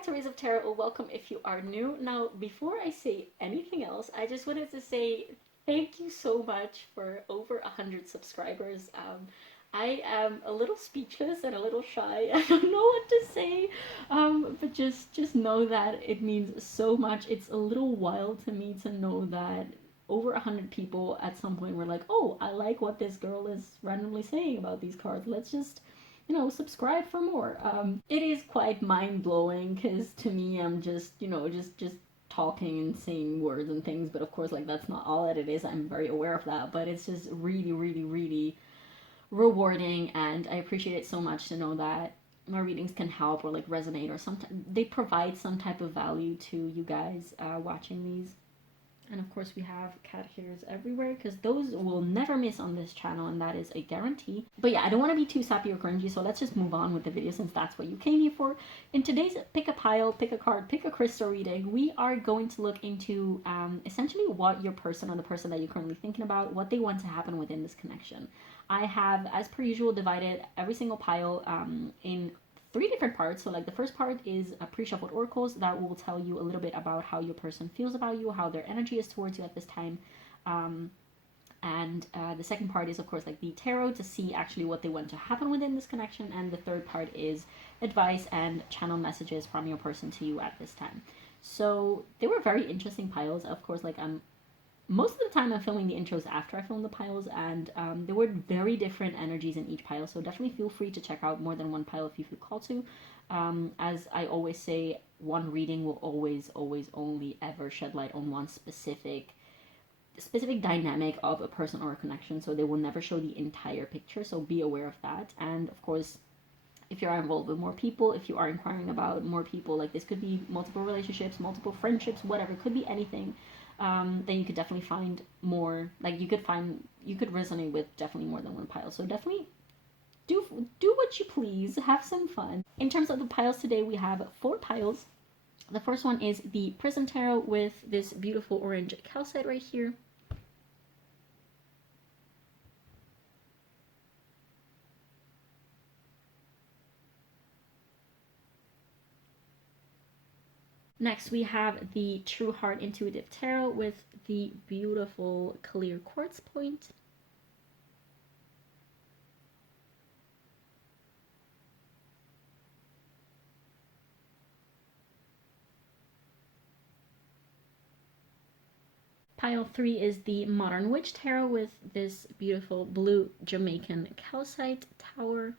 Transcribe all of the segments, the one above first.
back to Rays of Tarot, or welcome if you are new. Now, before I say anything else, I just wanted to say thank you so much for over 100 subscribers. I am a little speechless and a little shy. I don't know what to say, but just know that it means so much. It's a little wild to me to know that over 100 people at some point were like, oh, I like what this girl is randomly saying about these cards. Let's just, you know, subscribe for more. It is quite mind-blowing because to me, I'm just, you know, just talking and saying words and things, but of course, like, that's not all that it is. I'm very aware of that, but it's just really, really, really rewarding, and I appreciate it so much to know that my readings can help or like resonate, or sometimes they provide some type of value to you guys watching these. And of course we have cat hairs everywhere because those will never miss on this channel, and that is a guarantee. But yeah, I don't want to be too sappy or cringy, so let's just move on with the video since that's what you came here for. In today's pick a pile, pick a card, pick a crystal reading, we are going to look into essentially what your person or the person that you're currently thinking about, what they want to happen within this connection. I have, as per usual, divided every single pile in 3 different parts. So like the first part is pre-shuffled oracles that will tell you a little bit about how your person feels about you, how their energy is towards you at this time. And the second part is, of course, like the tarot to see actually what they want to happen within this connection. And the third part is advice and channel messages from your person to you at this time. So they were very interesting piles. Of course, like most of the time I'm filming the intros after I film the piles, and there were very different energies in each pile, so definitely feel free to check out more than one pile if you feel called to. As I always say, one reading will always only ever shed light on one specific dynamic of a person or a connection, so they will never show the entire picture, so be aware of that. And of course, if you are involved with more people, if you are inquiring about more people, like this could be multiple relationships, multiple friendships, whatever, it could be anything. Then you could definitely find more, like you could resonate with definitely more than one pile. So definitely do what you please, have some fun. In terms of the piles today, we have 4 piles. The first one is the Prism Tarot with this beautiful orange calcite right here. Next, we have the True Heart Intuitive Tarot with the beautiful clear quartz point. Pile 3 is the Modern Witch Tarot with this beautiful blue Jamaican calcite tower.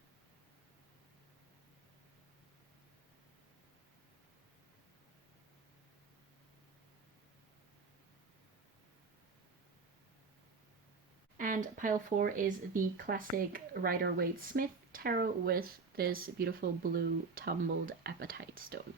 And pile 4 is the classic Rider-Waite Smith Tarot with this beautiful blue tumbled apatite stone.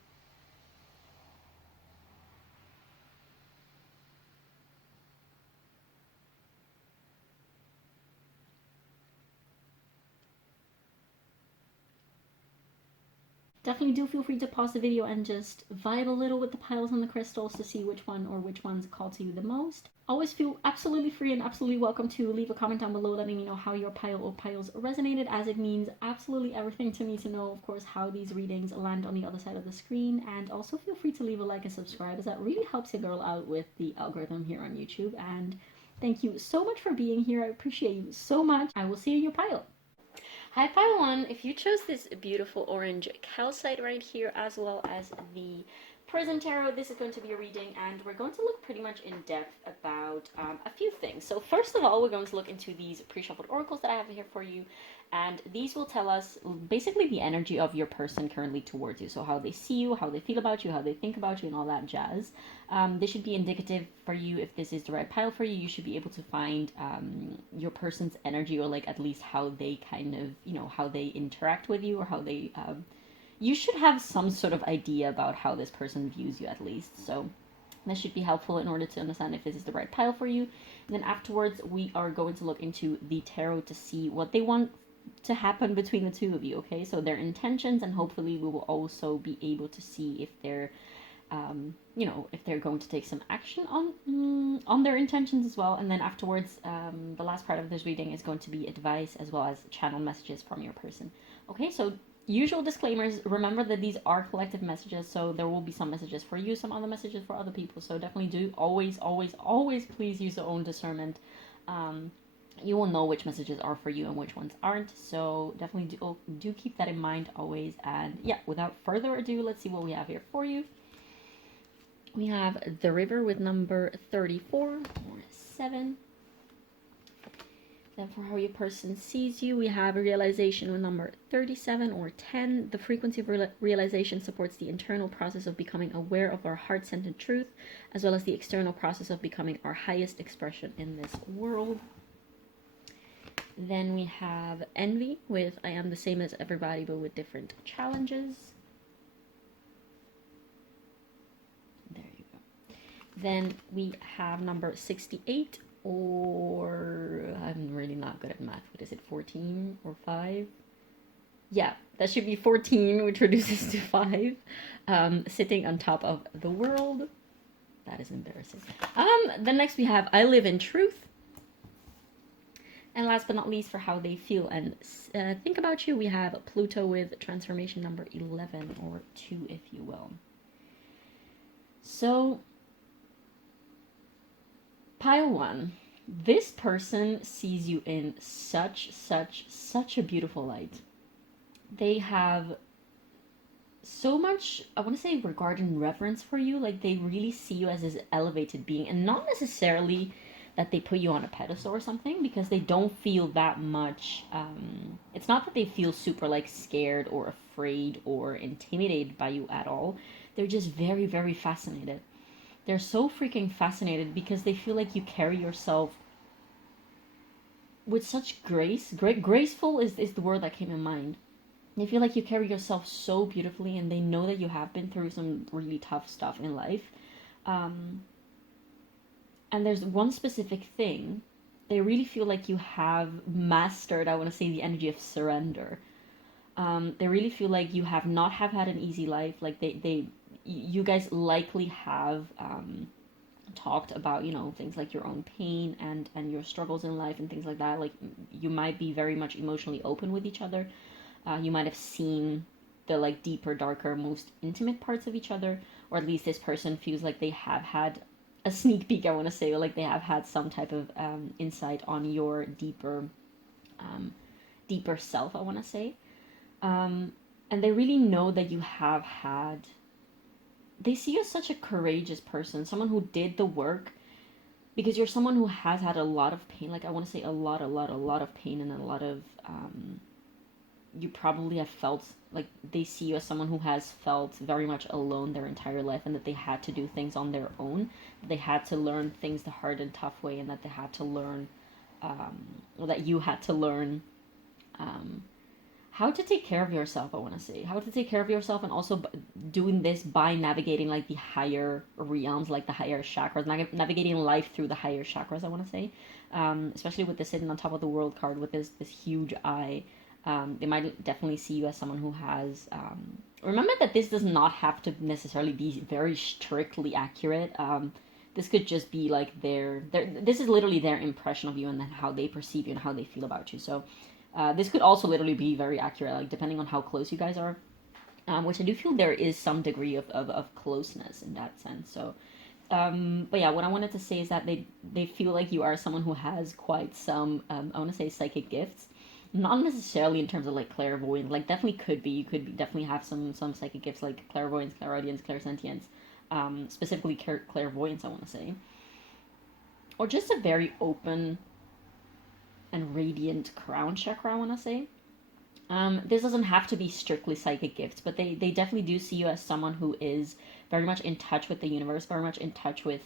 Definitely do feel free to pause the video and just vibe a little with the piles and the crystals to see which one or which ones call to you the most. Always feel absolutely free and absolutely welcome to leave a comment down below letting me know how your pile or piles resonated, as it means absolutely everything to me to know, of course, how these readings land on the other side of the screen. And also feel free to leave a like and subscribe, as that really helps your girl out with the algorithm here on YouTube. And thank you so much for being here. I appreciate you so much. I will see you in your pile. Hi, pile 1. If you chose this beautiful orange calcite right here, as well as the Prism Tarot, this is going to be a reading, and we're going to look pretty much in depth about a few things. So first of all, we're going to look into these pre-shuffled oracles that I have here for you, and these will tell us basically the energy of your person currently towards you. So how they see you, how they feel about you, how they think about you, and all that jazz. They should be indicative for you. If this is the right pile for you, you should be able to find your person's energy, or like at least how they kind of, you know, how they interact with you, or how they you should have some sort of idea about how this person views you at least. So this should be helpful in order to understand if this is the right pile for you. And then afterwards, we are going to look into the tarot to see what they want to happen between the two of you, okay? So their intentions, and hopefully we will also be able to see if they're, you know, if they're going to take some action on their intentions as well. And then afterwards, the last part of this reading is going to be advice as well as channel messages from your person. Okay, so Usual disclaimers, remember that these are collective messages, so there will be some messages for you, some other messages for other people, so definitely do always, always, always please use your own discernment. You will know which messages are for you and which ones aren't, so definitely do keep that in mind always. And yeah, without further ado, let's see what we have here for you. We have the River with number 34 or 7. Then for how your person sees you, we have a realization with number 37 or 10. The frequency of realization supports the internal process of becoming aware of our heart-centered truth, as well as the external process of becoming our highest expression in this world. Then we have envy with I am the same as everybody, but with different challenges. There you go. Then we have number 68. Or I'm really not good at math. What is it, 14 or 5? Yeah, that should be 14, which reduces to 5. Sitting on top of the world. That is embarrassing. Then next we have I live in truth. And last but not least, for how they feel and think about you, we have Pluto with transformation number 11 or 2, if you will. So pile 1, this person sees you in such a beautiful light. They have so much, I want to say, regard and reverence for you. Like, they really see you as this elevated being, and not necessarily that they put you on a pedestal or something, because they don't feel that much, it's not that they feel super, like, scared or afraid or intimidated by you at all. They're just very, very fascinated. They're so freaking fascinated because they feel like you carry yourself with such grace. Graceful is the word that came in mind. They feel like you carry yourself so beautifully, and they know that you have been through some really tough stuff in life. And there's one specific thing. They really feel like you have mastered, I want to say, the energy of surrender. They really feel like you have not have had an easy life. Like you guys likely have talked about, you know, things like your own pain and your struggles in life and things like that. Like, you might be very much emotionally open with each other. You might have seen the, like, deeper, darker, most intimate parts of each other, or at least this person feels like they have had a sneak peek, I want to say, or like they have had some type of insight on your deeper self, I want to say. And they really know that you have had, they see you as such a courageous person, someone who did the work, because you're someone who has had a lot of pain. Like, I want to say a lot of pain, and a lot of, you probably have felt like they see you as someone who has felt very much alone their entire life, and that they had to do things on their own. They had to learn things the hard and tough way, and that they had to learn, or that you had to learn, how to take care of yourself, I want to say. How to take care of yourself, and also doing this by navigating, like, the higher realms, like the higher chakras, navigating life through the higher chakras, I want to say. Especially with this sitting on top of the world card with this huge eye. They might definitely see you as someone who has... remember that this does not have to necessarily be very strictly accurate. This could just be, like, this is literally their impression of you, and then how they perceive you and how they feel about you. So... this could also literally be very accurate, like, depending on how close you guys are, which I do feel there is some degree of closeness in that sense. So, but yeah, what I wanted to say is that they feel like you are someone who has quite some, I want to say, psychic gifts. Not necessarily in terms of, like, clairvoyance, like, definitely could be, you could definitely have some psychic gifts, like clairvoyance, clairaudience, clairsentience, specifically clairvoyance, I want to say. Or just a very open and radiant crown chakra, I want to say. This doesn't have to be strictly psychic gifts, but they definitely do see you as someone who is very much in touch with the universe, very much in touch with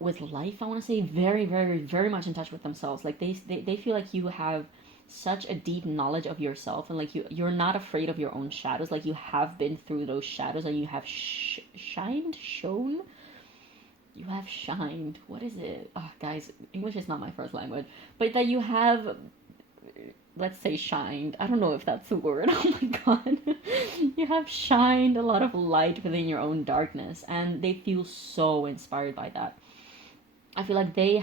life, I want to say. Very, very, very much in touch with themselves. Like, they feel like you have such a deep knowledge of yourself, and like you're not afraid of your own shadows. Like, you have been through those shadows, and you have you have shined. What is it? Oh, guys, English is not my first language. But that you have, let's say, shined. I don't know if that's the word. Oh my god. You have shined a lot of light within your own darkness. And they feel so inspired by that. I feel like they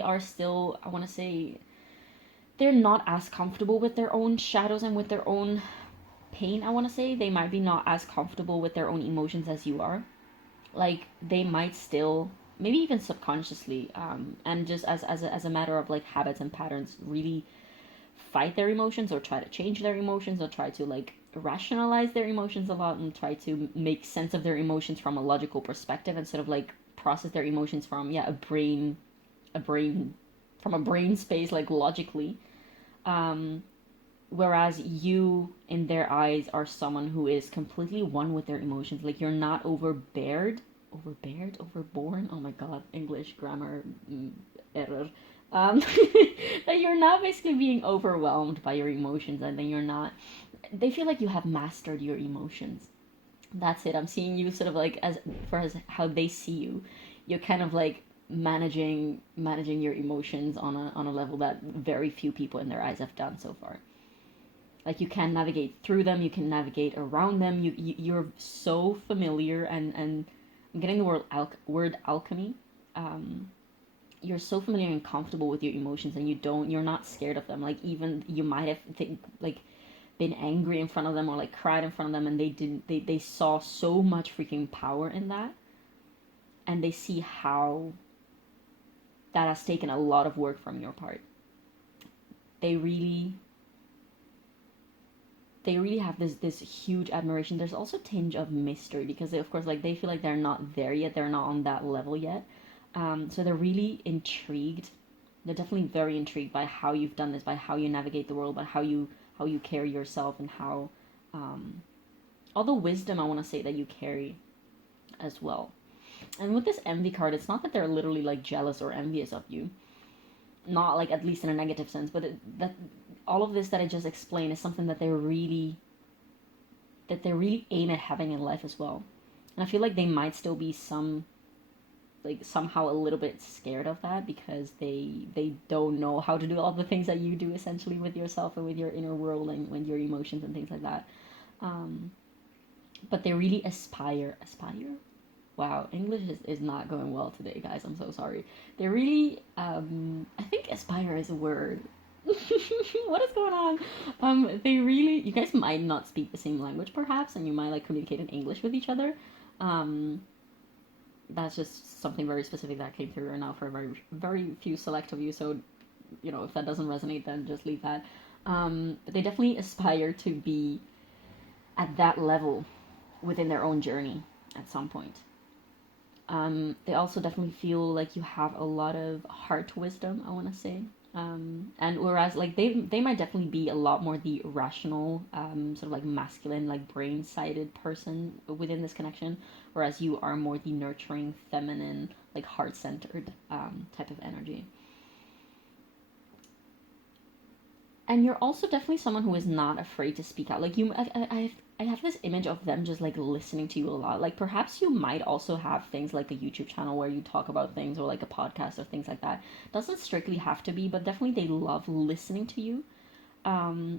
are still, I want to say, they're not as comfortable with their own shadows and with their own pain, I want to say. They might be not as comfortable with their own emotions as you are. Like, they might still, maybe even subconsciously, and just as a matter of like habits and patterns, really fight their emotions or try to change their emotions or try to like rationalize their emotions a lot and try to make sense of their emotions from a logical perspective instead of like process their emotions from a brain from a brain space, like logically. um Whereas you in their eyes are someone who is completely one with their emotions. Like, you're not overborn, oh my god, English grammar, error. um that you're not basically being overwhelmed by your emotions, and then you're not, they feel like you have mastered your emotions. That's it. I'm seeing you sort of like, as far as how they see you, you're kind of like managing your emotions on a level that very few people in their eyes have done so far. Like, you can navigate through them, you can navigate around them. You're so familiar, and I'm getting the word alchemy. um you're so familiar and comfortable with your emotions, and you're not scared of them. Like, even you might have like been angry in front of them or like cried in front of them, and they saw so much freaking power in that, and they see how that has taken a lot of work from your part. They really have this huge admiration. There's also a tinge of mystery because they, of course, like, they feel like they're not there yet. They're not on that level yet. So they're really intrigued. They're definitely very intrigued by how you've done this, by how you navigate the world, by how you carry yourself, and how all the wisdom, I want to say, that you carry as well. And with this envy card, it's not that they're literally like jealous or envious of you, not like, at least in a negative sense, but that all of this that I just explained is something that they really aim at having in life as well. And I feel like they might still be like somehow a little bit scared of that because they don't know how to do all the things that you do, essentially, with yourself and with your inner world and with your emotions and things like that. But they really aspire. Wow, English is not going well today, guys. I'm so sorry. They really, I think aspire is a word. What is going on? They really, you guys might not speak the same language, perhaps, and you might like communicate in English with each other. That's just something very specific that came through right now for a very few select of you. So, if that doesn't resonate, then just leave that. But they definitely aspire to be at that level within their own journey at some point. They also definitely feel like you have a lot of heart wisdom, I want to say. And whereas, like, they might definitely be a lot more the rational, sort of like masculine, like brain-sided person within this connection, whereas you are more the nurturing, feminine, like heart-centered type of energy. And you're also definitely someone who is not afraid to speak out. Like, I have this image of them just like listening to you a lot. Like, perhaps you might also have things like a YouTube channel where you talk about things, or like a podcast or things like that. Doesn't strictly have to be, but definitely they love listening to you.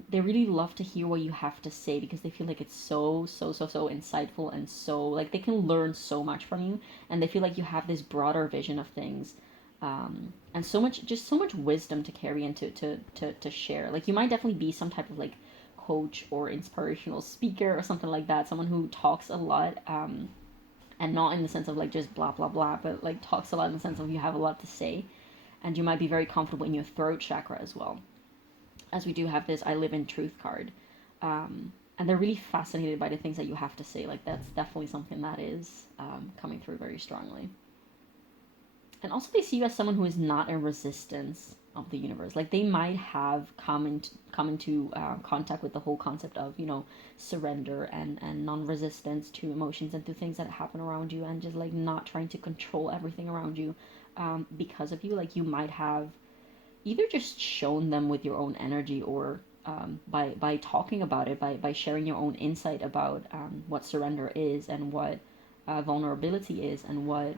They really love to hear what you have to say because they feel like it's so insightful, and so like they can learn so much from you, and they feel like you have this broader vision of things. And so much wisdom to carry and to share. Like, you might definitely be some type of like coach or inspirational speaker or something like that, someone who talks a lot, and not in the sense of like just blah blah blah, but like talks a lot in the sense of you have a lot to say, and you might be very comfortable in your throat chakra as well, as we do have this I live in truth card. And they're really fascinated by the things that you have to say. Like, that's definitely something that is coming through very strongly. And also, they see you as someone who is not in resistance of the universe. Like, they might have come into contact with the whole concept of, surrender and non-resistance to emotions and to things that happen around you, and just like not trying to control everything around you because of you. Like, you might have either just shown them with your own energy, or by talking about it, by sharing your own insight about what surrender is, and what vulnerability is, and what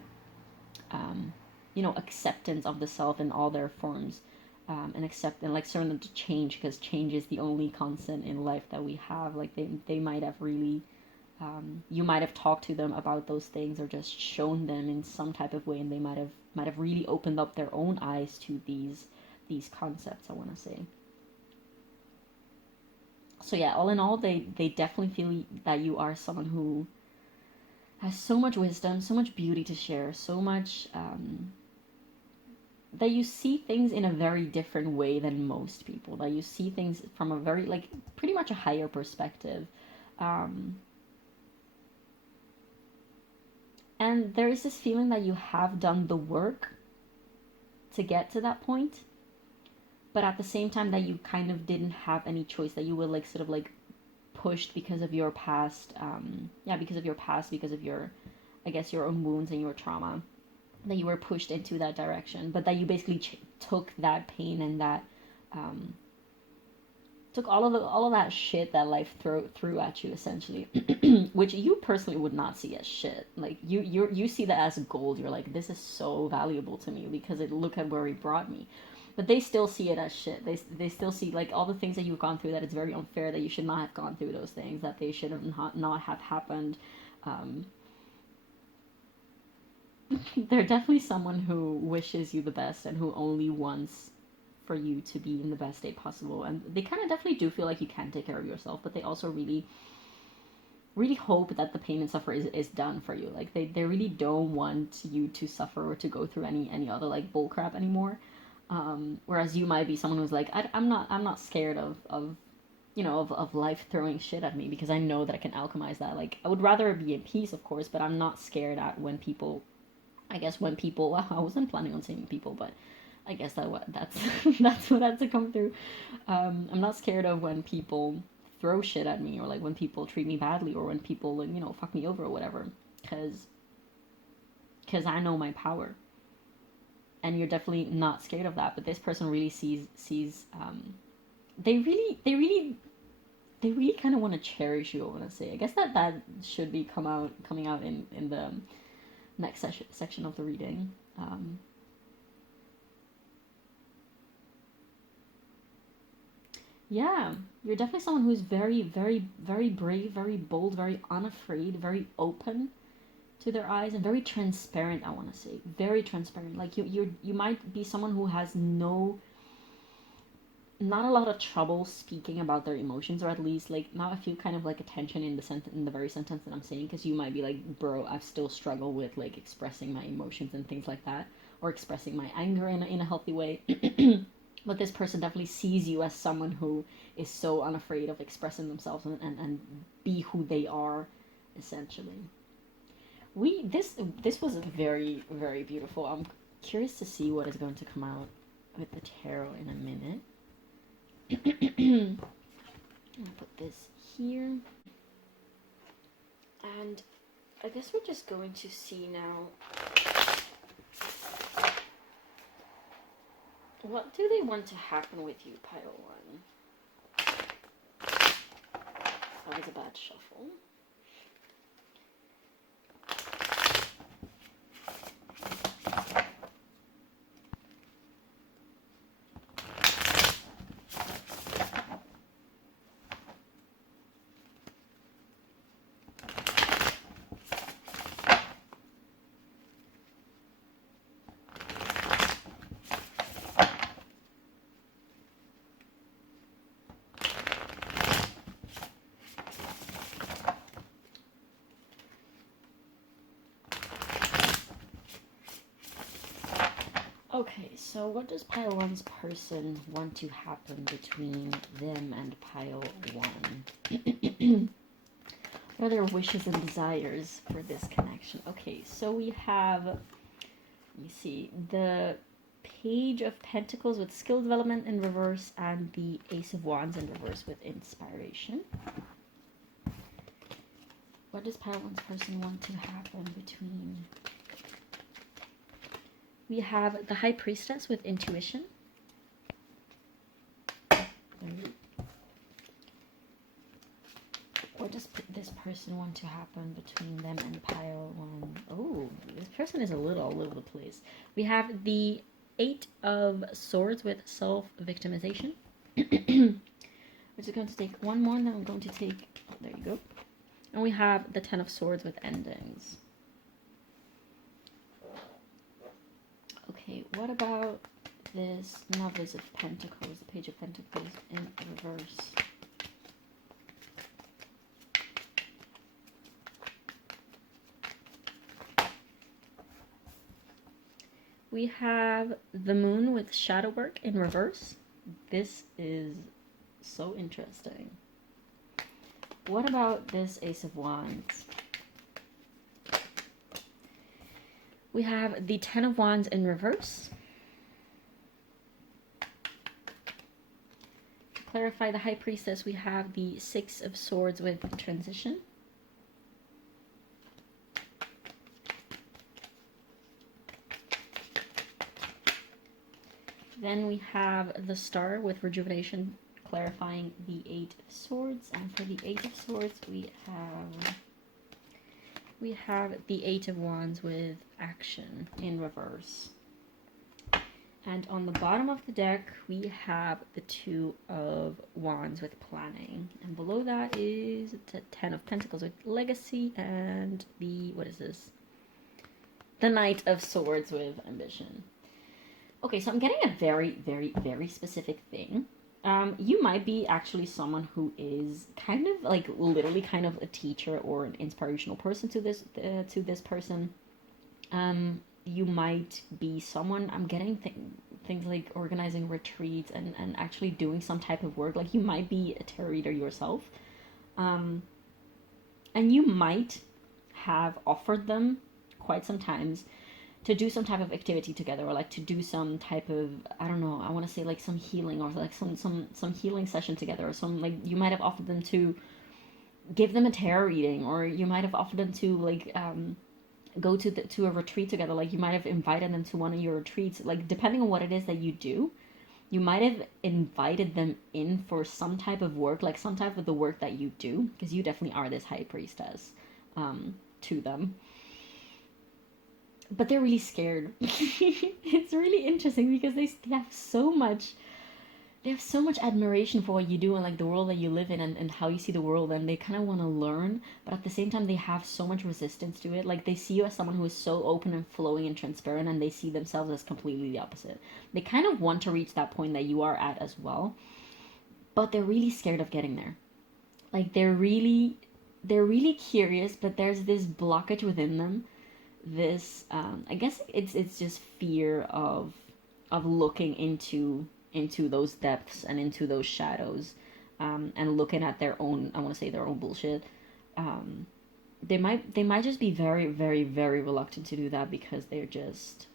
acceptance of the self in all their forms, and accept and like surrender to change, because change is the only constant in life that we have. Like, they might have really, you might have talked to them about those things, or just shown them in some type of way, and they might have really opened up their own eyes to these concepts, I want to say. So yeah, all in all, they definitely feel that you are someone who has so much wisdom, so much beauty to share, so much that you see things in a very different way than most people. That you see things from a very, like, pretty much a higher perspective. And there is this feeling that you have done the work to get to that point, but at the same time that you kind of didn't have any choice, that you were like sort of like pushed because of your past, because of your past, because of your, I guess, your own wounds and your trauma, that you were pushed into that direction, but that you basically took that pain and that took all of that shit that life threw at you, essentially, which you personally would not see as shit. Like you see that as gold. You're like, this is so valuable to me because look at where it brought me. But they still see it as shit. They still see, like, all the things that you've gone through, that it's very unfair, that you should not have gone through those things, that they should have not have happened. They're definitely someone who wishes you the best and who only wants for you to be in the best state possible. And they kind of definitely do feel like you can take care of yourself, but they also really, really hope that the pain and suffering is done for you. Like, they really don't want you to suffer or to go through any other, like, bullcrap anymore. Whereas you might be someone who's like, I'm not scared of life throwing shit at me, because I know that I can alchemize that. Like, I would rather be in peace, of course, but I'm not scared at when people, I wasn't planning on saying people, but I guess that's that's what had to come through. I'm not scared of when people throw shit at me, or like when people treat me badly, or when people, like, fuck me over or whatever, because I know my power. And you're definitely not scared of that. But this person really sees they really kind of want to cherish you, I want to say. I guess that should be coming out in the next section of the reading. Yeah, you're definitely someone who's very, very, very brave, very bold, very unafraid, very open to their eyes, and very transparent. I want to say very transparent. Like, you might be someone who has not a lot of trouble speaking about their emotions, or at least, like, not a few kind of like attention in the very sentence that I'm saying, because you might be like, bro, I still struggle with, like, expressing my emotions and things like that, or expressing my anger in a healthy way. But this person definitely sees you as someone who is so unafraid of expressing themselves and be who they are, essentially. This was very, very beautiful. I'm curious to see what is going to come out with the tarot in a minute. I'm gonna put this here, and I guess we're just going to see now, what do they want to happen with you, pile one. That was a bad shuffle. Okay, so what does pile one's person want to happen between them and pile one? What are their wishes and desires for this connection? Okay, so we have, let me see, the Page of Pentacles with skill development in reverse, and the Ace of Wands in reverse with inspiration. What does pile one's person want to happen between? We have the High Priestess with intuition. What does this person want to happen between them and pile one? Oh, this person is a little all over the place. We have the Eight of Swords with self-victimization. We're just going to take one more, and then I'm going to take, oh, there you go. And we have the Ten of Swords with endings. Okay, what about this Novice of Pentacles, the Page of Pentacles in reverse? We have the moon with shadow work in reverse. This is so interesting. What about this Ace of Wands? We have the Ten of Wands in reverse. To clarify the High Priestess, we have the Six of Swords with transition. Then we have the Star with rejuvenation, clarifying the Eight of Swords. And for the Eight of Swords, we have the Eight of Wands with action in reverse. And on the bottom of the deck, we have the Two of Wands with planning. And below that is the Ten of Pentacles with legacy and the, what is this? The Knight of Swords with ambition. Okay, so I'm getting a very, very, very specific thing. You might be actually someone who is kind of like literally kind of a teacher or an inspirational person to this person. You might be someone, I'm getting things like organizing retreats and actually doing some type of work. Like you might be a tarot reader yourself. And you might have offered them quite some times to do some type of activity together, or like to do some type of, I don't know, I want to say like some healing, or like some healing session together, or some, like you might have offered them to give them a tarot reading, or you might have offered them to like go to a retreat together. Like you might have invited them to one of your retreats. Like depending on what it is that you do, you might have invited them in for some type of work, like some type of the work that you do, because you definitely are this High Priestess to them. But they're really scared. It's really interesting because they have so much admiration for what you do and like the world that you live in and how you see the world, and they kind of want to learn, but at the same time they have so much resistance to it. Like they see you as someone who is so open and flowing and transparent, and they see themselves as completely the opposite. They kind of want to reach that point that you are at as well, but they're really scared of getting there. Like they're really curious, but there's this blockage within them. This I guess it's just fear of looking into those depths and into those shadows, and looking at their own, I want to say their own bullshit. They might just be very, very, very reluctant to do that because they're just,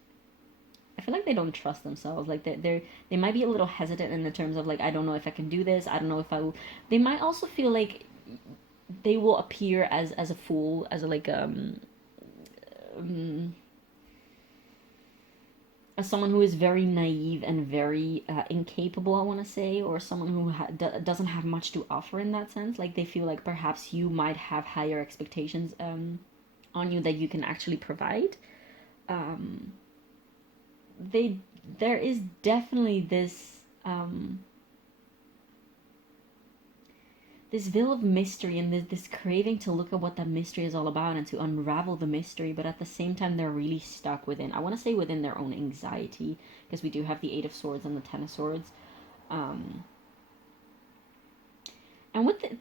I feel like they don't trust themselves. Like they might be a little hesitant in the terms of like, I don't know if I can do this, I don't know if I will. They might also feel like they will appear as a fool, as a like as someone who is very naive and very incapable, I want to say, or someone who doesn't have much to offer in that sense. Like they feel like perhaps you might have higher expectations on you that you can actually provide. There is definitely this this veil of mystery and this craving to look at what that mystery is all about and to unravel the mystery, but at the same time they're really stuck within, I want to say, within their own anxiety, because we do have the Eight of Swords and the Ten of Swords. And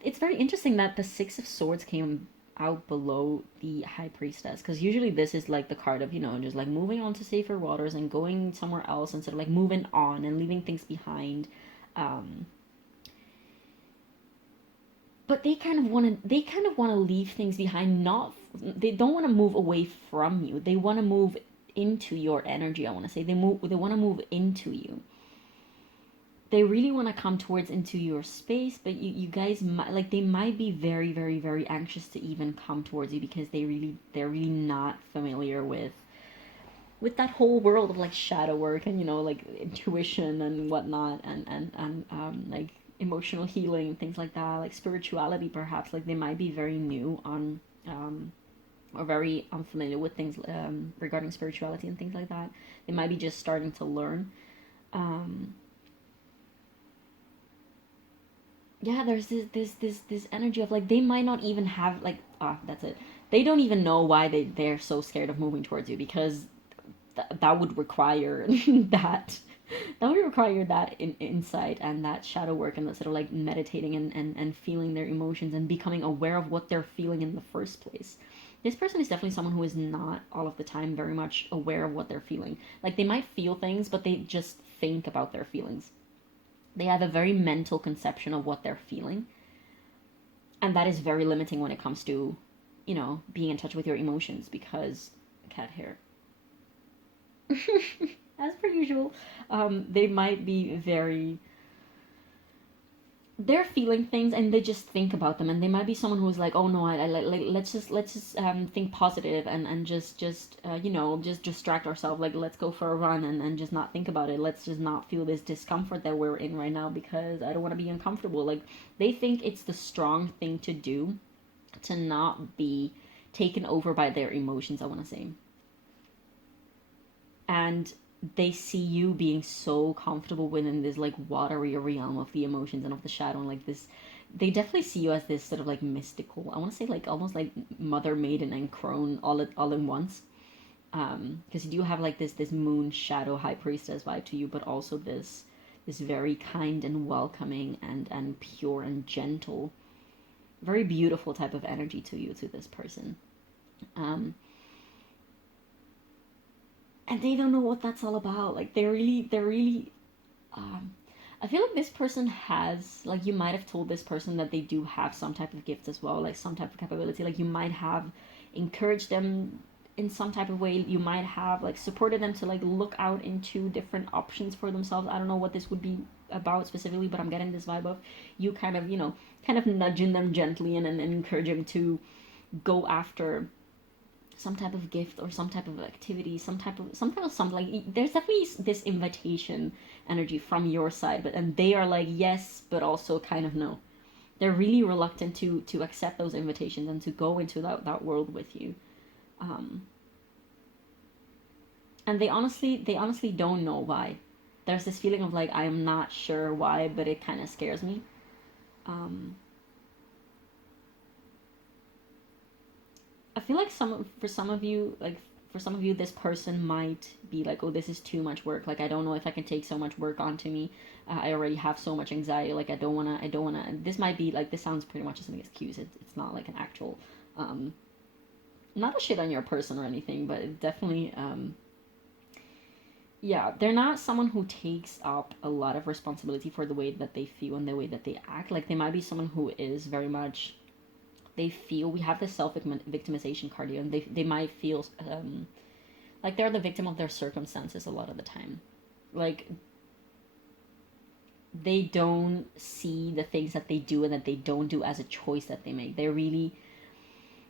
it's very interesting that the Six of Swords came out below the High Priestess, because usually this is like the card of, you know, just like moving on to safer waters and going somewhere else instead of like moving on and leaving things behind. But they kind of want to leave things behind. They don't want to move away from you. They want to move into your energy. I want to say they want to move into you. They really want to come towards into your space, but you guys might, like, they might be very, very, very anxious to even come towards you because they're really not familiar with that whole world of like shadow work and, you know, like intuition and whatnot, and like emotional healing and things like that, like spirituality perhaps. Like they might be very new on or very unfamiliar with things regarding spirituality and things like that. They might be just starting to learn. Yeah, there's this energy of like they might not even have like, that's it, they don't even know why they're so scared of moving towards you, because that would require that would require that insight and that shadow work and that sort of like meditating and feeling their emotions and becoming aware of what they're feeling in the first place. This person is definitely someone who is not all of the time very much aware of what they're feeling. Like, they might feel things, but they just think about their feelings. They have a very mental conception of what they're feeling. And that is very limiting when it comes to, you know, being in touch with your emotions, because cat hair. As per usual, they might be very, they're feeling things and they just think about them, and they might be someone who's like, oh no, let's just think positive and just you know, just distract ourselves, like let's go for a run and just not think about it, let's just not feel this discomfort that we're in right now because I don't want to be uncomfortable. Like, they think it's the strong thing to do to not be taken over by their emotions, I want to say. And they see you being so comfortable within this like watery realm of the emotions and of the shadow, and like this, they definitely see you as this sort of like mystical, I want to say like almost like mother, maiden, and crone all in once. Because you do have like this moon shadow high priestess vibe to you, but also this very kind and welcoming and pure and gentle, very beautiful type of energy to you, to this person. And they don't know what that's all about. Like, they're really I feel like this person has, like, you might have told this person that they do have some type of gift as well, like some type of capability. Like, you might have encouraged them in some type of way. You might have like supported them to like look out into different options for themselves. I don't know what this would be about specifically, but I'm getting this vibe of you kind of, you know, kind of nudging them gently and encouraging them to go after some type of gift or some type of activity, some type of something. Like, there's definitely this invitation energy from your side, but and they are like yes, but also kind of no. They're really reluctant to accept those invitations and to go into that world with you. Um, and they honestly don't know why. There's this feeling of like, I'm not sure why, but it kind of scares me. Um, I feel like for some of you, like for some of you, this person might be like, oh, this is too much work. Like, I don't know if I can take so much work onto me. I already have so much anxiety. Like, I don't wanna. This might be like, this sounds pretty much as an excuse. It's not like an actual, not a shit on your person or anything, but it definitely, yeah, they're not someone who takes up a lot of responsibility for the way that they feel and the way that they act. Like, they might be someone who is very much, they feel, we have this self-victimization card here, and they might feel like they're the victim of their circumstances a lot of the time. Like, they don't see the things that they do and that they don't do as a choice that they make.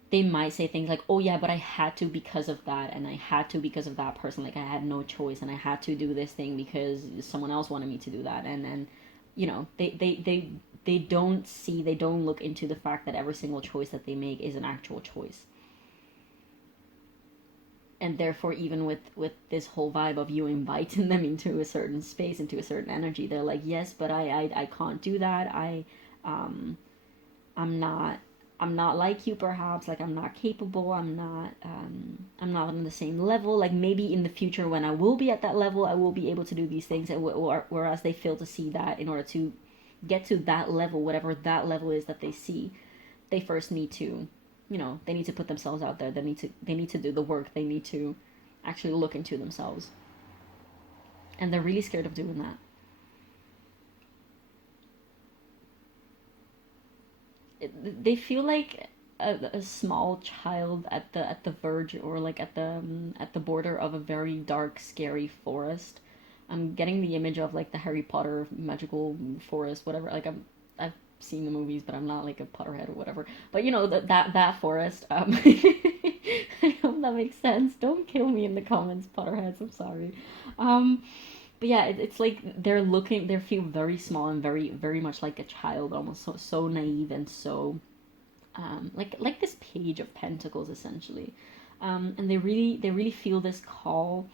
They might say things like, oh yeah, but I had to because of that, and I had to because of that person, like I had no choice, and I had to do this thing because someone else wanted me to do that. And you know, they don't see, they don't look into the fact that every single choice that they make is an actual choice. And therefore, even with this whole vibe of you inviting them into a certain space, into a certain energy, they're like, yes, but I can't do that. Um I'm not, I'm not like you, perhaps. Like, I'm not capable. I'm not on the same level. Like, maybe in the future when I will be at that level, I will be able to do these things. Whereas they fail to see that in order to get to that level, whatever that level is that they see, they first need to, you know, they need to put themselves out there. They need to do the work. They need to actually look into themselves. And they're really scared of doing that. They feel like a small child at the verge, or like at the border of a very dark, scary forest. I'm getting the image of like the Harry Potter magical forest, whatever. Like, I've seen the movies, but I'm not like a Potterhead or whatever. But you know, that forest. I hope that makes sense. Don't kill me in the comments, Potterheads. I'm sorry. Um, but yeah, it's like they feel very small and very very much like a child, almost so naive and so like this page of pentacles essentially. And they really feel this call.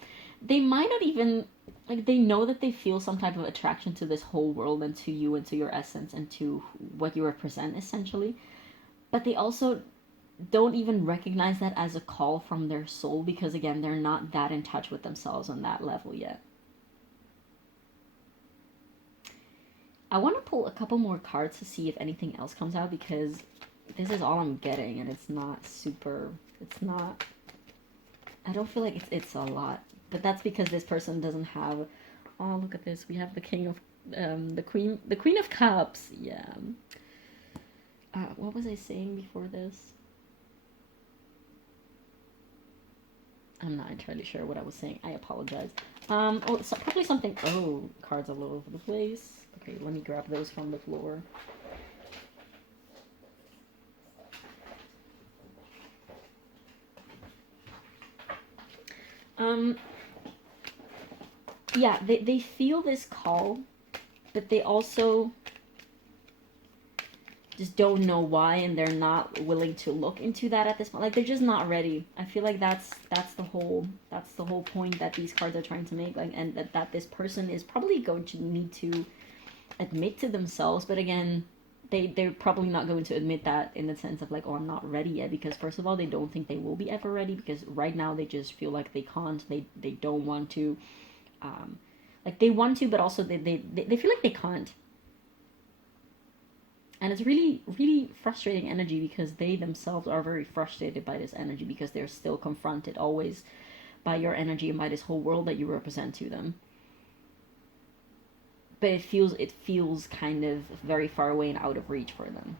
They might not even, like, they know that they feel some type of attraction to this whole world and to you and to your essence and to what you represent essentially, but they also don't even recognize that as a call from their soul, because again, they're not that in touch with themselves on that level yet. I want to pull a couple more cards to see if anything else comes out, because this is all I'm getting, and it's not super, it's not, I don't feel like it's a lot. But that's because this person doesn't have, oh, look at this. We have the king of, the queen of cups. Yeah. What was I saying before this? I'm not entirely sure what I was saying. I apologize. Oh, so probably something, oh, cards all over the place. Okay, let me grab those from the floor. Yeah, they feel this call, but they also just don't know why, and they're not willing to look into that at this point. Like, they're just not ready. I feel like that's the whole point that these cards are trying to make. Like, and that this person is probably going to need to admit to themselves. But again, they're probably not going to admit that in the sense of like, oh, I'm not ready yet, because first of all, they don't think they will be ever ready, because right now they just feel like they can't. They don't want to. Like, they want to, but also they feel like they can't. And it's really, really frustrating energy, because they themselves are very frustrated by this energy, because they're still confronted always by your energy and by this whole world that you represent to them. But it feels kind of very far away and out of reach for them.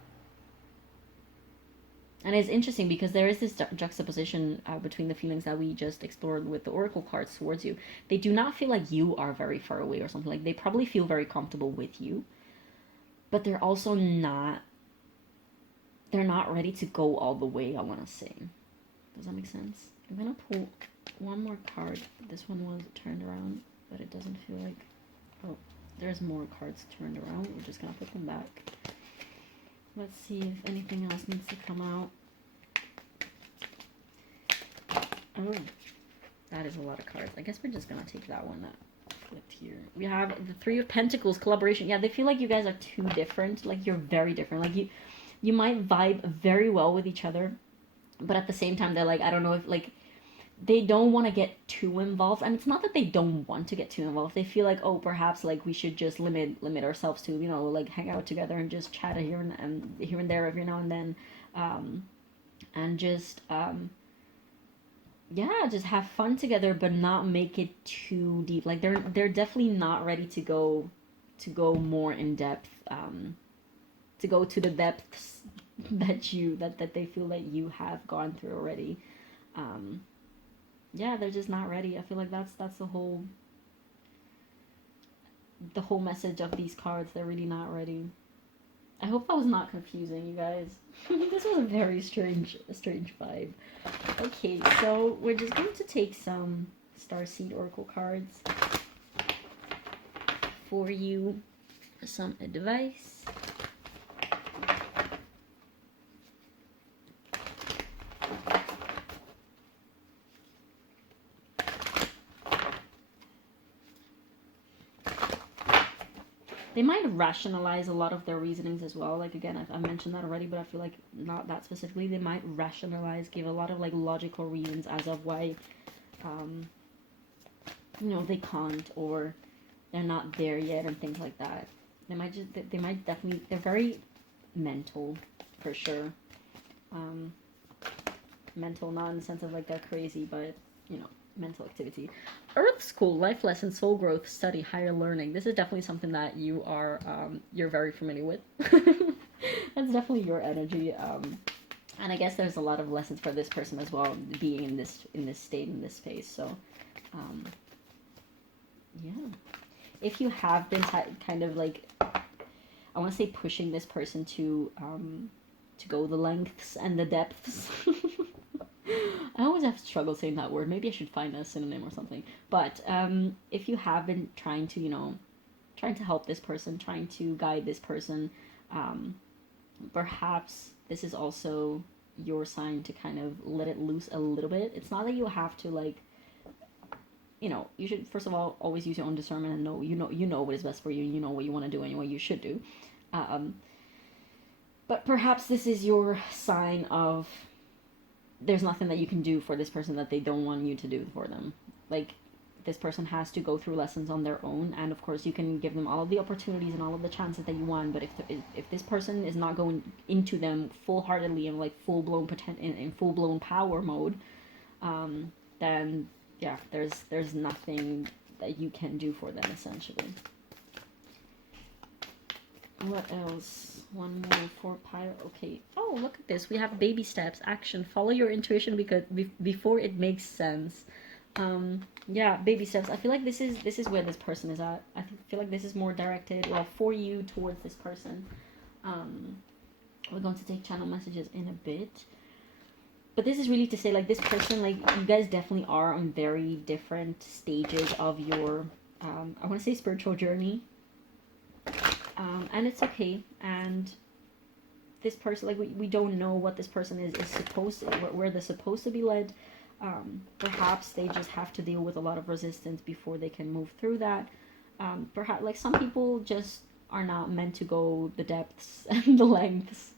And it's interesting because there is this juxtaposition between the feelings that we just explored with the oracle cards towards you. They do not feel like you are very far away or something. Like, they probably feel very comfortable with you, but they're also not, they're not ready to go all the way, I want to say. Does that make sense? I'm going to pull one more card. This one was turned around, but it doesn't feel like, oh, there's more cards turned around. We're just going to put them back. Let's see if anything else needs to come out. Oh, that is a lot of cards. I guess we're just going to take that one that flipped here. We have the Three of Pentacles, collaboration. Yeah, they feel like you guys are too different. Like, you're very different. Like, you might vibe very well with each other, but at the same time, they're like, I don't know if, like, they don't want to get too involved. I mean, it's not that they don't want to get too involved. They feel like, oh, perhaps like we should just limit ourselves to, you know, like hang out together and just chat here and there every now and then, and just yeah, just have fun together, but not make it too deep. Like, they're definitely not ready to go more in depth, to go to the depths that they feel that you have gone through already. Yeah, they're just not ready. I feel like that's the whole message of these cards. They're really not ready. I hope that was not confusing, you guys. This was a very strange vibe. Okay, so we're just going to take some Starseed Oracle cards for you for some advice. They might rationalize a lot of their reasonings as well. Like, again, I've mentioned that already, but I feel like not that specifically. They might rationalize, give a lot of like logical reasons as of why, you know, they can't, or they're not there yet, and things like that. They might definitely, they're very mental, for sure. Mental, not in the sense of like they're crazy, but, you know, mental activity. Earth School, life lessons, soul growth, study, higher learning. This is definitely something that you are, you're very familiar with. That's definitely your energy. And I guess there's a lot of lessons for this person as well, being in this state, in this space. So, yeah. If you have been kind of like, I want to say pushing this person to go the lengths and the depths. I always have struggled saying that word. Maybe I should find a synonym or something. But if you have been trying to, you know, trying to help this person, trying to guide this person, perhaps this is also your sign to kind of let it loose a little bit. It's not that you have to, like, you know, you should first of all always use your own discernment and know you know what is best for you, and you know what you want to do and what you should do. But perhaps this is your sign of there's nothing that you can do for this person that they don't want you to do for them. Like, this person has to go through lessons on their own, and of course you can give them all of the opportunities and all of the chances that you want. But if this person is not going into them full-heartedly and like full-blown in full-blown power mode, then yeah, there's nothing that you can do for them, essentially. What else? One more for Pyro. Okay. Oh, look at this. We have baby steps. Action. Follow your intuition because before it makes sense. Yeah, baby steps. I feel like this is where this person is at. I feel like this is more directed, well, for you, towards this person. We're going to take channel messages in a bit. But this is really to say, like, this person, like, you guys definitely are on very different stages of your, I want to say spiritual journey. And it's okay. And this person, like, we don't know what this person is supposed to, where they're supposed to be led. Perhaps they just have to deal with a lot of resistance before they can move through that. Perhaps, like, some people just are not meant to go the depths and the lengths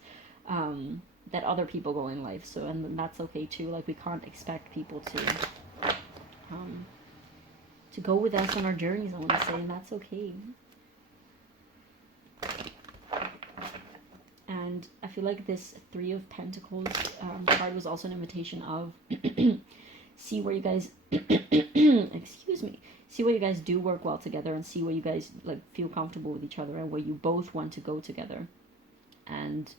that other people go in life. So, and that's okay too. Like, we can't expect people to go with us on our journeys, I want to say, and that's okay. And I feel like this Three of Pentacles card was also an invitation of see where you guys excuse me, see where you guys do work well together, and see where you guys like feel comfortable with each other and where you both want to go together. And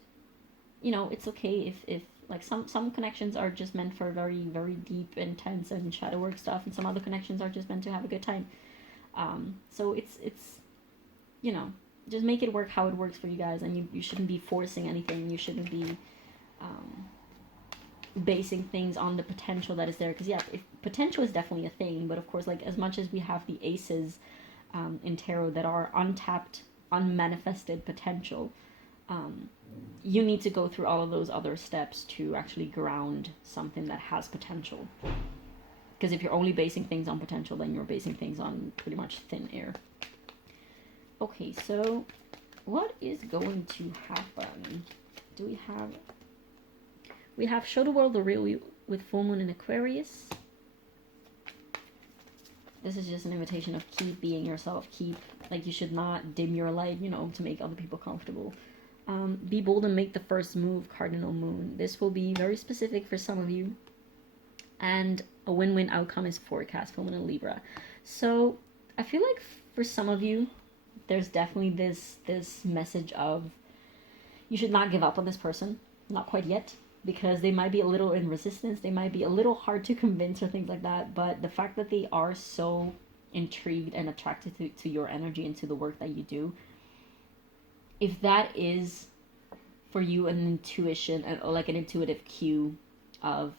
you know, it's okay if like some connections are just meant for very, very deep, intense and shadow work stuff, and some other connections are just meant to have a good time. So it's you know, just make it work how it works for you guys, and you shouldn't be forcing anything. You shouldn't be basing things on the potential that is there, because yeah, if potential is definitely a thing, but of course, like, as much as we have the aces in tarot that are untapped, unmanifested potential, you need to go through all of those other steps to actually ground something that has potential. Because if you're only basing things on potential, then you're basing things on pretty much thin air. Okay, so what is going to happen? Do we have... We have show the world the real you with full moon in Aquarius. This is just an invitation of keep being yourself. Keep, like, you should not dim your light, you know, to make other people comfortable. Be bold and make the first move, Cardinal Moon. This will be very specific for some of you. And a win-win outcome is forecast, full moon in Libra. So I feel like for some of you, there's definitely this message of you should not give up on this person. Not quite yet, because they might be a little in resistance. They might be a little hard to convince or things like that. But the fact that they are so intrigued and attracted to your energy and to the work that you do, if that is for you an intuition, or like an intuitive cue of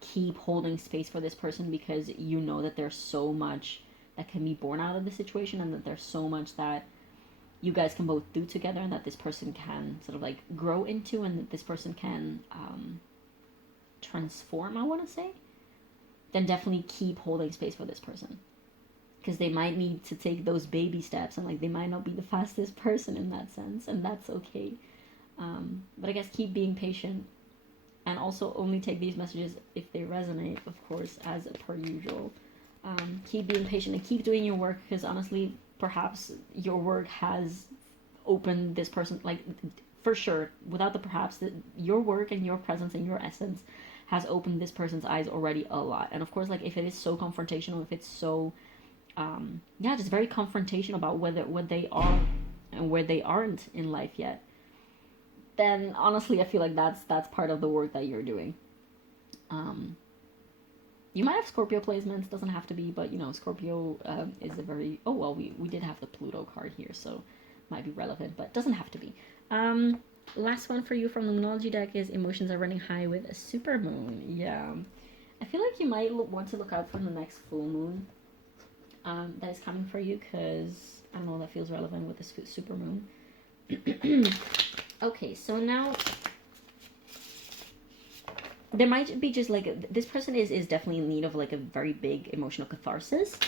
keep holding space for this person, because you know that there's so much that can be born out of the situation, and that there's so much that you guys can both do together, and that this person can sort of like grow into, and that this person can transform, I want to say, then definitely keep holding space for this person. Because they might need to take those baby steps, and like they might not be the fastest person in that sense, and that's okay. But I guess keep being patient, and also only take these messages if they resonate, of course, as per usual. Keep being patient and keep doing your work, because honestly, perhaps your work has opened this person, like, for sure, without the perhaps, your work and your presence and your essence has opened this person's eyes already a lot. And of course, like, if it is so confrontational, if it's so yeah, just very confrontational about what they are and where they aren't in life yet, then honestly I feel like that's part of the work that you're doing. You might have Scorpio placements, doesn't have to be, but you know, Scorpio is a very, oh well, we did have the Pluto card here, so might be relevant, but doesn't have to be. Last one for you from the Moonology deck is emotions are running high with a super moon. Yeah, I feel like you might want to look out for the next full moon that is coming for you, because I don't know, that feels relevant with this super moon. Okay, so now there might be just like, this person is definitely in need of like a very big emotional catharsis,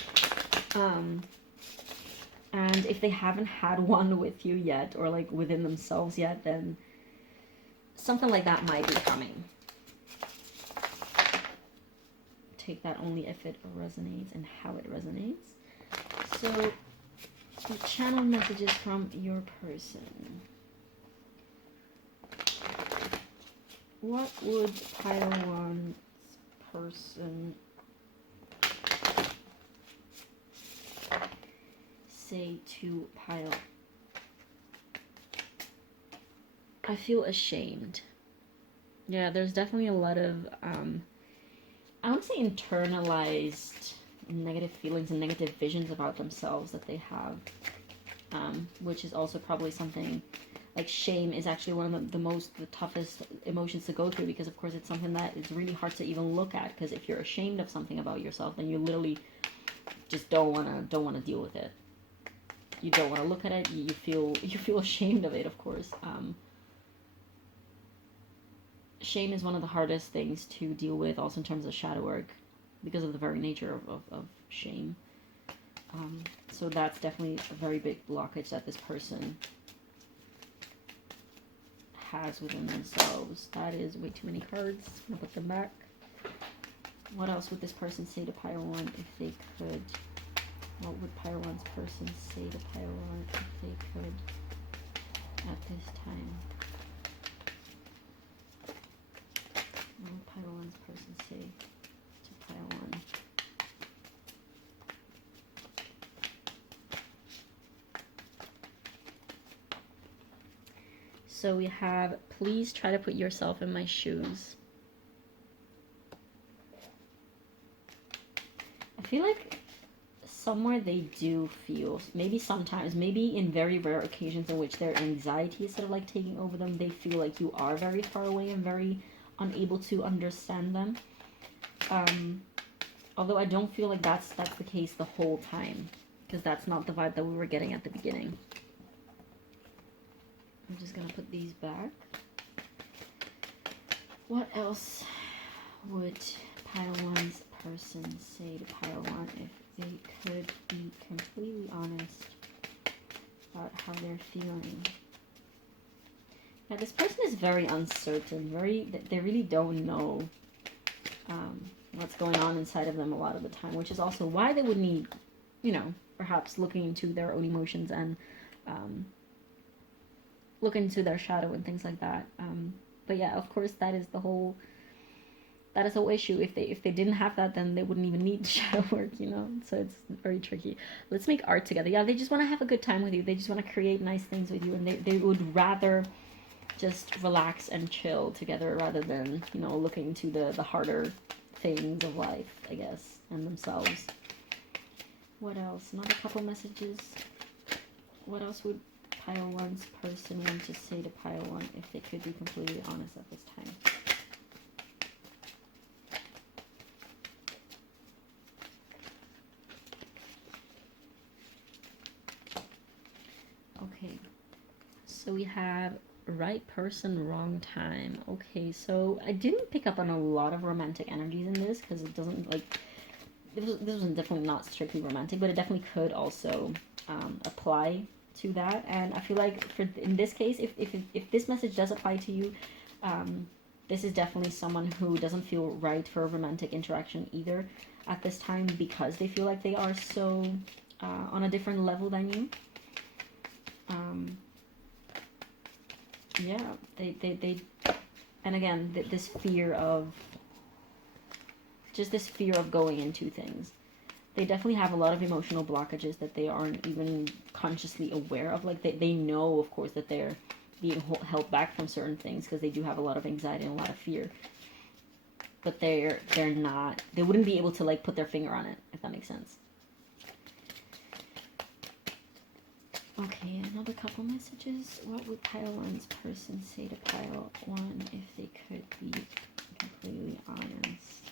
and if they haven't had one with you yet, or like within themselves yet, then something like that might be coming. take that only if it resonates and how it resonates. So, channel messages from your person. What would pile one's person say to pile? I feel ashamed. Yeah, there's definitely a lot of, I wouldn't say internalized negative feelings and negative visions about themselves that they have, which is also probably something, like shame is actually one of the toughest emotions to go through, because of course it's something that is really hard to even look at, because if you're ashamed of something about yourself, then you literally just don't want to deal with it. You don't want to look at it. You feel ashamed of it, of course. Shame is one of the hardest things to deal with, also in terms of shadow work, because of the very nature of shame. So that's definitely a very big blockage that this person has within themselves. That is way too many cards. I'm gonna put them back. What else would this person say to pile one if they could? What would pile one's person say to pile one if they could at this time? What would pile one's person say to pile one? So we have, please try to put yourself in my shoes. I feel like somewhere they do feel, maybe sometimes, maybe in very rare occasions in which their anxiety is sort of like taking over them, they feel like you are very far away and very unable to understand them. Although I don't feel like that's the case the whole time, because that's not the vibe that we were getting at the beginning. I'm just gonna put these back. What else would pile one's person say to pile one if they could be completely honest about how they're feeling? Now, this person is very uncertain. They really don't know what's going on inside of them a lot of the time, which is also why they would need, perhaps looking into their own emotions and look into their shadow and things like that. But yeah, of course, that is the whole issue. If they didn't have that, then they wouldn't even need shadow work, So it's very tricky. Let's make art together. Yeah, they just want to have a good time with you. They just want to create nice things with you, and they would rather just relax and chill together rather than, looking into the harder things of life, I guess, and themselves. What else? Another couple messages. What else would pile one's person want to say to pile one if they could be completely honest at this time? Okay, so we have right person, wrong time. Okay, so I didn't pick up on a lot of romantic energies in this, because it doesn't, this was definitely not strictly romantic, but it definitely could also apply to that. And I feel like in this case, if this message does apply to you, this is definitely someone who doesn't feel right for a romantic interaction either at this time, because they feel like they are so on a different level than you. Yeah, they and again, this fear of going into things. They definitely have a lot of emotional blockages that they aren't even consciously aware of. Like, they know, of course, that they're being held back from certain things, because they do have a lot of anxiety and a lot of fear. But they're not, they wouldn't be able to, put their finger on it, if that makes sense. Okay, another couple messages. What would pile one's person say to pile one if they could be completely honest?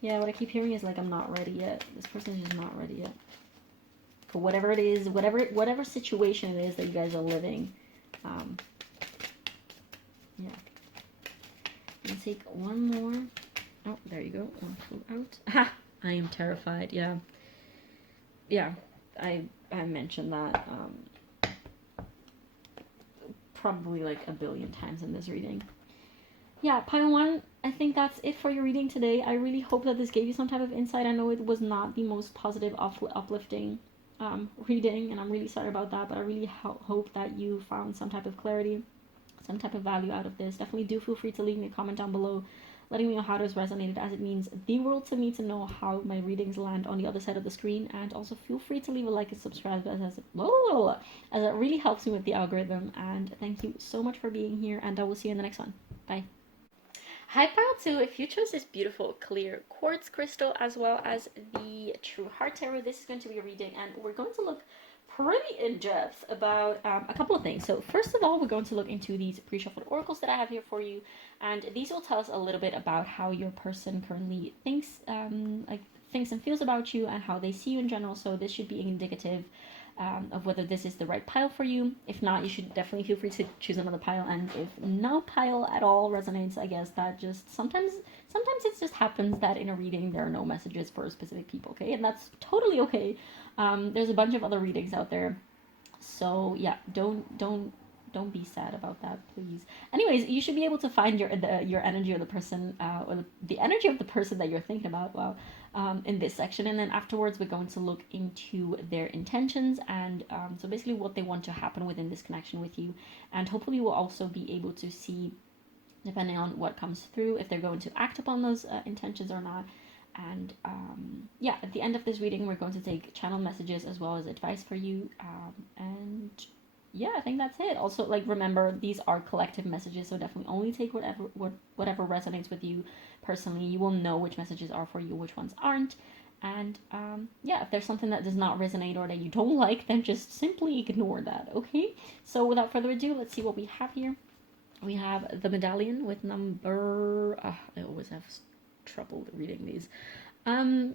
Yeah, what I keep hearing is I'm not ready yet. This person is just not ready yet. For whatever it is, whatever situation it is that you guys are living. Yeah. I'm gonna take one more. Oh, there you go. One flew out. Ha! I am terrified. Yeah. Yeah. I mentioned that probably a billion times in this reading. Yeah, pile one, I think that's it for your reading today. I really hope that this gave you some type of insight. I know it was not the most positive, uplifting reading, and I'm really sorry about that, but I really hope that you found some type of clarity, some type of value out of this. Definitely do feel free to leave me a comment down below letting me know how this resonated, as it means the world to me to know how my readings land on the other side of the screen. And also feel free to leave a like and subscribe, as it really helps me with the algorithm. And thank you so much for being here, and I will see you in the next one. Bye. Hi Pile 2, if you chose this beautiful clear quartz crystal as well as the True Heart Tarot, this is going to be a reading, and we're going to look pretty in depth about a couple of things. So first of all, we're going to look into these pre-shuffled oracles that I have here for you, and these will tell us a little bit about how your person currently thinks, thinks and feels about you, and how they see you in general. So this should be indicative of whether this is the right pile for you. If not, you should definitely feel free to choose another pile, and if no pile at all resonates, I guess that just sometimes it just happens that in a reading there are no messages for specific people, okay? And that's totally okay. There's a bunch of other readings out there, so yeah, don't be sad about that, please. Anyways, you should be able to find your energy of the person, or the energy of the person that you're thinking about, in this section. And then afterwards, we're going to look into their intentions, and so basically what they want to happen within this connection with you. And hopefully we'll also be able to see, depending on what comes through, if they're going to act upon those intentions or not. And yeah, at the end of this reading, we're going to take channel messages as well as advice for you. And yeah, I think that's it. Also, like, remember, these are collective messages, so definitely only take whatever resonates with you personally. You will know which messages are for you, which ones aren't. And yeah, if there's something that does not resonate or that you don't like, then just simply ignore that, okay? So without further ado, let's see what we have here. We have the medallion with number... I always have trouble reading these. LS50,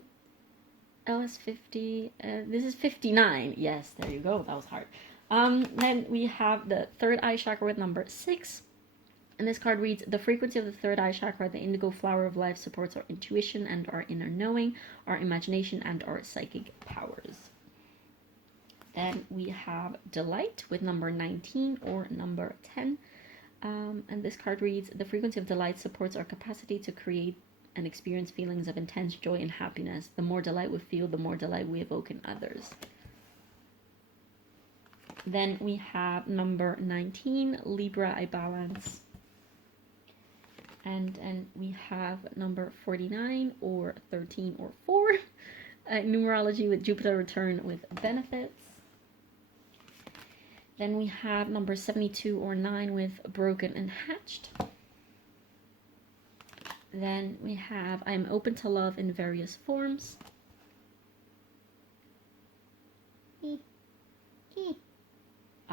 this is 59. Yes, there you go. That was hard. Then we have the third eye chakra with number 6. And this card reads, the frequency of the third eye chakra, the indigo flower of life, supports our intuition and our inner knowing, our imagination and our psychic powers. Then we have delight with number 19 or number 10. And this card reads, the frequency of delight supports our capacity to create and experience feelings of intense joy and happiness. The more delight we feel, the more delight we evoke in others. Then we have number 19, Libra, I balance. And we have number 49 or 13 or 4, numerology with Jupiter return with benefits. Then we have number 72 or 9 with broken and hatched. Then we have I am open to love in various forms.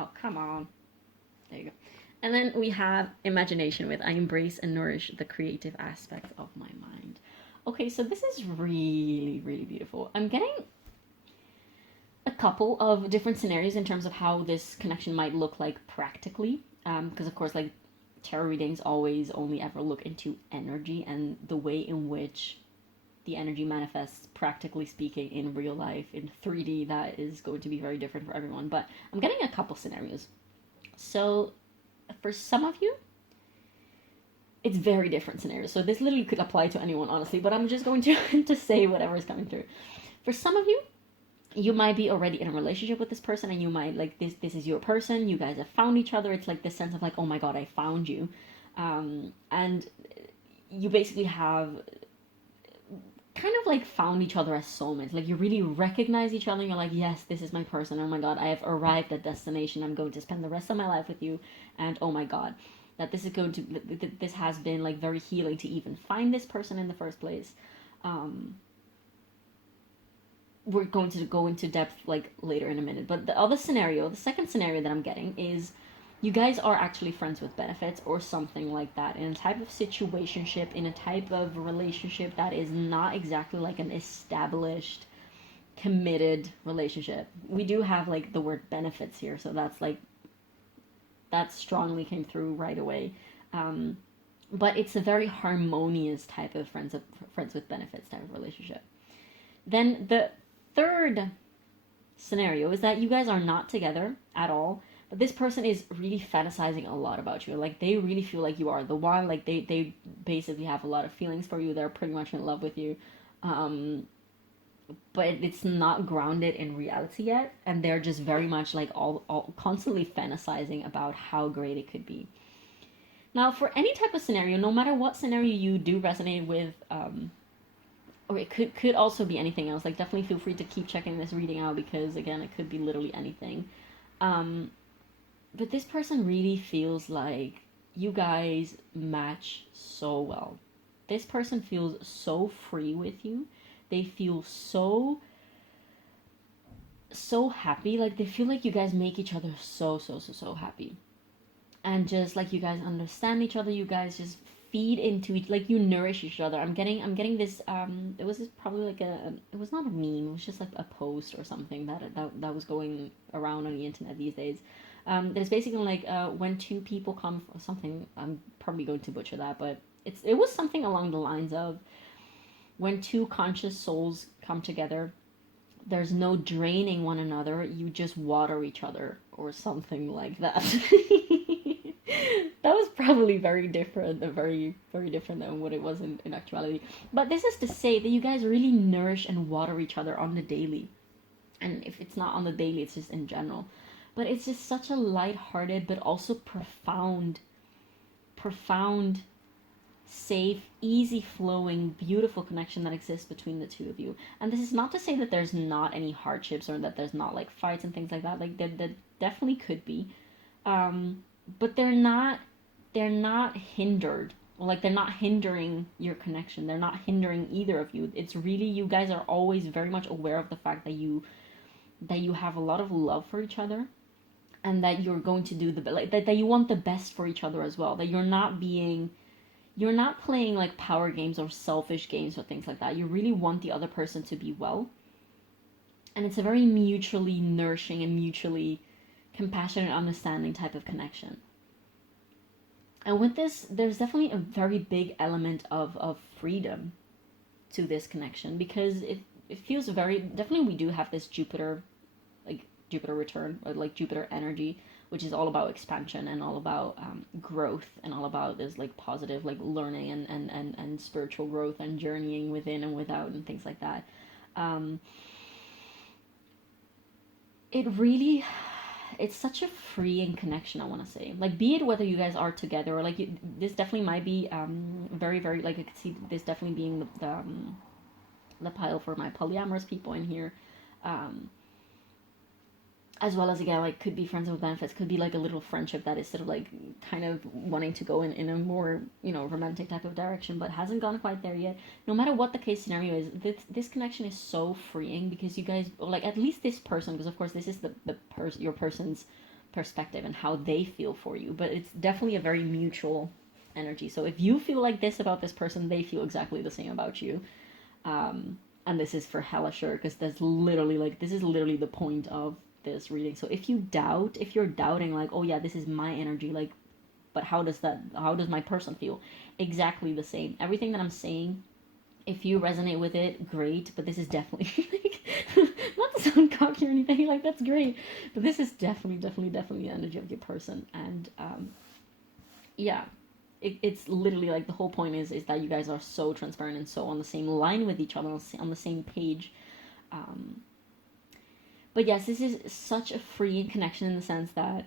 Oh, come on. There you go. And then we have imagination with I embrace and nourish the creative aspects of my mind. Okay, so this is really, really beautiful. I'm getting a couple of different scenarios in terms of how this connection might look like practically. Because of course, like, tarot readings always only ever look into energy and the way in which the energy manifests, practically speaking, in real life, in 3D, that is going to be very different for everyone. But I'm getting a couple scenarios. So for some of you, it's very different scenarios. So this literally could apply to anyone, honestly, but I'm just going to say whatever is coming through. For some of you, you might be already in a relationship with this person, and you might, like, this is your person, you guys have found each other. It's like this sense of like, oh my god, I found you. And you basically have kind of like found each other as soulmates. Like, you really recognize each other and you're like, yes, this is my person. Oh my god, I have arrived at destination. I'm going to spend the rest of my life with you. And oh my god, that this is going to, this has been like very healing to even find this person in the first place. We're going to go into depth like later in a minute. But the other scenario, the second scenario that I'm getting is you guys are actually friends with benefits or something like that, in a type of situationship, in a type of relationship that is not exactly like an established, committed relationship. We do have like the word benefits here, so that's like, that strongly came through right away. But it's a very harmonious type of friends with benefits type of relationship. Then the third scenario is that you guys are not together at all, But this person is really fantasizing a lot about you. Like, they really feel like you are the one. Like, they basically have a lot of feelings for you. They're pretty much in love with you. But it's not grounded in reality yet. And they're just very much like all constantly fantasizing about how great it could be. Now, for any type of scenario, no matter what scenario you do resonate with, or it could also be anything else. Like, definitely feel free to keep checking this reading out, because again, it could be literally anything. But this person really feels like you guys match so well. This person feels so free with you. They feel so happy. Like, they feel like you guys make each other so happy. And just like you guys understand each other, you guys just feed into each, like, you nourish each other. I'm getting this it was probably like it was not a meme, it was just like a post or something that was going around on the internet these days. There's basically like when two people come for something, I'm probably going to butcher that, but it was something along the lines of, when two conscious souls come together, there's no draining one another, you just water each other, or something like that. That was probably very different, very different than what it was in actuality. But this is to say that you guys really nourish and water each other on the daily. And if it's not on the daily, it's just in general. But it's just such a light-hearted, but also profound, safe, easy-flowing, beautiful connection that exists between the two of you. And this is not to say that there's not any hardships, or that there's not like fights and things like that. Like, there definitely could be. But they're not hindered. Like, they're not hindering your connection. They're not hindering either of you. It's really, you guys are always very much aware of the fact that you have a lot of love for each other, and that you're going to do that you want the best for each other as well. That you're not playing like power games or selfish games or things like that. You really want the other person to be well. And it's a very mutually nourishing and mutually compassionate, understanding type of connection. And with this, there's definitely a very big element of freedom to this connection, because it feels very, definitely we do have this Jupiter return, or like Jupiter energy, which is all about expansion and all about growth, and all about this like positive, like learning and spiritual growth and journeying within and without and things like that. It's such a freeing connection, I want to say. Like, be it whether you guys are together, or like this definitely might be very like, I could see this definitely being the pile for my polyamorous people in here. As well as, again, like, could be friends with benefits, could be like a little friendship that is sort of like kind of wanting to go in a more, romantic type of direction, but hasn't gone quite there yet. No matter what the case scenario is, this connection is so freeing, because you guys, like, at least this person, because of course this is your person's perspective and how they feel for you, but it's definitely a very mutual energy. So if you feel like this about this person, they feel exactly the same about you. And this is for hella sure, because this is literally the point of this reading. So if you're doubting, like, oh yeah, this is my energy, like, but how does my person feel? Exactly the same. Everything that I'm saying, if you resonate with it, great, but this is definitely like, not to sound cocky or anything, like, that's great, but this is definitely the energy of your person. And yeah, it's literally like, the whole point is that you guys are so transparent and so on the same line with each other, on the same page. But yes, this is such a freeing connection, in the sense that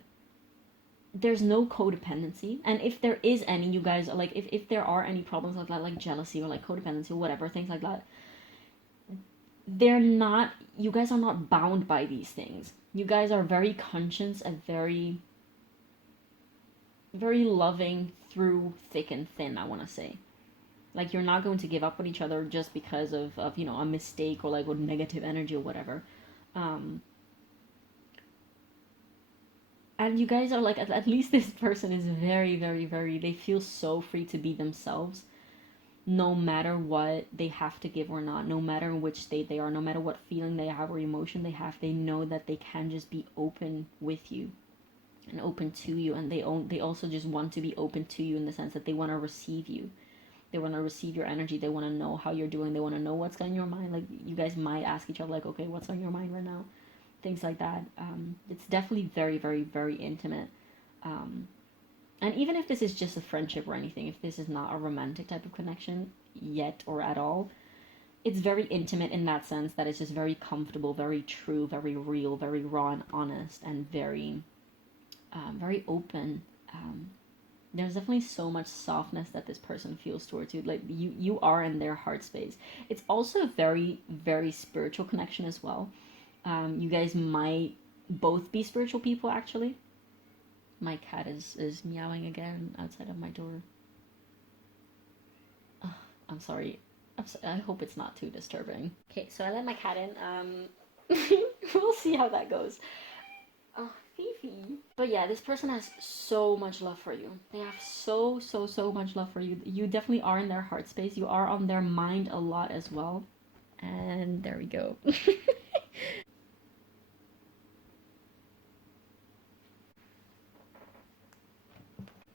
there's no codependency. And if there is any, you guys are like, if there are any problems like that, like jealousy or like codependency or whatever, things like that, you guys are not bound by these things. You guys are very conscious and very, very loving through thick and thin, I want to say. Like, you're not going to give up on each other just because of a mistake, or like with negative energy or whatever. And you guys are like, at least this person is very, very, very, they feel so free to be themselves, no matter what they have to give or not, no matter in which state they are, no matter what feeling they have or emotion they have. They know that they can just be open with you and open to you, and they also just want to be open to you, in the sense that they want to receive you. They want to receive your energy. They want to know how you're doing. They want to know what's on your mind. Like, you guys might ask each other, like, okay, what's on your mind right now? things like that. It's definitely very, very, very intimate. And even if this is just a friendship or anything, if this is not a romantic type of connection yet or at all, it's very intimate in that sense that it's just very comfortable, very true, very real, very raw and honest, and very, very open. There's definitely so much softness that this person feels towards you. Like you are in their heart space. It's also a very, very spiritual connection as well. You guys might both be spiritual people, actually. My cat is meowing again outside of my door. Oh, I'm sorry. I hope it's not too disturbing. Okay, so I let my cat in. We'll see how that goes. Oh, Fifi. But yeah, this person has so much love for you. They have so much love for you. You definitely are in their heart space. You are on their mind a lot as well. And there we go.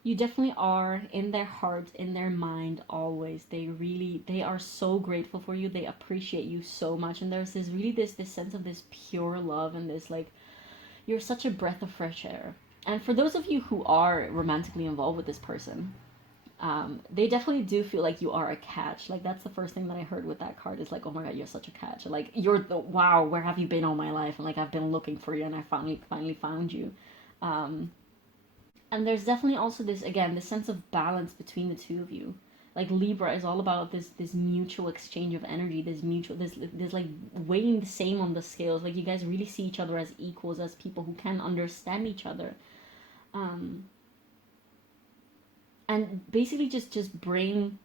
You definitely are in their heart, in their mind always. They are so grateful for you. They appreciate you so much. And there's this sense of this pure love and this like, you're such a breath of fresh air. And for those of you who are romantically involved with this person, they definitely do feel like you are a catch. Like that's the first thing that I heard with that card is like, oh my god, you're such a catch. Like you're the wow, where have you been all my life? And like I've been looking for you and I finally found you. And there's definitely also this sense of balance between the two of you. Like Libra is all about this mutual exchange of energy, this like weighing the same on the scales. Like you guys really see each other as equals, as people who can understand each other, and basically just bring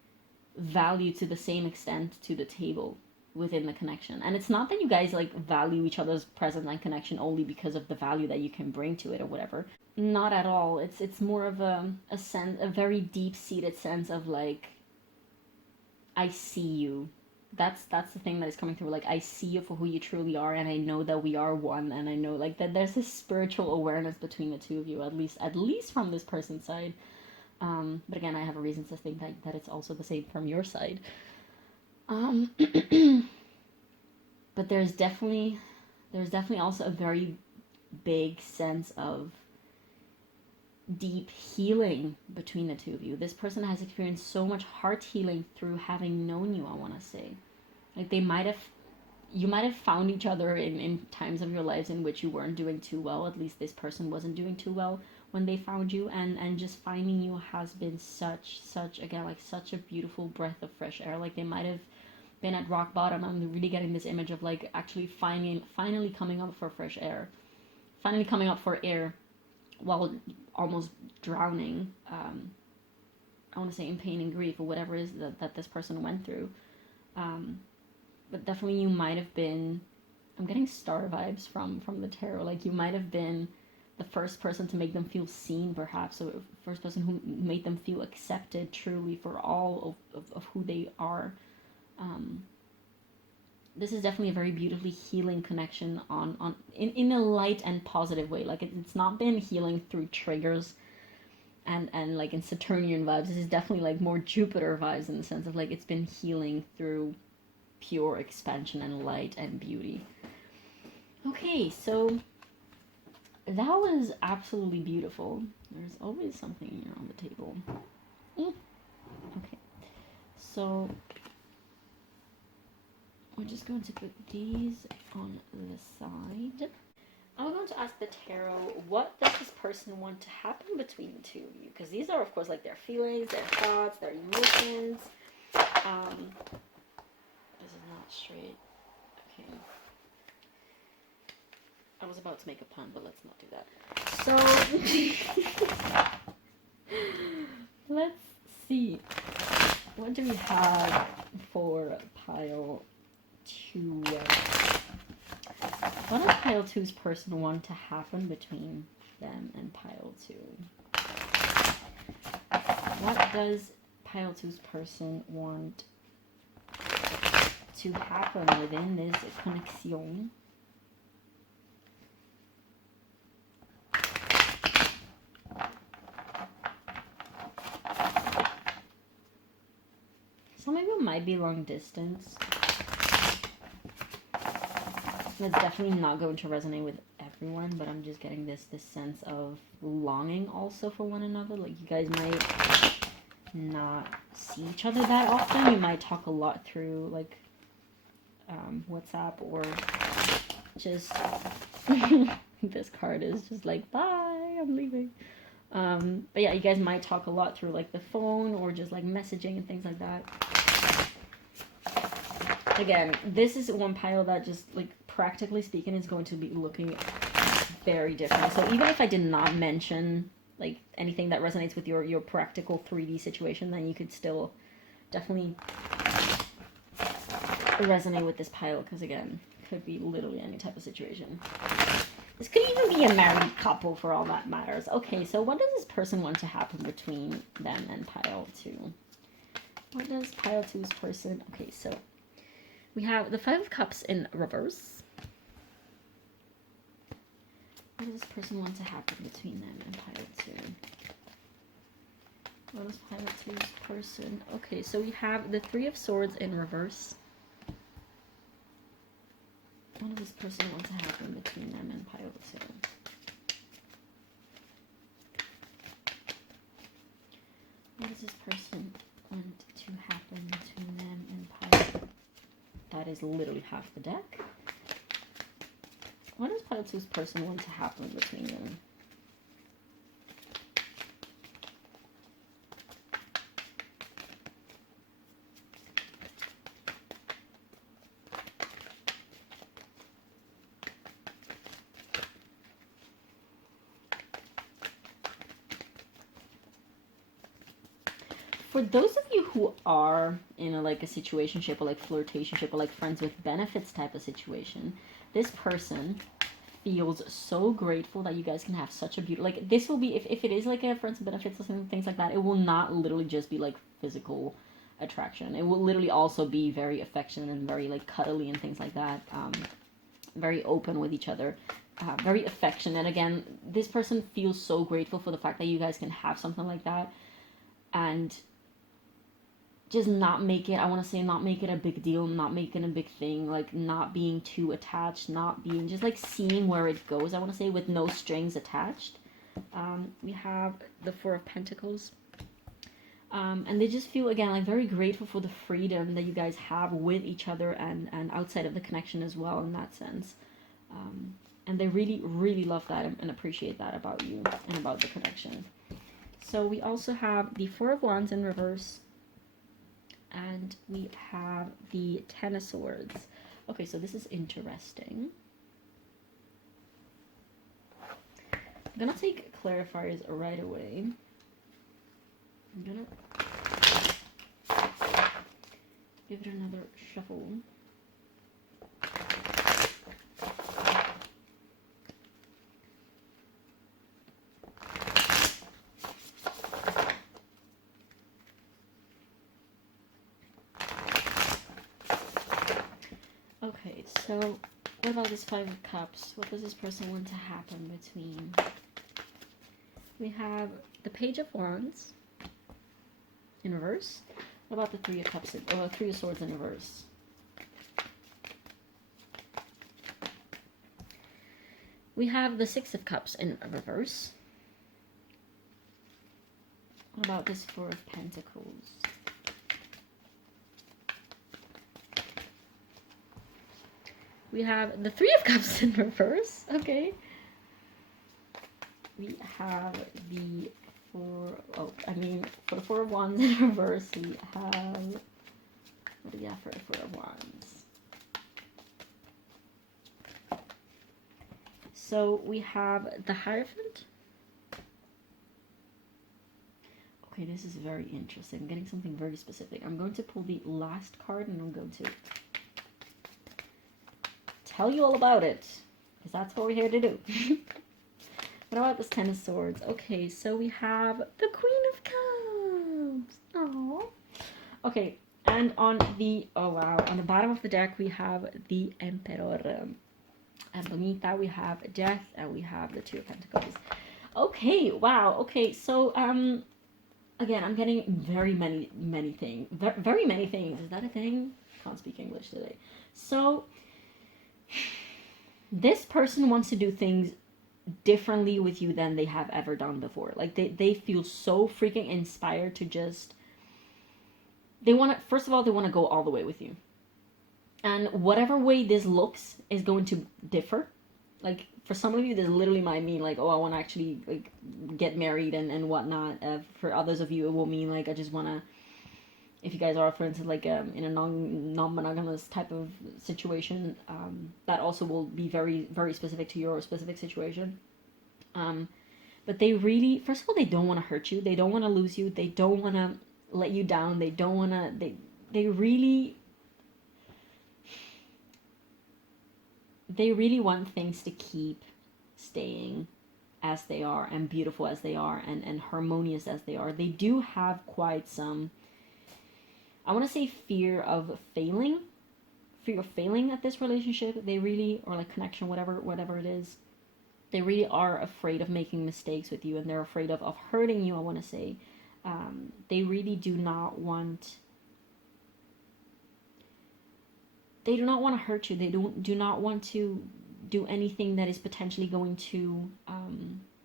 value to the same extent to the table within the connection. And it's not that you guys like value each other's presence and connection only because of the value that you can bring to it or whatever. Not at all. It's more of a sense, a very deep seated sense of like, I see you. That's the thing that is coming through. Like I see you for who you truly are, and I know that we are one, and I know like that there's this spiritual awareness between the two of you, at least from this person's side. But again, I have a reason to think that it's also the same from your side. But there's definitely also a very big sense of deep healing between the two of you. This person has experienced so much heart healing through having known you, I want to say. Like you might have found each other in times of your lives in which you weren't doing too well. At least this person wasn't doing too well when they found you, and just finding you has been such a beautiful breath of fresh air. Like they might have been at rock bottom. I'm really getting this image of like actually finally coming up for fresh air, finally coming up for air while almost drowning. I want to say in pain and grief or whatever it is that this person went through. But definitely you might have been, I'm getting star vibes from the tarot. Like you might have been the first person to make them feel seen, perhaps, or first person who made them feel accepted truly for all of who they are. This is definitely a very beautifully healing connection in a light and positive way. Like it's not been healing through triggers and like in Saturnian vibes. This is definitely like more Jupiter vibes in the sense of like it's been healing through pure expansion and light and beauty. Okay, so that was absolutely beautiful. There's always something here on the table. Okay, so we're just going to put these on the side. I'm going to ask the tarot, what does this person want to happen between the two of you? Because these are, of course, like their feelings, their thoughts, their emotions. This is not straight. Okay. I was about to make a pun, but let's not do that. So, let's see. What do we have for pile 2? What does pile 2's person want to happen between them and pile 2? What does pile 2's person want to happen within this connection? Some of you might be long distance. That's definitely not going to resonate with everyone, but I'm just getting this sense of longing also for one another. Like, you guys might not see each other that often. You might talk a lot through, like, WhatsApp, or just this card is just like, bye, I'm leaving. But yeah, you guys might talk a lot through, like, the phone, or just, like, messaging and things like that. Again, this is one pile that just, like, practically speaking, is going to be looking very different. So even if I did not mention, like, anything that resonates with your practical 3D situation, then you could still definitely resonate with this pile, because again, could be literally any type of situation. This could even be a married couple for all that matters. Okay, so what does this person want to happen between them and pile 2? What does pile 2's person... Okay, so we have the 5 of Cups in reverse. What does this person want to happen between them and pile 2? What is pile 2's person? Okay, so we have the 3 of Swords in reverse. What does this person want to happen between them and pile 2? What does this person want to happen between them and pile? That is literally half the deck. What does pile 2's person want to happen between them? For those of you who are in a, like, a situationship, or like flirtationship, or like friends with benefits type of situation, this person feels so grateful that you guys can have such a beautiful, like, this will be, if it is like a friends with benefits or something, things like that, it will not literally just be like physical attraction. It will literally also be very affectionate and very, like, cuddly and things like that. Very open with each other. Very affectionate. Again, this person feels so grateful for the fact that you guys can have something like that, and just not make it, I want to say, not make it a big deal, not making a big thing, like, not being too attached, not being, just, like, seeing where it goes, I want to say, with no strings attached. We have the 4 of Pentacles. And they just feel, again, like, very grateful for the freedom that you guys have with each other, and outside of the connection as well, in that sense. And they really, really love that and appreciate that about you and about the connection. So we also have the 4 of Wands in reverse. And we have the 10 of Swords. Okay, so this is interesting. I'm gonna take clarifiers right away. I'm gonna give it another shuffle. Okay, so what about this 5 of Cups? What does this person want to happen between? We have the Page of Wands in reverse. What about the 3 of Cups, 3 of Swords in reverse? We have the 6 of Cups in reverse. What about this 4 of Pentacles? We have the 3 of Cups in reverse. Okay. We have the 4... Oh, I mean, for the 4 of Wands in reverse, we have... What do we have for the 4 of Wands? So we have the Hierophant. Okay, this is very interesting. I'm getting something very specific. I'm going to pull the last card, and I'm going to tell you all about it, because that's what we're here to do. What about this 10 of Swords? Okay, so we have the Queen of Cups. Aww. Okay, and on the, oh wow, on the bottom of the deck we have the Emperor. And beneath that we have Death, and we have the 2 of Pentacles. Okay, wow. Okay, so again, I'm getting very many things. Very many things. Is that a thing? Can't speak English today. So This person wants to do things differently with you than they have ever done before. Like they feel so freaking inspired to just, they want to, first of all, they want to go all the way with you. And whatever way this looks is going to differ. Like for some of you, this literally might mean like, oh, I want to actually like get married and whatnot. For others of you, it will mean like, I just want to, if you guys are, for instance, like in a non-monogamous type of situation, that also will be very, very specific to your specific situation. But they really, first of all, they don't want to hurt you. They don't want to lose you. They don't want to let you down. They don't want to, they really want things to keep staying as they are, and beautiful as they are, and harmonious as they are. They do have quite some, I want to say, fear of failing at this relationship. They really, or like connection, whatever it is, they really are afraid of making mistakes with you, and they're afraid of hurting you, I want to say. They really do not want, they do not want to hurt you. They do not want to do anything that is potentially going to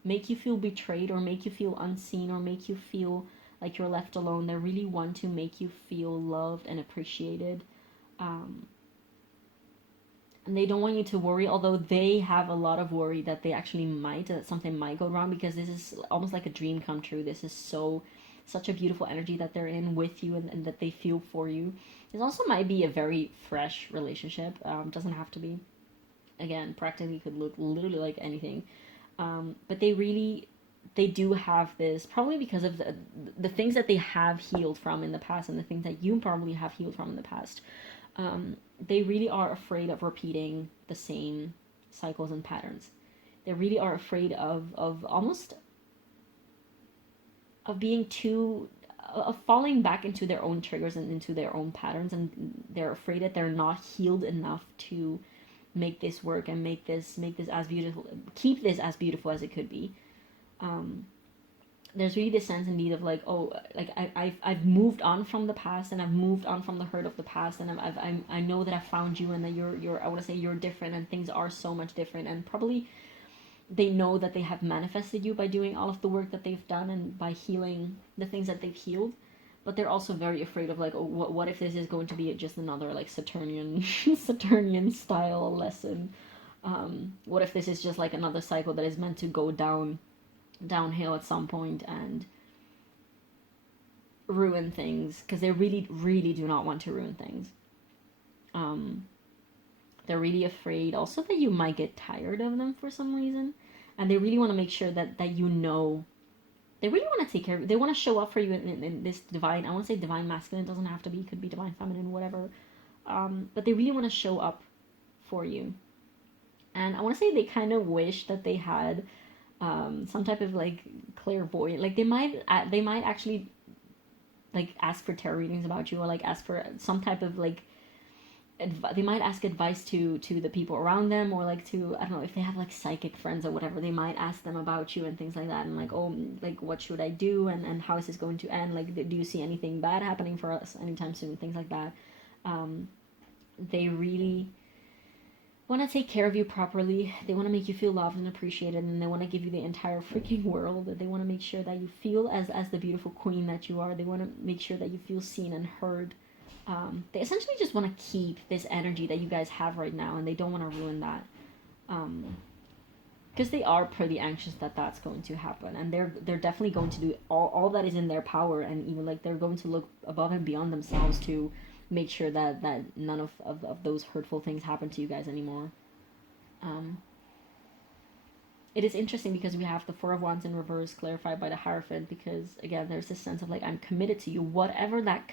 make you feel betrayed, or make you feel unseen, or make you feel like you're left alone. They really want to make you feel loved and appreciated. And they don't want you to worry, although they have a lot of worry that they actually might, that something might go wrong, because this is almost like a dream come true. This is such a beautiful energy that they're in with you, and that they feel for you. This also might be a very fresh relationship. Doesn't have to be. Again, practically could look literally like anything. But they do have this, probably because of the things that they have healed from in the past, and the things that you probably have healed from in the past. They really are afraid of repeating the same cycles and patterns. They really are afraid of almost, of being too, of falling back into their own triggers and into their own patterns, and they're afraid that they're not healed enough to make this work and make this as beautiful, keep this as beautiful as it could be. There's really this sense indeed of like, oh, like I've moved on from the past, and I've moved on from the hurt of the past, and I know that I found you, and that you're I want to say you're different, and things are so much different, and probably they know that they have manifested you by doing all of the work that they've done, and by healing the things that they've healed. But they're also very afraid of like, oh, what if this is going to be just another like Saturnian style lesson? What if this is just like another cycle that is meant to go downhill at some point and ruin things? Because they really do not want to ruin things. They're really afraid also that you might get tired of them for some reason, and they really want to make sure that you know, they really want to take care of you. They want to show up for you in this divine, I want to say divine masculine, it doesn't have to be, it could be divine feminine, whatever. But they really want to show up for you. And I want to say they kind of wish that they had some type of like clairvoyant, like they might actually like ask for tarot readings about you, or like ask for some type of like they might ask advice to the people around them, or like to, I don't know, if they have like psychic friends or whatever, they might ask them about you and things like that, and like, oh, like what should I do, and how is this going to end, like do you see anything bad happening for us anytime soon, things like that. They really want to take care of you properly. They want to make you feel loved and appreciated, and they want to give you the entire freaking world. They want to make sure that you feel as the beautiful queen that you are. They want to make sure that you feel seen and heard. They essentially just want to keep this energy that you guys have right now, and they don't want to ruin that. Because they are pretty anxious that that's going to happen, and they're definitely going to do all that is in their power, and even like they're going to look above and beyond themselves to make sure that none of those hurtful things happen to you guys anymore. It is interesting because we have the Four of Wands in reverse clarified by the Hierophant, because again there's this sense of like, I'm committed to you, whatever that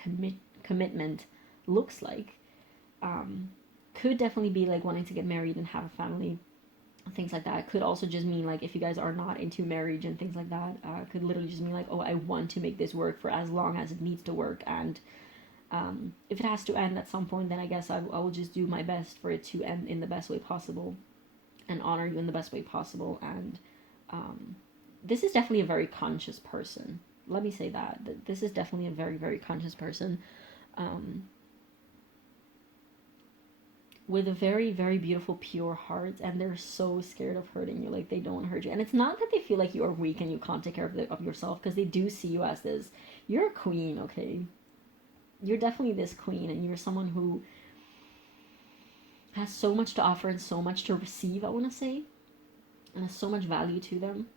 commitment looks like. Could definitely be like wanting to get married and have a family, things like that. It could also just mean like, if you guys are not into marriage and things like that, could literally just mean like, oh, I want to make this work for as long as it needs to work, and if it has to end at some point, then I guess I will just do my best for it to end in the best way possible, and honor you in the best way possible. And this is definitely a very conscious person. Let me say that this is definitely a very, very conscious person. with a very, very beautiful, pure heart, and they're so scared of hurting you. Like, they don't want to hurt you. And it's not that they feel like you are weak and you can't take care of yourself, because they do see you as this. You're a queen, okay? You're definitely this queen, and you're someone who has so much to offer and so much to receive, I want to say, and has so much value to them.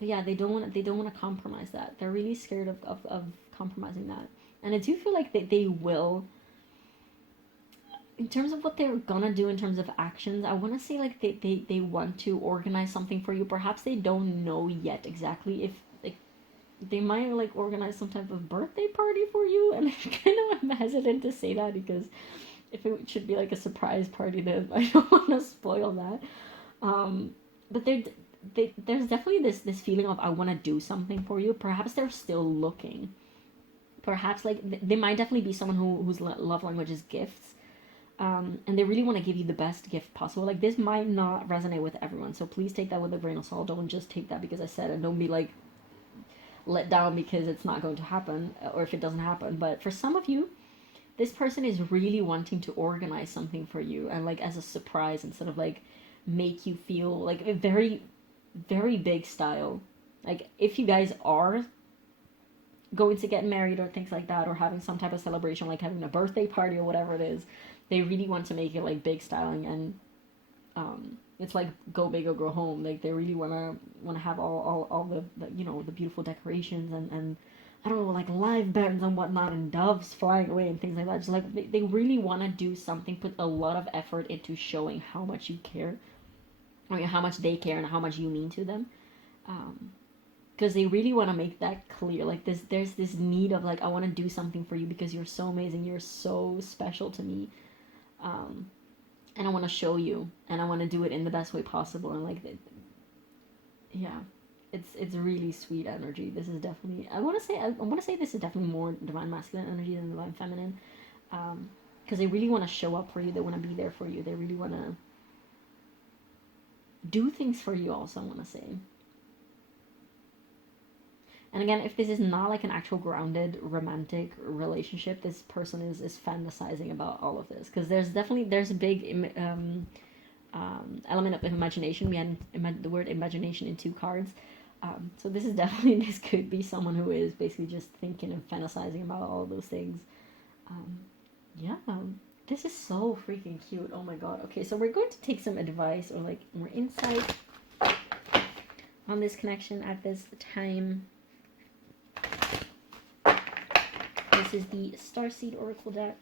But yeah, they don't want to compromise that. They're really scared of compromising that. And I do feel like they will, in terms of what they're gonna do in terms of actions. I want to say like they want to organize something for you. Perhaps they don't know yet exactly if, like, they might like organize some type of birthday party for you. And I kind of am hesitant to say that, because if it should be like a surprise party, then I don't want to spoil that. But there's definitely this feeling of, I want to do something for you. Perhaps they're still looking. Perhaps like they might definitely be someone whose love language is gifts, and they really want to give you the best gift possible. Like, this might not resonate with everyone, so please take that with a grain of salt. Don't just take that because I said it. Don't be like let down because it's not going to happen, or if it doesn't happen. But for some of you, this person is really wanting to organize something for you, and like as a surprise, instead of like make you feel like a very, very big style. Like, if you guys are going to get married or things like that, or having some type of celebration, like having a birthday party or whatever it is, they really want to make it like big styling, and it's like go big or go home. Like, they really want to have all the you know, the beautiful decorations, and I don't know, like live bands and whatnot, and doves flying away and things like that. Just like they really want to do something, put a lot of effort into showing how much you care, or how much they care, and how much you mean to them. Because they really want to make that clear. Like, there's this need of like, I want to do something for you because you're so amazing, you're so special to me, and I want to show you, and I want to do it in the best way possible. And like, yeah, it's really sweet energy. This is definitely, I want to say this is definitely more divine masculine energy than divine feminine, because they really want to show up for you. They want to be there for you. They really want to do things for you also, I want to say. And again, if this is not like an actual grounded romantic relationship, this person is fantasizing about all of this, because there's a big element of imagination. We had the word imagination in 2 cards. So this is definitely, this could be someone who is basically just thinking and fantasizing about all those things. Yeah, this is so freaking cute. Oh my god. Okay, so we're going to take some advice, or like more insight on this connection at this time. This is the Starseed Oracle deck.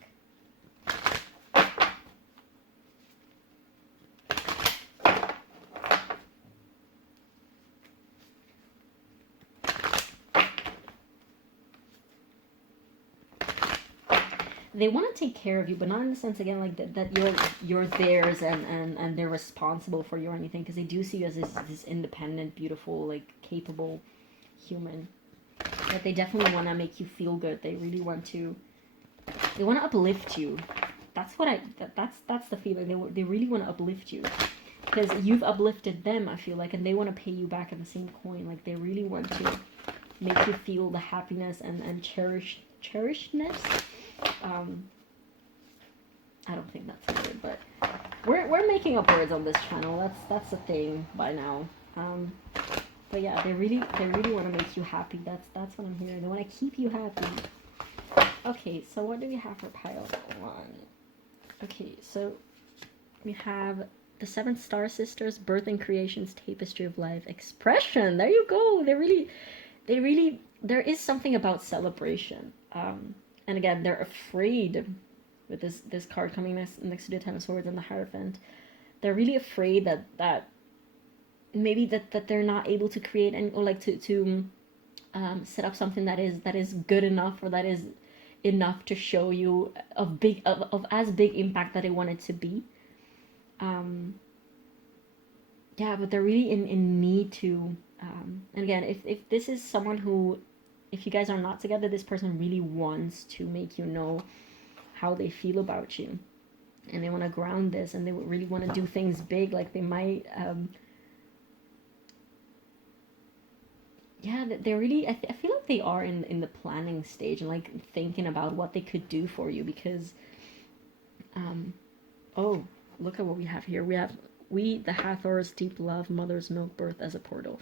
They want to take care of you, but not in the sense, again, like that you're theirs and they're responsible for you or anything, because they do see you as this independent, beautiful, like capable human. But they definitely want to make you feel good. They really want to. They want to uplift you. That's what that's the feeling. They really want to uplift you, because you've uplifted them, I feel like, and they want to pay you back in the same coin. Like, they really want to make you feel the happiness and cherishedness. I don't think that's a word, but we're making up words on this channel. That's the thing by now. But yeah, they really want to make you happy. That's what I'm hearing. They want to keep you happy. Okay, so what do we have for pile 1? Okay, so we have the 7 Star Sisters, Birth and Creation's Tapestry of Life, Expression. There you go. They really, there is something about celebration. And again, they're afraid with this card coming next to the 10 of Swords and the Hierophant. They're really afraid that maybe that they're not able to create or like to set up something that is good enough, or that is enough to show you of as big impact that they want it to be. Yeah, but they're really in need to. And again, if this is someone who, if you guys are not together, this person really wants to make you know how they feel about you, and they want to ground this, and they really want to do things big. Like, they might yeah, they're really, I feel like they are in the planning stage and like thinking about what they could do for you because, oh, look at what we have here. We, the Hathor's deep love, mother's milk, birth as a portal.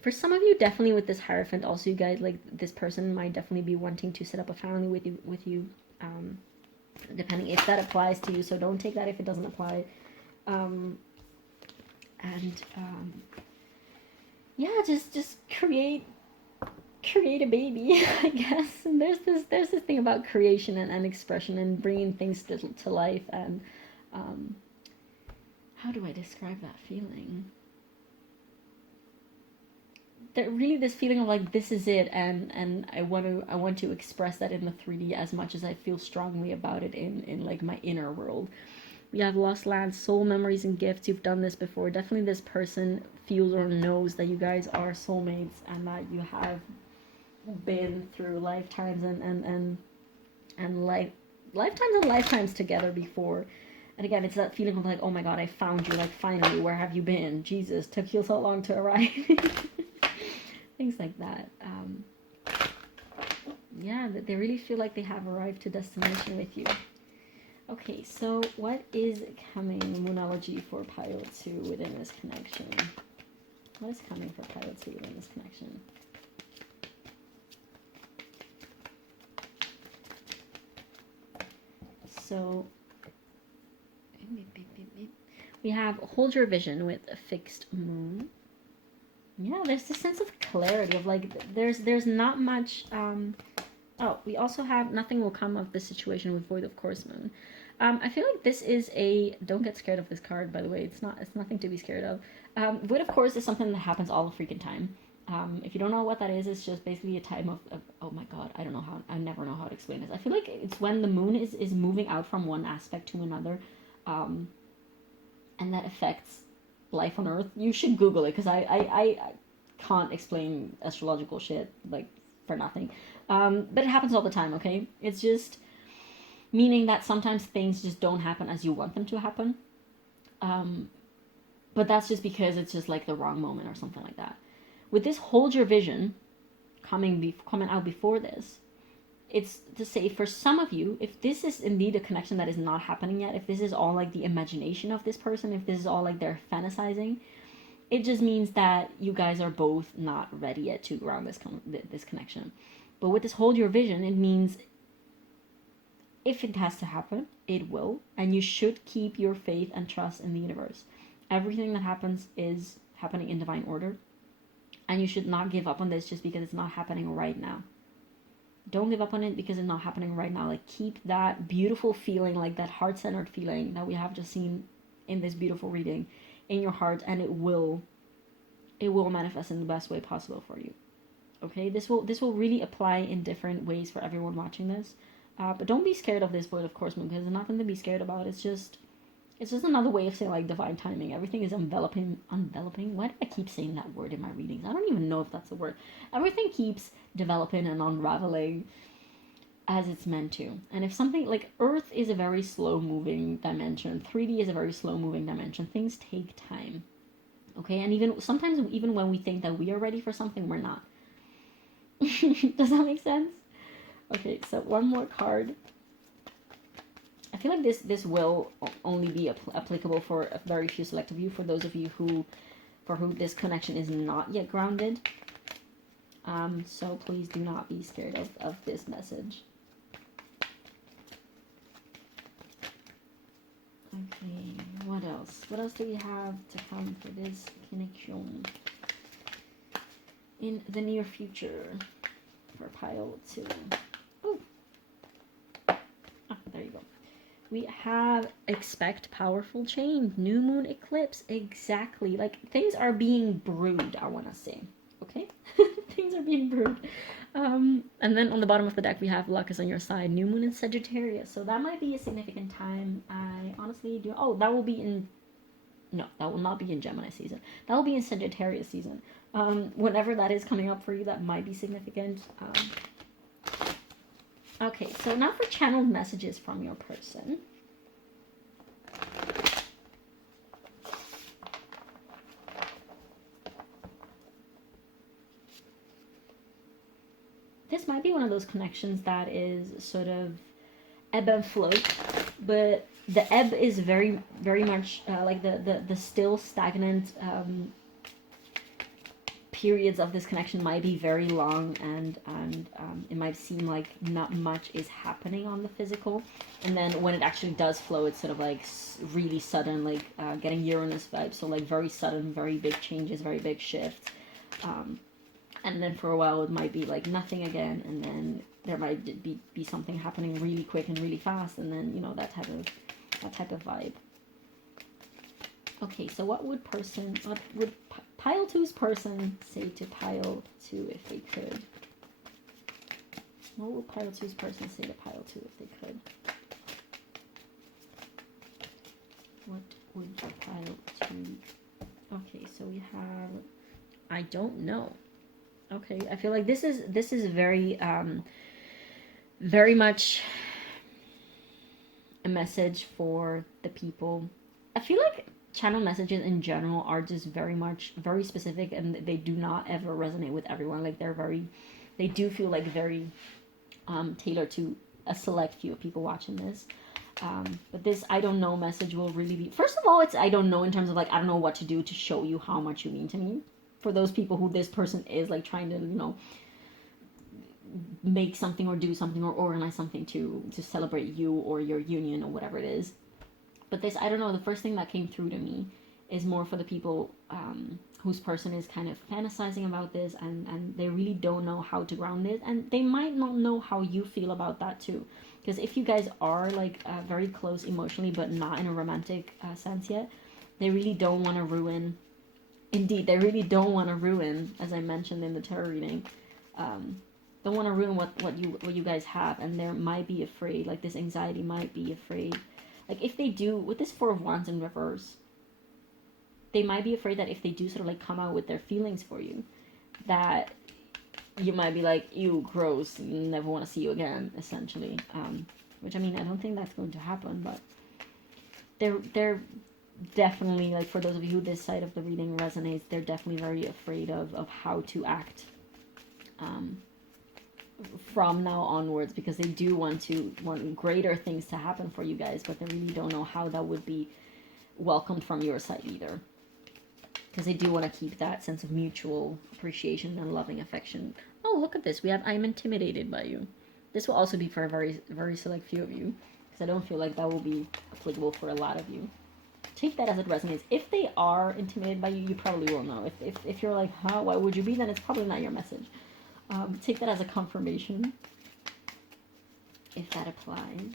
For some of you, definitely with this Hierophant, also you guys, like this person might definitely be wanting to set up a family with you, depending if that applies to you. So don't take that if it doesn't apply. Yeah, just create a baby, I guess. And there's this thing about creation and expression and bringing things to life. And how do I describe that feeling? That really this feeling of like this is it, and I want to express that in the 3D as much as I feel strongly about it in like my inner world. We have lost lands, soul memories, and gifts. You've done this before. Definitely this person feels or knows that you guys are soulmates and that you have been through lifetimes and lifetimes together before. And again, it's that feeling of like, oh my god, I found you, like finally, where have you been? Jesus, took you so long to arrive. Things like that. Yeah, they really feel like they have arrived to destination with you. Okay, so what is coming, Moonology, for Pile 2 within this connection? What is coming for Pile 2 within this connection? So, we have hold your vision with a fixed moon. Yeah, there's this sense of clarity of like, there's not much, oh, we also have nothing will come of this situation with Void of Course Moon. I feel like this is a, don't get scared of this card, by the way. It's nothing to be scared of. Void of Course is something that happens all the freaking time. If you don't know what that is, it's just basically a time of oh my god, I never know how to explain this. I feel like it's when the moon is moving out from one aspect to another, and that affects life on Earth. You should Google it, because I can't explain astrological shit, like, for nothing. But it happens all the time, okay? It's just meaning that sometimes things just don't happen as you want them to happen. But that's just because it's just like the wrong moment or something like that. With this hold your vision coming out before this, it's to say for some of you, if this is indeed a connection that is not happening yet, if this is all like the imagination of this person, if this is all like they're fantasizing, it just means that you guys are both not ready yet to ground this connection. But with this hold your vision, it means if it has to happen, it will, and you should keep your faith and trust in the universe. Everything that happens is happening in divine order, and you should not give up on this just because it's not happening right now. Don't give up on it because it's not happening right now. Like, keep that beautiful feeling, like that heart-centered feeling that we have just seen in this beautiful reading in your heart, and it will manifest in the best way possible for you. Okay, this will really apply in different ways for everyone watching this. But don't be scared of this Void of Course Moon, because there's nothing to be scared about. It's just another way of saying like divine timing. Everything is enveloping. Why do I keep saying that word in my readings? I don't even know if that's a word. Everything keeps developing and unraveling as it's meant to. And if something like Earth is a very slow moving dimension, 3D is a very slow moving dimension. Things take time. Okay, and sometimes when we think that we are ready for something, we're not. Does that make sense? Okay, so one more card. I feel like this will only be applicable for a very few select of you. For those of you for who this connection is not yet grounded. So please do not be scared of this message. Okay, what else? What else do we have to come for this connection in the near future for pile 2? Oh, there you go. We have expect powerful change, new moon eclipse. Exactly, like things are being brewed, I want to say. Okay, things are being brewed. And then on the bottom of the deck we have luck is on your side, new moon in Sagittarius, so that might be a significant time. I honestly do. Oh, that will be in, no, that will not be in Gemini season. That will be in Sagittarius season. Whenever that is coming up for you, that might be significant. Okay, so now for channeled messages from your person. this might be one of those connections that is sort of ebb and flow, but the ebb is very, very much like the still stagnant periods of this connection might be very long, and it might seem like not much is happening on the physical, and then when it actually does flow, it's sort of like really sudden, like getting Uranus vibes, so like very sudden, very big changes, very big shifts, and then for a while it might be like nothing again, and then there might be something happening really quick and really fast, and then, you know, that type of vibe. Okay, so what would Pile 2's person say to Pile 2 if they could? What would Pile 2's person say to Pile 2 if they could? What would Pile 2... Okay, so we have... I don't know. Okay, I feel like this is very, very much a message for the people. I feel like channel messages in general are just very specific, and they do not ever resonate with everyone. Like they do feel like very tailored to a select few of people watching this. But this I don't know message will really be, first of all, it's I don't know in terms of like I don't know what to do to show you how much you mean to me. For those people who this person is like trying to, you know, make something or do something or organize something to celebrate you or your union or whatever it is. But this, I don't know, the first thing that came through to me is more for the people whose person is kind of fantasizing about this, and they really don't know how to ground it, and they might not know how you feel about that too. Because if you guys are like very close emotionally but not in a romantic sense yet, they really don't want to ruin, indeed, they really don't want to ruin, as I mentioned in the tarot reading, don't want to ruin what you guys have, and they might be afraid, like this anxiety might be afraid. Like if they do, with this Four of Wands in reverse, they might be afraid that if they do sort of like come out with their feelings for you, that you might be like, ew, gross, never want to see you again, essentially. Which, I mean, I don't think that's going to happen, but they're definitely, like, for those of you who this side of the reading resonates, they're definitely very afraid of how to act from now onwards, because they do want greater things to happen for you guys, but they really don't know how that would be welcomed from your side either, because they do want to keep that sense of mutual appreciation and loving affection. Oh, look at this, we have I'm intimidated by you. This will also be for a very, very select few of you, because I don't feel like that will be applicable for a lot of you. Take that as it resonates. If they are intimidated by you, you probably will know. If you're like, huh, why would you be, then it's probably not your message. Take that as a confirmation, if that applies.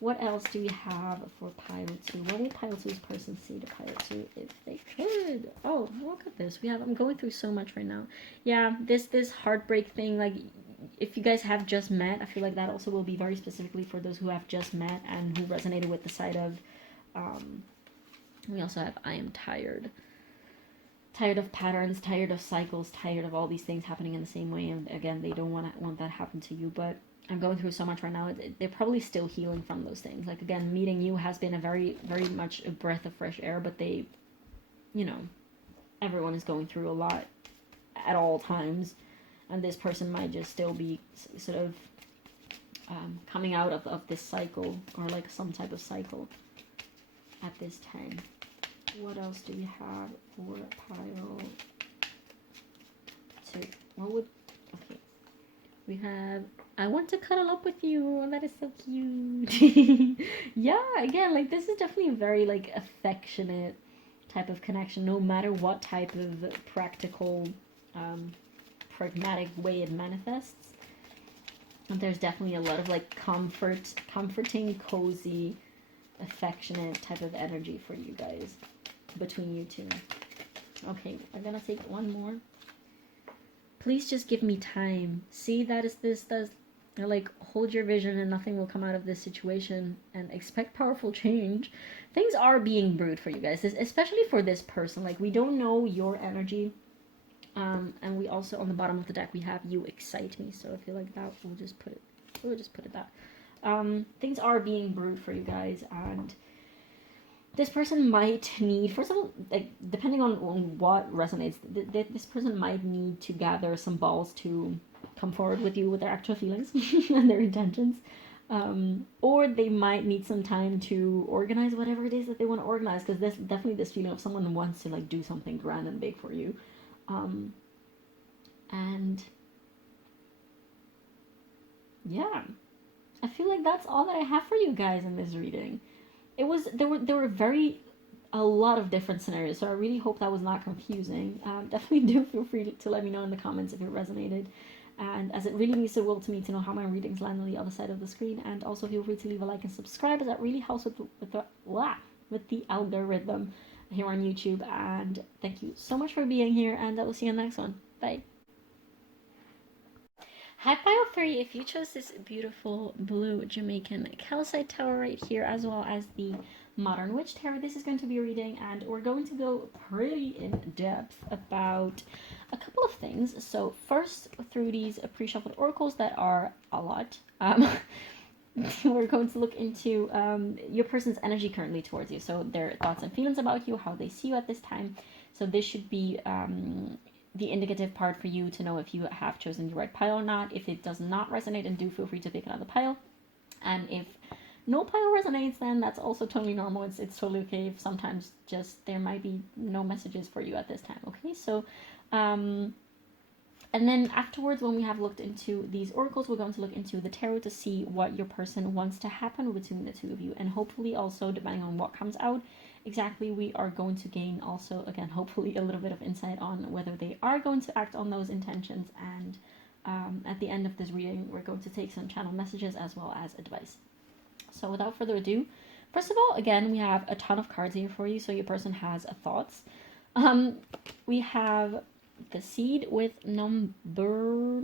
What else do we have for Pile 2? What would Pile 2's person say to Pile 2 if they could? Oh, look at this. I'm going through so much right now. Yeah, this heartbreak thing, like, if you guys have just met, I feel like that also will be very specifically for those who have just met and who resonated with the side of, we also have I am tired. Tired of patterns, tired of cycles, tired of all these things happening in the same way, and again, they don't want that to happen to you, but I'm going through so much right now. They're probably still healing from those things. Like, again, meeting you has been a very, very much a breath of fresh air, but they, you know, everyone is going through a lot at all times, and this person might just still be sort of coming out of this cycle, or like some type of cycle at this time. What else do we have for Pile 2? What would... Okay. We have, I want to cuddle up with you. That is so cute. Yeah, again, like, this is definitely a very, like, affectionate type of connection, no matter what type of practical, pragmatic way it manifests. And there's definitely a lot of, like, comforting, cozy, affectionate type of energy for you guys, between you two. Okay, I'm gonna take one more. Please just give me time. See, that is this, like, hold your vision and nothing will come out of this situation, and expect powerful change. Things are being brewed for you guys, especially for this person. Like, we don't know your energy. And we also, on the bottom of the deck, we have you excite me. So I feel like that, we'll just put it that. Things are being brewed for you guys, and this person might need, first of all, like, depending on what resonates, this person might need to gather some balls to come forward with you with their actual feelings and their intentions. Or they might need some time to organize whatever it is that they want to organize, because there's definitely this feeling of someone wants to like do something grand and big for you. And yeah, I feel like that's all that I have for you guys in this reading. There were a lot of different scenarios, so I really hope that was not confusing. Definitely do feel free to let me know in the comments if it resonated, and as it really means the world to me to know how my readings land on the other side of the screen. And also feel free to leave a like and subscribe, as that really helps with the algorithm here on YouTube. And thank you so much for being here, and I will see you in the next one. Bye. Hi Pile 3, if you chose this beautiful blue Jamaican Calcite tower right here, as well as the Modern Witch Tarot, this is going to be a reading, and we're going to go pretty in depth about a couple of things. So first, through these pre-shuffled oracles that are a lot, we're going to look into your person's energy currently towards you. So their thoughts and feelings about you, how they see you at this time. So this should be the indicative part for you to know if you have chosen the right pile or not. If it does not resonate, then do feel free to pick another pile. And if no pile resonates, then that's also totally normal. It's totally okay if sometimes just there might be no messages for you at this time. Okay, so and then afterwards, when we have looked into these oracles, we're going to look into the tarot to see what your person wants to happen between the two of you. And hopefully also, depending on what comes out exactly, we are going to gain also, again, hopefully a little bit of insight on whether they are going to act on those intentions. And at the end of this reading, we're going to take some channel messages as well as advice. So without further ado, first of all, again, we have a ton of cards here for you, so your person has thoughts. We have the seed with number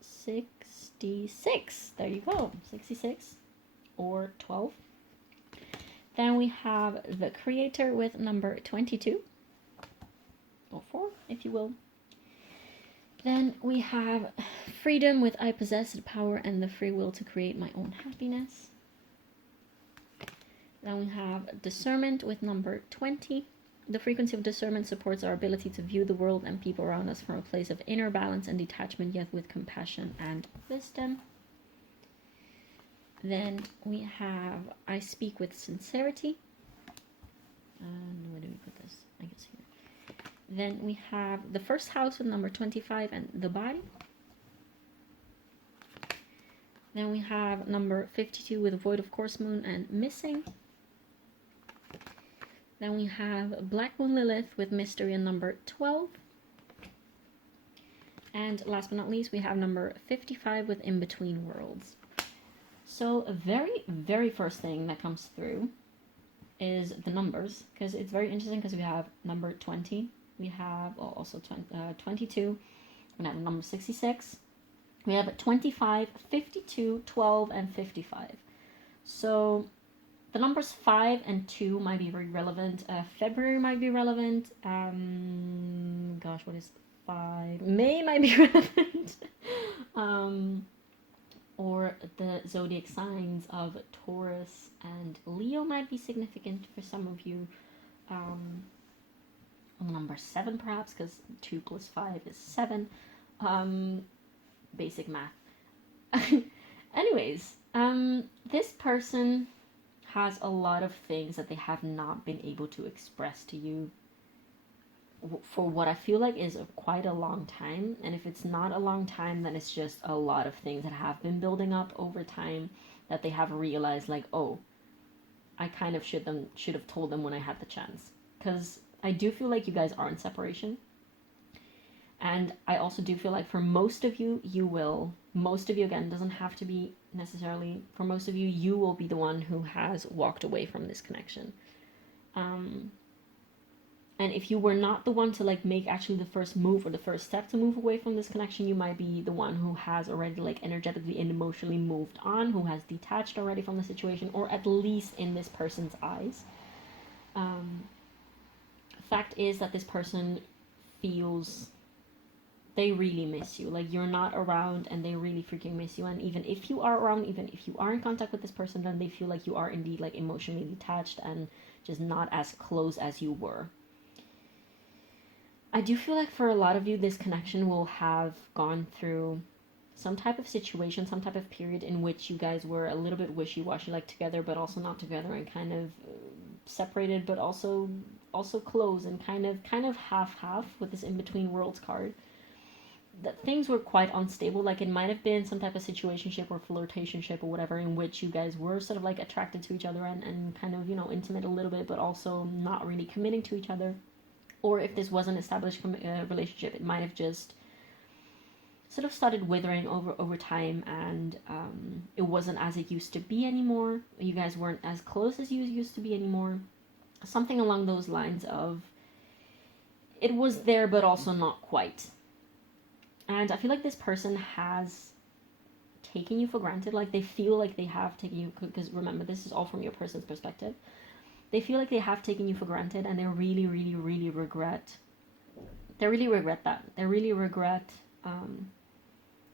66. There you go, 66 or 12. Then we have the creator with number 22, or 4, if you will. Then we have freedom with I possess the power and the free will to create my own happiness. Then we have discernment with number 20. The frequency of discernment supports our ability to view the world and people around us from a place of inner balance and detachment, yet with compassion and wisdom. Then we have I speak with sincerity. Where do we put this? I guess here. Then we have the first house with number 25 and the body. Then we have number 52 with void of course moon and missing. Then we have Black Moon Lilith with mystery and number 12. And last but not least, we have number 55 with in between worlds. So a very, very first thing that comes through is the numbers, because it's very interesting, because we have number 20, we have also 22, we have number 66, we have 25, 52, 12, and 55. So the numbers 5 and 2 might be very relevant. February might be relevant. Gosh, what is 5? May might be relevant. Or the zodiac signs of Taurus and Leo might be significant for some of you. On number 7 perhaps, because 2 plus 5 is 7. Basic math. Anyways, this person has a lot of things that they have not been able to express to you for what I feel like is quite a long time. And if it's not a long time, then it's just a lot of things that have been building up over time that they have realized, like, oh, I kind of should have told them when I had the chance. Because I do feel like you guys are in separation. And I also do feel like for most of you, most of you, again, doesn't have to be necessarily, for most of you, you will be the one who has walked away from this connection. And if you were not the one to like make actually the first move or the first step to move away from this connection, you might be the one who has already like energetically and emotionally moved on, who has detached already from the situation, or at least in this person's eyes. Fact is that this person feels they really miss you. Like, you're not around and they really freaking miss you. And even if you are around, even if you are in contact with this person, then they feel like you are indeed like emotionally detached and just not as close as you were. I do feel like for a lot of you, this connection will have gone through some type of situation, some type of period in which you guys were a little bit wishy-washy, like together but also not together, and kind of separated but also close, and kind of half with this in-between worlds card. That things were quite unstable. Like it might have been some type of situationship or flirtationship or whatever, in which you guys were sort of like attracted to each other and kind of, you know, intimate a little bit, but also not really committing to each other. Or if this was an established relationship, it might have just sort of started withering over time, and it wasn't as it used to be anymore. You guys weren't as close as you used to be anymore. Something along those lines of, it was there but also not quite. And I feel like this person has taken you for granted. Like they feel like they have taken you, because remember, this is all from your person's perspective. They feel like they have taken you for granted, and they really, really, really regret. They really regret that. They really regret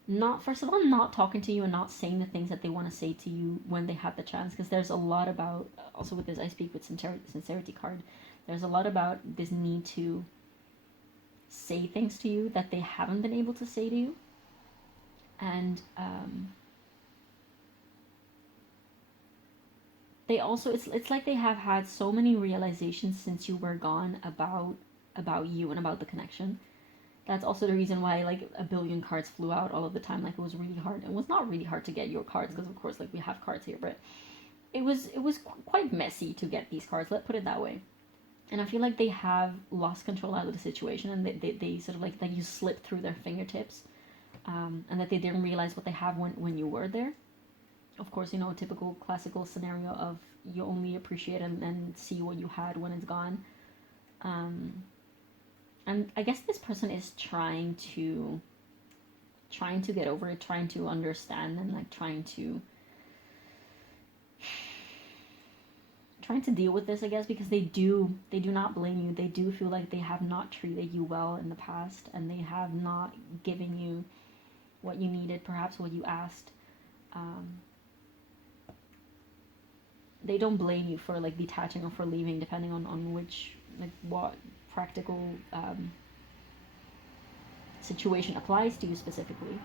not, first of all, not talking to you and not saying the things that they want to say to you when they had the chance. Because there's a lot about, also with this, I speak with sincerity card. There's a lot about this need to say things to you that they haven't been able to say to you. And they also, it's like they have had so many realizations since you were gone about you and about the connection. That's also the reason why like a billion cards flew out all of the time. Like it was really hard. It was not really hard to get your cards, because of course like we have cards here, but it was quite messy to get these cards, let's put it that way. And I feel like they have lost control out of the situation, and they sort of like you slipped through their fingertips, and that they didn't realize what they have when you were there. Of course, you know, a typical classical scenario of you only appreciate and see what you had when it's gone. And I guess this person is trying to get over it, trying to understand, and like trying to deal with this, I guess, because they do not blame you. They do feel like they have not treated you well in the past, and they have not given you what you needed, perhaps what you asked. They don't blame you for like detaching or for leaving, depending on which, like what practical situation applies to you specifically.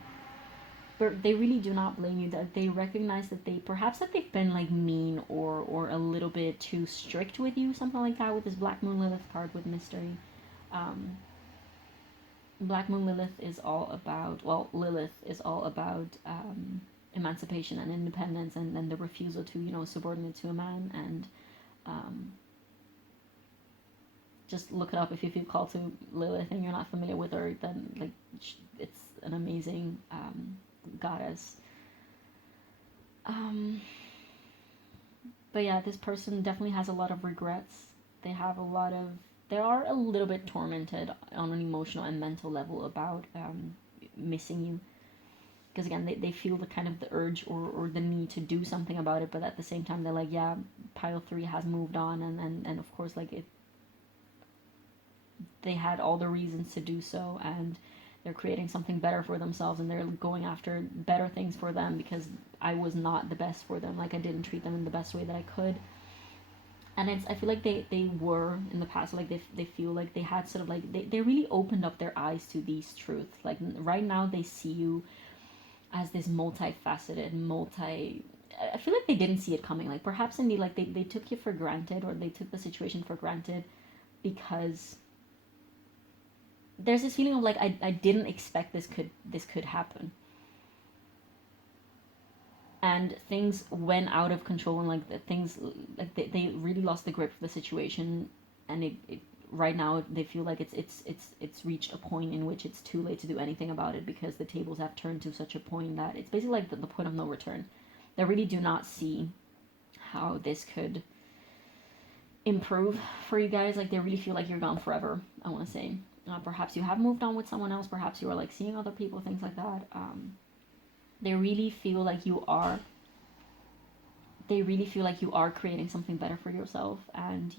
But they really do not blame you. That they recognize that they've been like mean or a little bit too strict with you, something like that, with this Black Moon Lilith card with mystery. Black Moon Lilith is all about, Lilith is all about emancipation and independence, and then the refusal to, you know, subordinate to a man. And just look it up if you feel called to Lilith and you're not familiar with her. Then like it's an amazing goddess. But yeah, this person definitely has a lot of regrets. They are a little bit tormented on an emotional and mental level about missing you. Because again, they feel the kind of the urge or the need to do something about it, but at the same time they're like, yeah, pile 3 has moved on, and of course like they had all the reasons to do so, and they're creating something better for themselves, and they're going after better things for them, because I was not the best for them. Like I didn't treat them in the best way that I could. And I feel like they were in the past, like they feel like they had sort of like they really opened up their eyes to these truths. Like right now they see you as this multifaceted, I feel like they didn't see it coming. Like perhaps indeed, like they took you for granted, or they took the situation for granted, because there's this feeling of like I didn't expect this could happen, and things went out of control, and like the things like they really lost the grip of the situation, and it right now they feel like it's reached a point in which it's too late to do anything about it, because the tables have turned to such a point that it's basically like the point of no return. They really do not see how this could improve for you guys. Like they really feel like you're gone forever, I want to say. Perhaps you have moved on with someone else, perhaps you are like seeing other people, things like that. They really feel like you are creating something better for yourself, and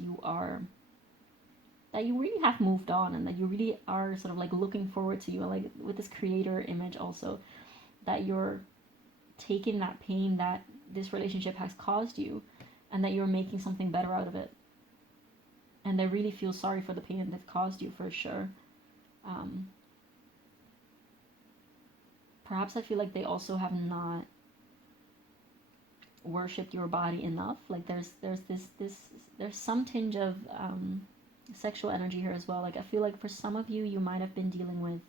that you really have moved on, and that you really are sort of like looking forward to, you like with this creator image also, that you're taking that pain that this relationship has caused you, and that you're making something better out of it. And they really feel sorry for the pain that they've caused you, for sure. Perhaps I feel like they also have not worshipped your body enough. Like there's some tinge of sexual energy here as well. Like I feel like for some of you, you might have been dealing with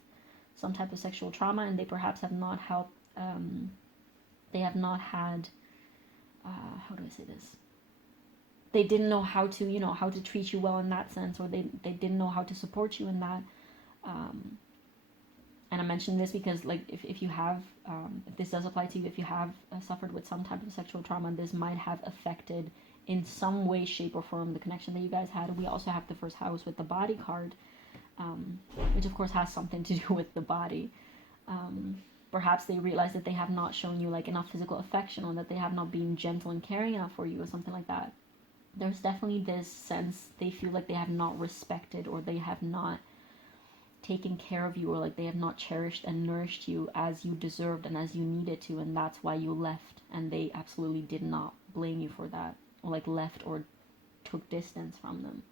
some type of sexual trauma, and they perhaps have not helped. They have not had. How do I say this? They didn't know how to, how to treat you well in that sense, or they didn't know how to support you in that. And I mention this because, like, if you have, if this does apply to you, if you have suffered with some type of sexual trauma, this might have affected in some way, shape, or form the connection that you guys had. We also have the first house with the body card, which of course has something to do with the body. Perhaps they realize that they have not shown you like enough physical affection, or that they have not been gentle and caring enough for you, or something like that. There's definitely this sense they feel like they have not respected, or they have not taken care of you, or like they have not cherished and nourished you as you deserved and as you needed to, and that's why you left, and they absolutely did not blame you for that, or like left or took distance from them.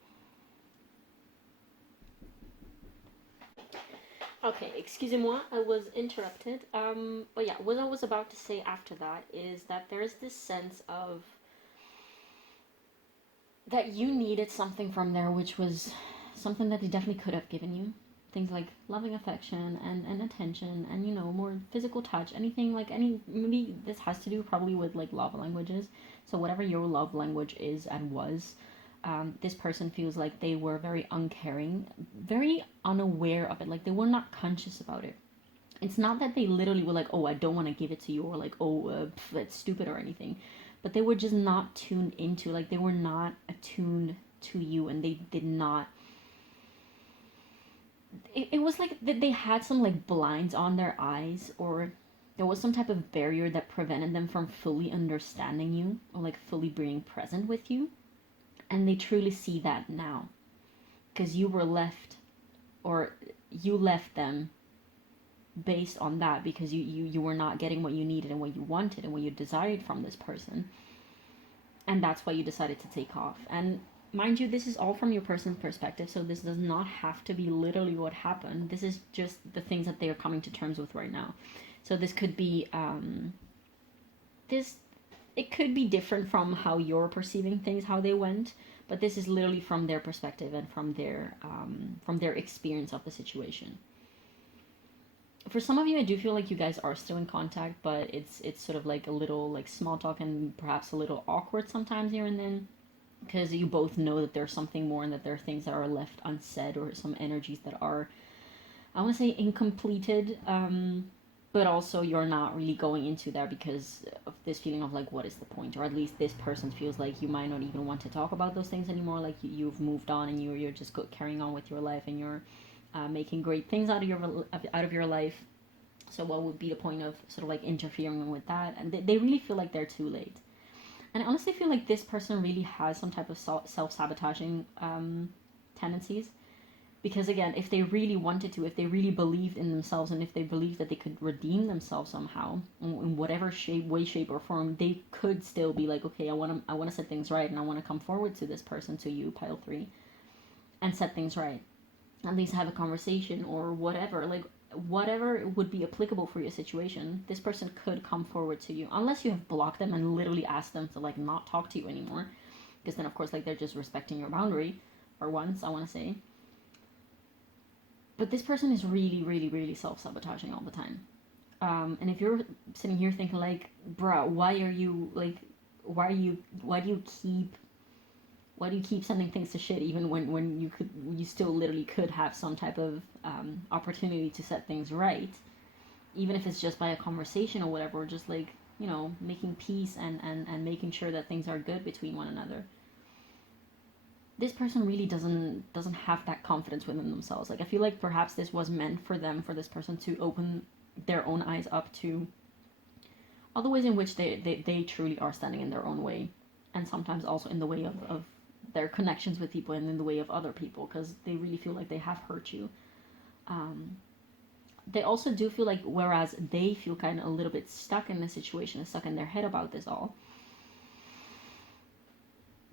Okay, excusez-moi, I was interrupted. But yeah, what I was about to say after that is that there's this sense of that you needed something from there, which was something that they definitely could have given you. Things like loving affection and attention, and more physical touch, anything like maybe this has to do probably with like love languages. So whatever your love language is and was, this person feels like they were very uncaring, very unaware of it. Like they were not conscious about it. It's not that they literally were like, oh, I don't want to give it to you, or like, oh, that's stupid or anything, but they were just not tuned into, like they were not attuned to you, and they did not. It was like they had some like blinds on their eyes, or there was some type of barrier that prevented them from fully understanding you, or like fully being present with you. And they truly see that now, because you were left, or you left them based on that, because you were not getting what you needed and what you wanted and what you desired from this person, and that's why you decided to take off. And mind you, this is all from your person's perspective, so this does not have to be literally what happened. This is just the things that they are coming to terms with right now. So this could be, it could be different from how you're perceiving things, how they went, but this is literally from their perspective and from their experience of the situation. For some of you, I do feel like you guys are still in contact, but it's sort of like a little like small talk, and perhaps a little awkward sometimes here and then, because you both know that there's something more, and that there are things that are left unsaid, or some energies that are, I want to say, incompleted, but also you're not really going into there because of this feeling of like, what is the point? Or at least this person feels like you might not even want to talk about those things anymore, like you've moved on, and you're just carrying on with your life, and you're making great things out of your life. So what would be the point of sort of like interfering with that? And they really feel like they're too late. And I honestly feel like this person really has some type of self-sabotaging tendencies. Because again, if they really wanted to, if they really believed in themselves, and if they believed that they could redeem themselves somehow, in whatever way, shape, or form, they could still be like, okay, I want to set things right, and I want to come forward to this person, to you, pile 3, and set things right. At least have a conversation, or whatever, like whatever would be applicable for your situation. This person could come forward to you, unless you have blocked them and literally asked them to like not talk to you anymore, because then of course like they're just respecting your boundary, or once, I want to say. But this person is really, really, really self-sabotaging all the time. And if you're sitting here thinking like, bruh, why do you keep sending things to shit, even when you still literally could have some type of opportunity to set things right, even if it's just by a conversation or whatever, or just like, making peace and making sure that things are good between one another. This person really doesn't have that confidence within themselves. Like I feel like perhaps this was meant for this person to open their own eyes up to all the ways in which they truly are standing in their own way, and sometimes also in the way of their connections with people, and in the way of other people, because they really feel like they have hurt you. They also do feel like, whereas they feel kind of a little bit stuck in the situation, stuck in their head about this all,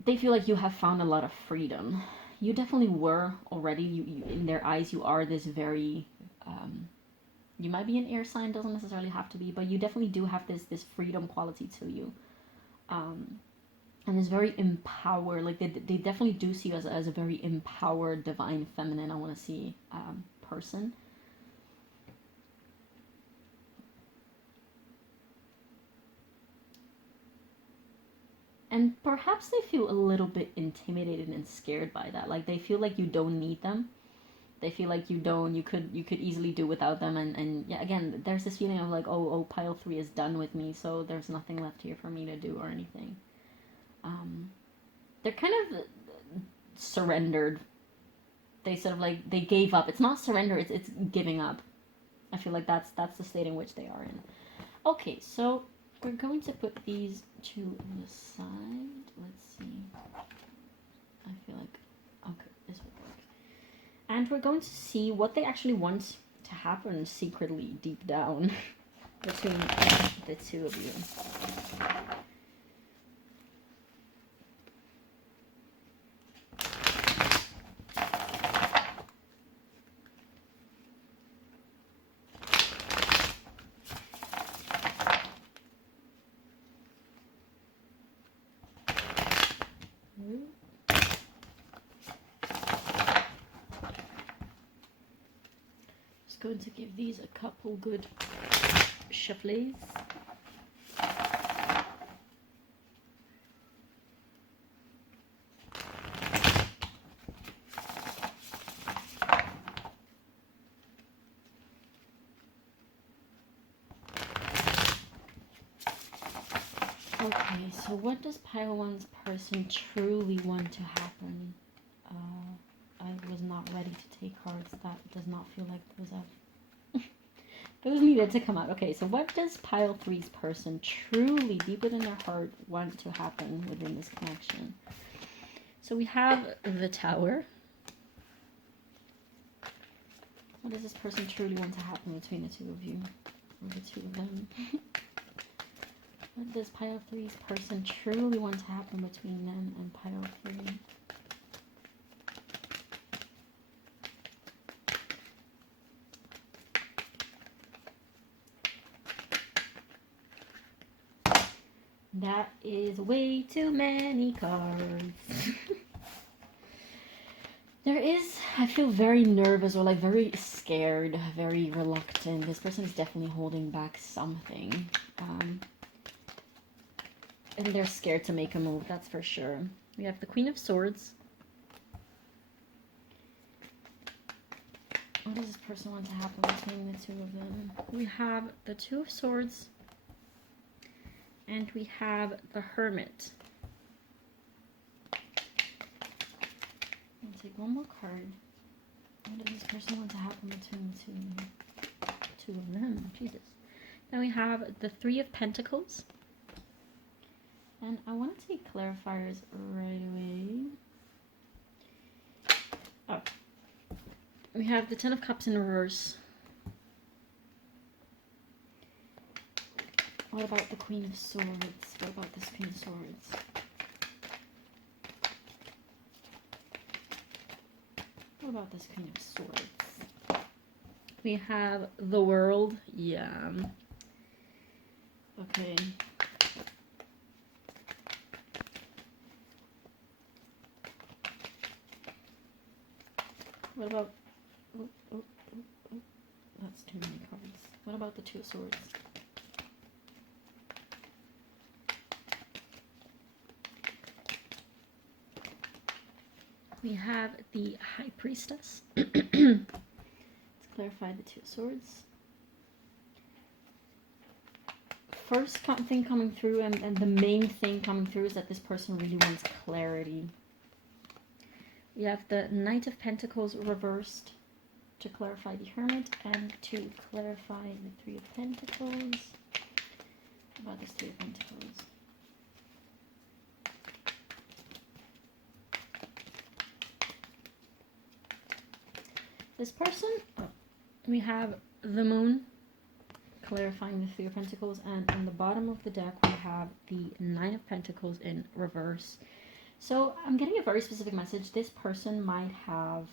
they feel like you have found a lot of freedom. you definitely were already. You in their eyes, you are this very. You might be an air sign, doesn't necessarily have to be, but you definitely do have this freedom quality to you, and it's very empowered. Like they definitely do see you as a very empowered, divine, feminine. I want to see person. And perhaps they feel a little bit intimidated and scared by that. Like they feel like you don't need them. They feel like you could easily do without them, and yeah, again, there's this feeling of like, oh, pile 3 is done with me, so there's nothing left here for me to do or anything. They're kind of surrendered. They sort of like, they gave up. It's not surrender, it's giving up. I feel like that's the state in which they are in. Okay, so we're going to put these two on the side. Let's see. I feel like, okay, this would work. And we're going to see what they actually want to happen secretly deep down between the two of you. Going to give these a couple good shuffles. Okay, so what does pile 1's person truly want to happen? I was not ready to take cards. That does not feel like those needed to come out. Okay, so what does pile 3's person truly, deep within their heart, want to happen within this connection? So we have the Tower. What does this person truly want to happen between the two of you? Or the two of them? What does pile 3's person truly want to happen between them and pile 3? That is way too many cards. There is, I feel very nervous or like very scared, very reluctant. This person is definitely holding back something. And they're scared to make a move, that's for sure. We have the Queen of Swords. What does this person want to happen between the two of them? We have the Two of Swords. And we have the Hermit. I'll take one more card. What does this person want to happen between the two of them? Jesus. Then we have the Three of Pentacles. And I want to take clarifiers right away. Oh. We have the Ten of Cups in reverse. What about the Queen of Swords? What about this Queen of Swords? What about this Queen of Swords? We have the World. Yeah. Okay. What about... Oh. That's too many cards. What about the Two of Swords? We have the High Priestess. Let's clarify the Two of Swords. First thing coming through, and the main thing coming through, is that this person really wants clarity. We have the Knight of Pentacles reversed to clarify the Hermit, and to clarify the Three of Pentacles. What about this Three of Pentacles? This person, we have the Moon, clarifying the Three of Pentacles, and on the bottom of the deck we have the Nine of Pentacles in reverse, So I'm getting a very specific message. This person might have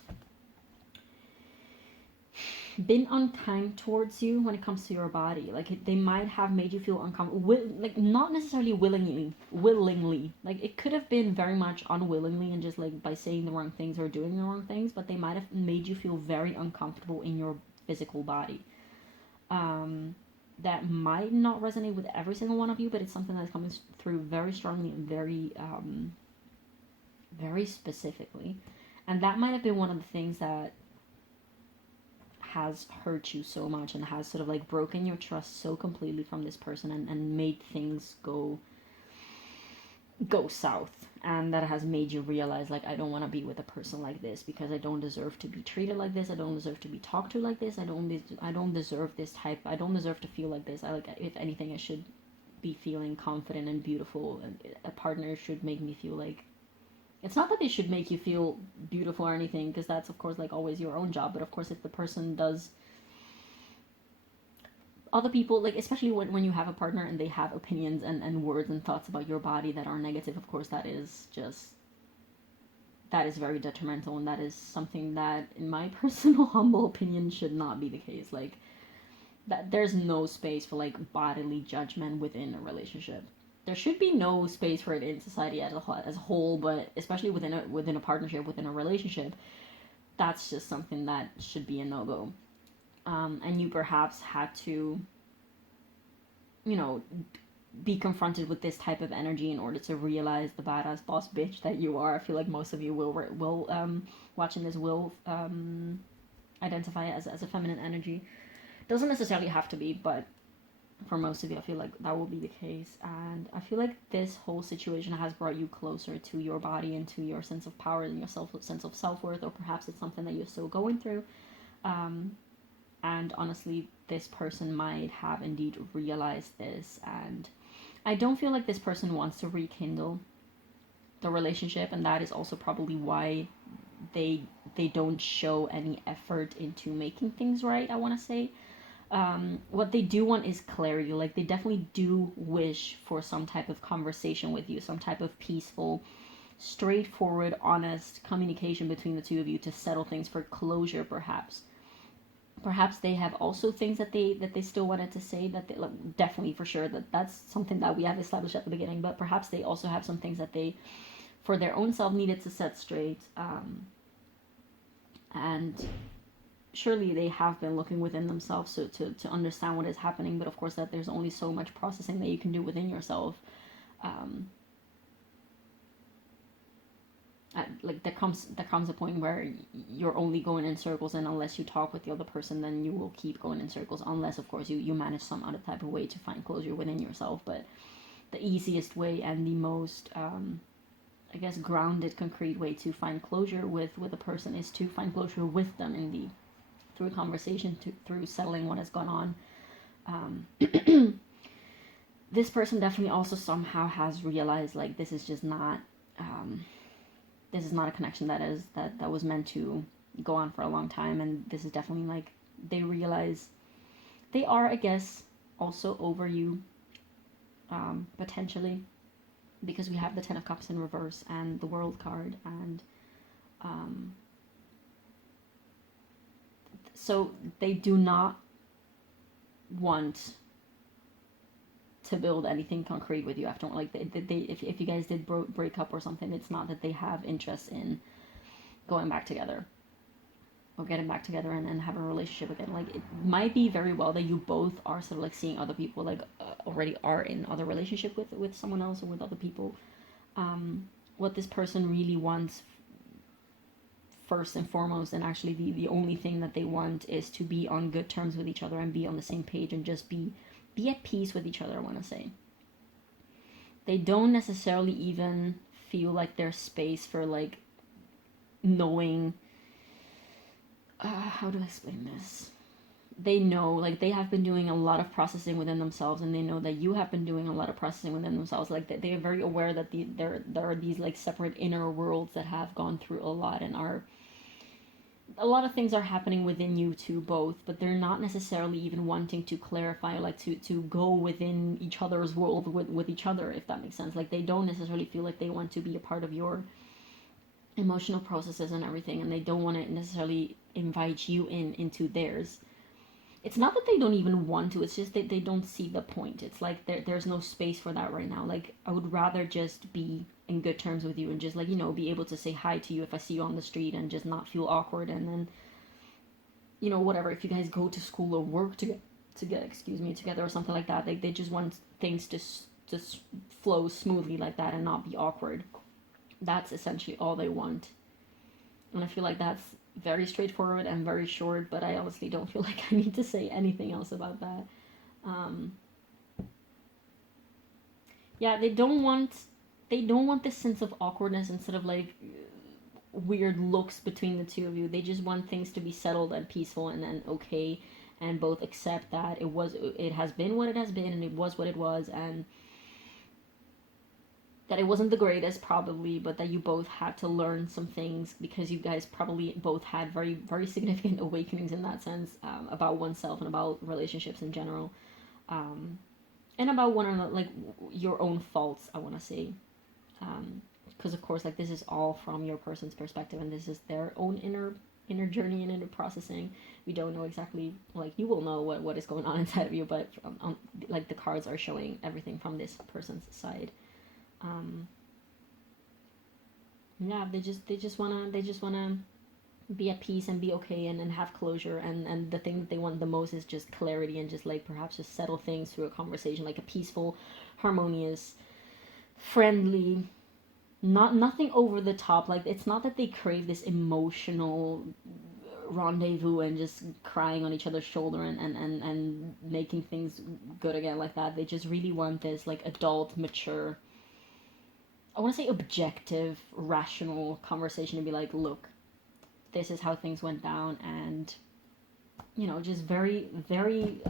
been unkind towards you when it comes to your body. Like they might have made you feel uncomfortable, like not necessarily willingly. Like it could have been very much unwillingly and just like by saying the wrong things or doing the wrong things, but they might have made you feel very uncomfortable in your physical body. That might not resonate with every single one of you, but it's something that's coming through very strongly and very specifically. And that might have been one of the things that has hurt you so much and has sort of like broken your trust so completely from this person, and made things go south, and that has made you realize, like, I don't want to be with a person like this because I don't deserve to be treated like this. I don't deserve to be talked to like this. I don't deserve this type. I don't deserve to feel like this. If anything, I should be feeling confident and beautiful, and a partner should make me feel like, it's not that they should make you feel beautiful or anything, because that's of course like always your own job, but of course if the person does, other people, like especially when you have a partner and they have opinions and words and thoughts about your body that are negative, of course that is very detrimental, and that is something that, in my personal humble opinion, should not be the case. Like, that there's no space for like bodily judgment within a relationship. There should be no space for it in society as a whole, but especially within a partnership, within a relationship, that's just something that should be a no-go. And you perhaps had to, be confronted with this type of energy in order to realize the badass boss bitch that you are. I feel like most of you will watching this will identify it as a feminine energy. Doesn't necessarily have to be, but for most of you, I feel like that will be the case. And I feel like this whole situation has brought you closer to your body and to your sense of power and your sense of self-worth, or perhaps it's something that you're still going through. And honestly, this person might have indeed realized this, and I don't feel like this person wants to rekindle the relationship, and that is also probably why they don't show any effort into making things right, I want to say. What they do want is clarity. Like, they definitely do wish for some type of conversation with you, some type of peaceful, straightforward, honest communication between the two of you to settle things, for closure, perhaps. Perhaps they have also things that they still wanted to say, that they, like, definitely for sure that's something that we have established at the beginning, but perhaps they also have some things that they, for their own self, needed to set straight. And surely they have been looking within themselves to understand what is happening, but of course that there's only so much processing that you can do within yourself. Like there comes a point where you're only going in circles, and unless you talk with the other person, then you will keep going in circles, unless of course you manage some other type of way to find closure within yourself. But the easiest way and the most I guess grounded, concrete way to find closure with a person is to find closure with them, indeed, through conversation, through settling what has gone on. This person definitely also somehow has realized, like, this is just not this is not a connection that was meant to go on for a long time, and this is definitely, like, they realize they are, I guess, also over you, potentially, because we have the Ten of Cups in reverse and the World card, and so they do not want to build anything concrete with you after. Like, if you guys did break up or something, it's not that they have interest in going back together or getting back together and having a relationship again. Like, it might be very well that you both are sort of like seeing other people, like already are in other relationship with someone else or with other people. What this person really wants, first and foremost, and actually the only thing that they want, is to be on good terms with each other and be on the same page and just be at peace with each other, I want to say. They don't necessarily even feel like there's space for, like, knowing, how do I explain this? They know, like, they have been doing a lot of processing within themselves, and they know that you have been doing a lot of processing within themselves. Like, they are very aware that there are these, like, separate inner worlds that have gone through a lot and are a lot of things are happening within you two both, but they're not necessarily even wanting to clarify, like to go within each other's world with each other, if that makes sense. Like they don't necessarily feel like they want to be a part of your emotional processes and everything, and they don't want to necessarily invite you into theirs. It's not that they don't even want to, it's just that they don't see the point. It's like there's no space for that right now. Like I would rather just be in good terms with you and just, like, you know, be able to say hi to you if I see you on the street and just not feel awkward. And then, you know, whatever, if you guys go to school or work together or something like that, they just want things to just flow smoothly like that and not be awkward. That's essentially all they want. And I feel like that's very straightforward and very short, but I honestly don't feel like I need to say anything else about that. Yeah, they don't want this sense of awkwardness and sort of like weird looks between the two of you. They just want things to be settled and peaceful and okay, and both accept that it has been what it has been, and it was what it was, and that it wasn't the greatest probably, but that you both had to learn some things because you guys probably both had very, very significant awakenings in that sense, about oneself and about relationships in general, and about one another, like your own faults, I want to say, because of course, like, this is all from your person's perspective, and this is their own inner journey and inner processing. We don't know exactly, like, you will know what is going on inside of you, but like, the cards are showing everything from this person's side. Yeah, they just wanna be at peace and be okay, and have closure, and the thing that they want the most is just clarity, and just, like, perhaps just settle things through a conversation, like a peaceful, harmonious, friendly, nothing over the top. Like, it's not that they crave this emotional rendezvous and just crying on each other's shoulder and making things good again like that. They just really want this, like, adult, mature, I want to say objective, rational conversation to be like, look, this is how things went down, and, you know, just very, very,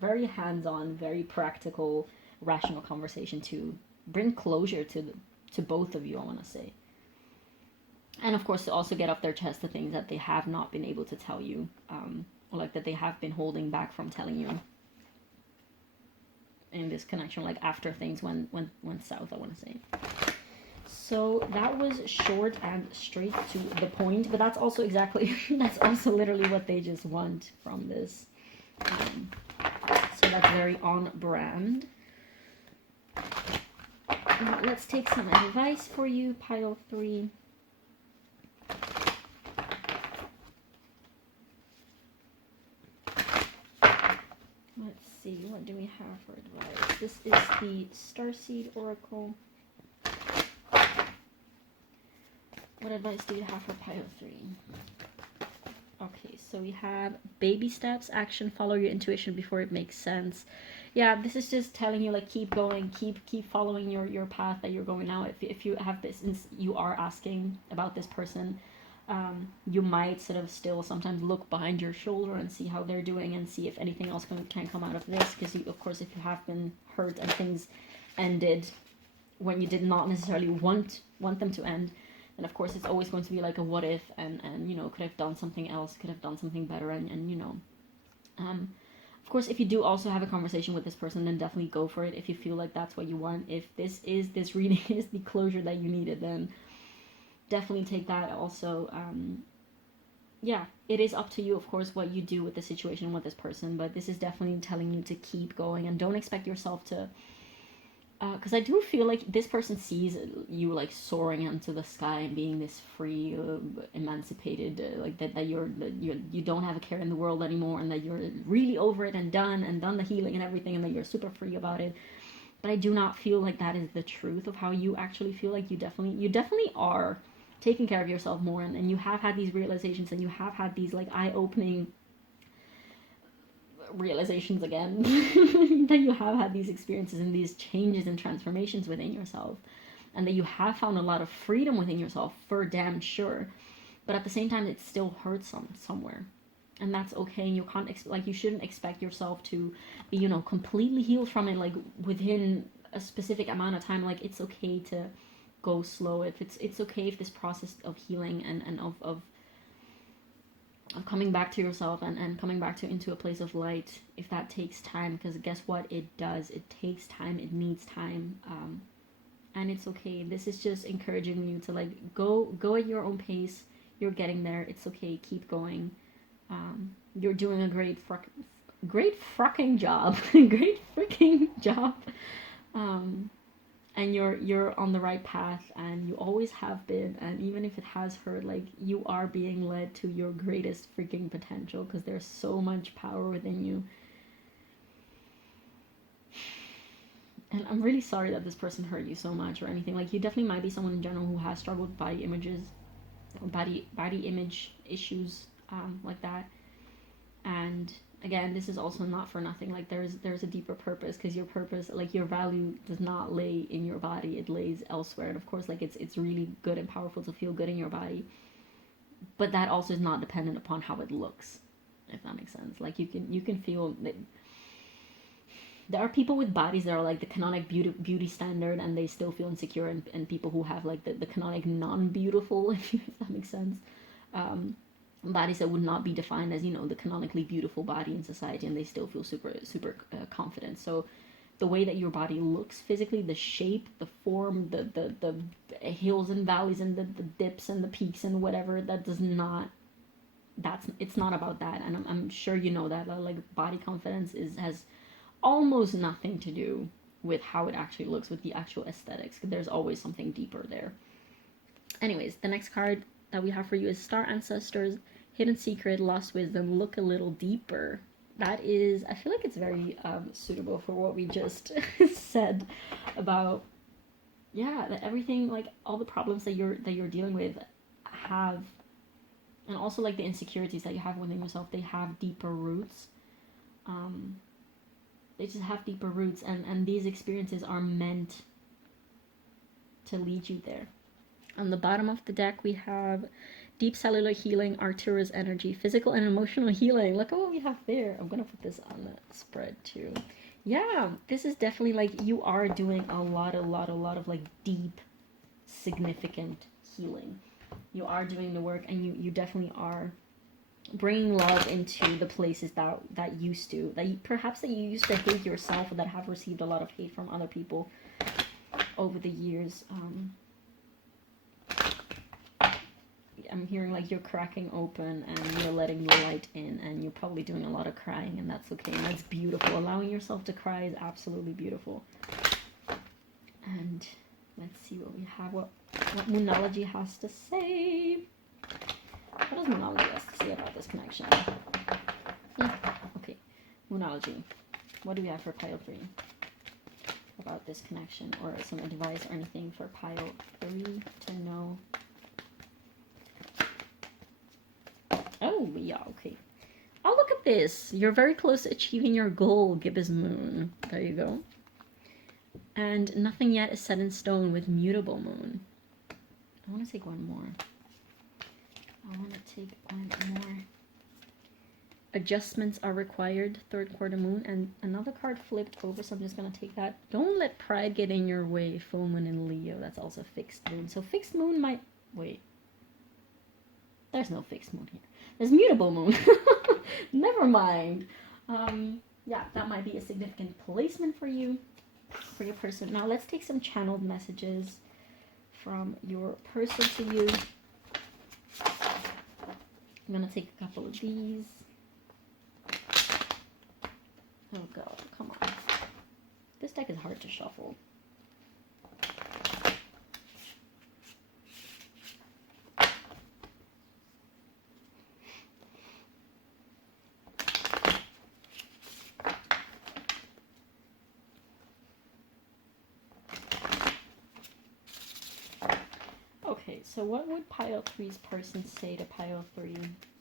very hands-on, very practical, rational conversation to bring closure to both of you, I want to say. And of course, to also get off their chest the things that they have not been able to tell you, or like that they have been holding back from telling you in this connection, like after things went south, I want to say. So that was short and straight to the point, but that's also literally what they just want from this. So that's very on brand. Let's take some advice for you, pile 3. Let's see, what do we have for advice? This is the Starseed Oracle. What advice do you have for pile 3? Okay, so we have baby steps, action, follow your intuition before it makes sense. Yeah, this is just telling you, like, keep going, keep following your path that you're going now. If you have this, you are asking about this person, you might sort of still sometimes look behind your shoulder and see how they're doing and see if anything else can come out of this, because of course, if you have been hurt and things ended when you did not necessarily want them to end, and of course, it's always going to be like a what if, and you know, could have done something else, could have done something better, and you know. Of course, if you do also have a conversation with this person, then definitely go for it if you feel like that's what you want. If this reading is the closure that you needed, then definitely take that also. Yeah, it is up to you, of course, what you do with the situation with this person, but this is definitely telling you to keep going, and don't expect yourself to, because I do feel like this person sees you, like, soaring into the sky and being this free, emancipated, like that you don't have a care in the world anymore, and that you're really over it and done the healing and everything, and that you're super free about it. But I do not feel like that is the truth of how you actually feel. Like, you definitely are taking care of yourself more, and you have had these realizations, and you have had these, like, eye-opening realizations again, that you have had these experiences and these changes and transformations within yourself, and that you have found a lot of freedom within yourself, for damn sure. But at the same time, it still hurts somewhere, and that's okay. You can't you shouldn't expect yourself to be, you know, completely healed from it, like, within a specific amount of time. Like, it's okay to go slow. If it's okay if this process of healing and of of coming back to yourself and coming back to into a place of light, if that takes time, because guess what, it does. It takes time, it needs time, and it's okay. This is just encouraging you to like go at your own pace. You're getting there. It's okay. Keep going. You're doing a great fucking job. Great freaking job. And you're on the right path, and you always have been. And even if it has hurt, like, you are being led to your greatest freaking potential, because there's so much power within you. And I'm really sorry that this person hurt you so much or anything. Like, you definitely might be someone in general who has struggled with body images, or body image issues, like that. And again, this is also not for nothing. Like, there's a deeper purpose, because your purpose, like, your value does not lay in your body, it lays elsewhere. And of course, like, it's really good and powerful to feel good in your body, but that also is not dependent upon how it looks, if that makes sense. Like, you can feel that there are people with bodies that are like the canonic beauty standard, and they still feel insecure, and people who have like the canonic non-beautiful, if that makes sense, bodies that would not be defined as, you know, the canonically beautiful body in society, and they still feel super confident. So the way that your body looks physically, the shape, the form, the hills and valleys, and the dips and the peaks and whatever, that does not, it's not about that. And I'm sure you know that, like, body confidence has almost nothing to do with how it actually looks, with the actual aesthetics. There's always something deeper there. Anyways, the next card that we have for you is Star Ancestors, Hidden Secret, Lost Wisdom, Look a Little Deeper. That is, I feel like it's very suitable for what we just said about, yeah, that everything, like, all the problems that you're dealing with have, and also like the insecurities that you have within yourself, they have deeper roots. They just have deeper roots, and these experiences are meant to lead you there. On the bottom of the deck, we have Deep Cellular Healing, Arcturus Energy, Physical and Emotional Healing. Look at what we have there. I'm going to put this on the spread too. Yeah, this is definitely like, you are doing a lot of like deep, significant healing. You are doing the work, and you definitely are bringing love into the places that used to, perhaps you used to hate yourself, or that have received a lot of hate from other people over the years. I'm hearing like you're cracking open, and you're letting the light in, and you're probably doing a lot of crying, and that's okay, and that's beautiful. Allowing yourself to cry is absolutely beautiful. And let's see what we have, what Moonology has to say. What does Moonology have to say about this connection? Okay, Moonology. What do we have for pile 3 about this connection, or some advice or anything for pile 3 to know? Oh, yeah, okay. Oh, look at this. You're very close to achieving your goal, Gibbous Moon. There you go. And nothing yet is set in stone with Mutable Moon. I want to take one more. Adjustments are required, Third Quarter Moon, and another card flipped over, so I'm just going to take that. Don't let pride get in your way, Full Moon in Leo. That's also Fixed Moon. So Fixed Moon might... Wait. There's no Fixed Moon here. There's Mutable Moon. Never mind. Yeah, that might be a significant placement for you, for your person. Now let's take some channeled messages from your person to you. I'm going to take a couple of these. Oh god, come on. This deck is hard to shuffle. Okay, so what would pile 3's person say to pile 3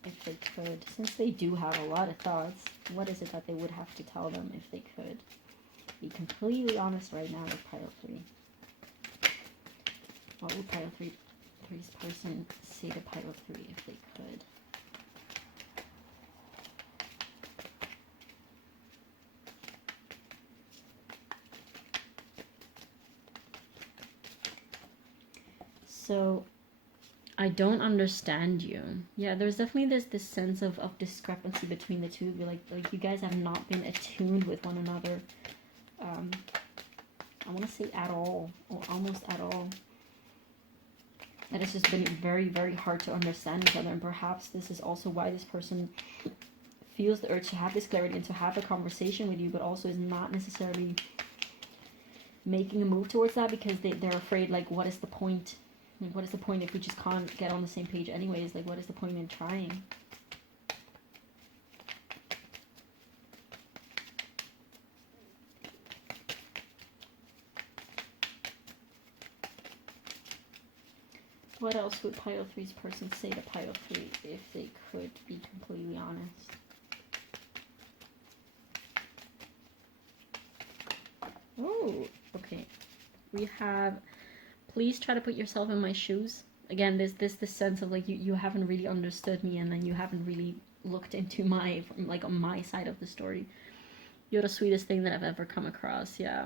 if they could? Since they do have a lot of thoughts, what is it that they would have to tell them if they could? Be completely honest right now with pile 3. What would pile 3's person say to pile 3 if they could? So I don't understand you. Yeah, there's definitely this sense of discrepancy between the two of you. Like you guys have not been attuned with one another. I want to say at all, or almost at all. That it's just been very, very hard to understand each other. And perhaps this is also why this person feels the urge to have this clarity and to have a conversation with you, but also is not necessarily making a move towards that because they're afraid, like, what is the point? Like, what is the point if we just can't get on the same page anyways? Like, what is the point in trying? What else would pile 3's person say to pile 3 if they could be completely honest? Oh, okay. We have, please try to put yourself in my shoes. Again, there's this sense of like you haven't really understood me, and then you haven't really looked into my, like, on my side of the story. You're the sweetest thing that I've ever come across. Yeah.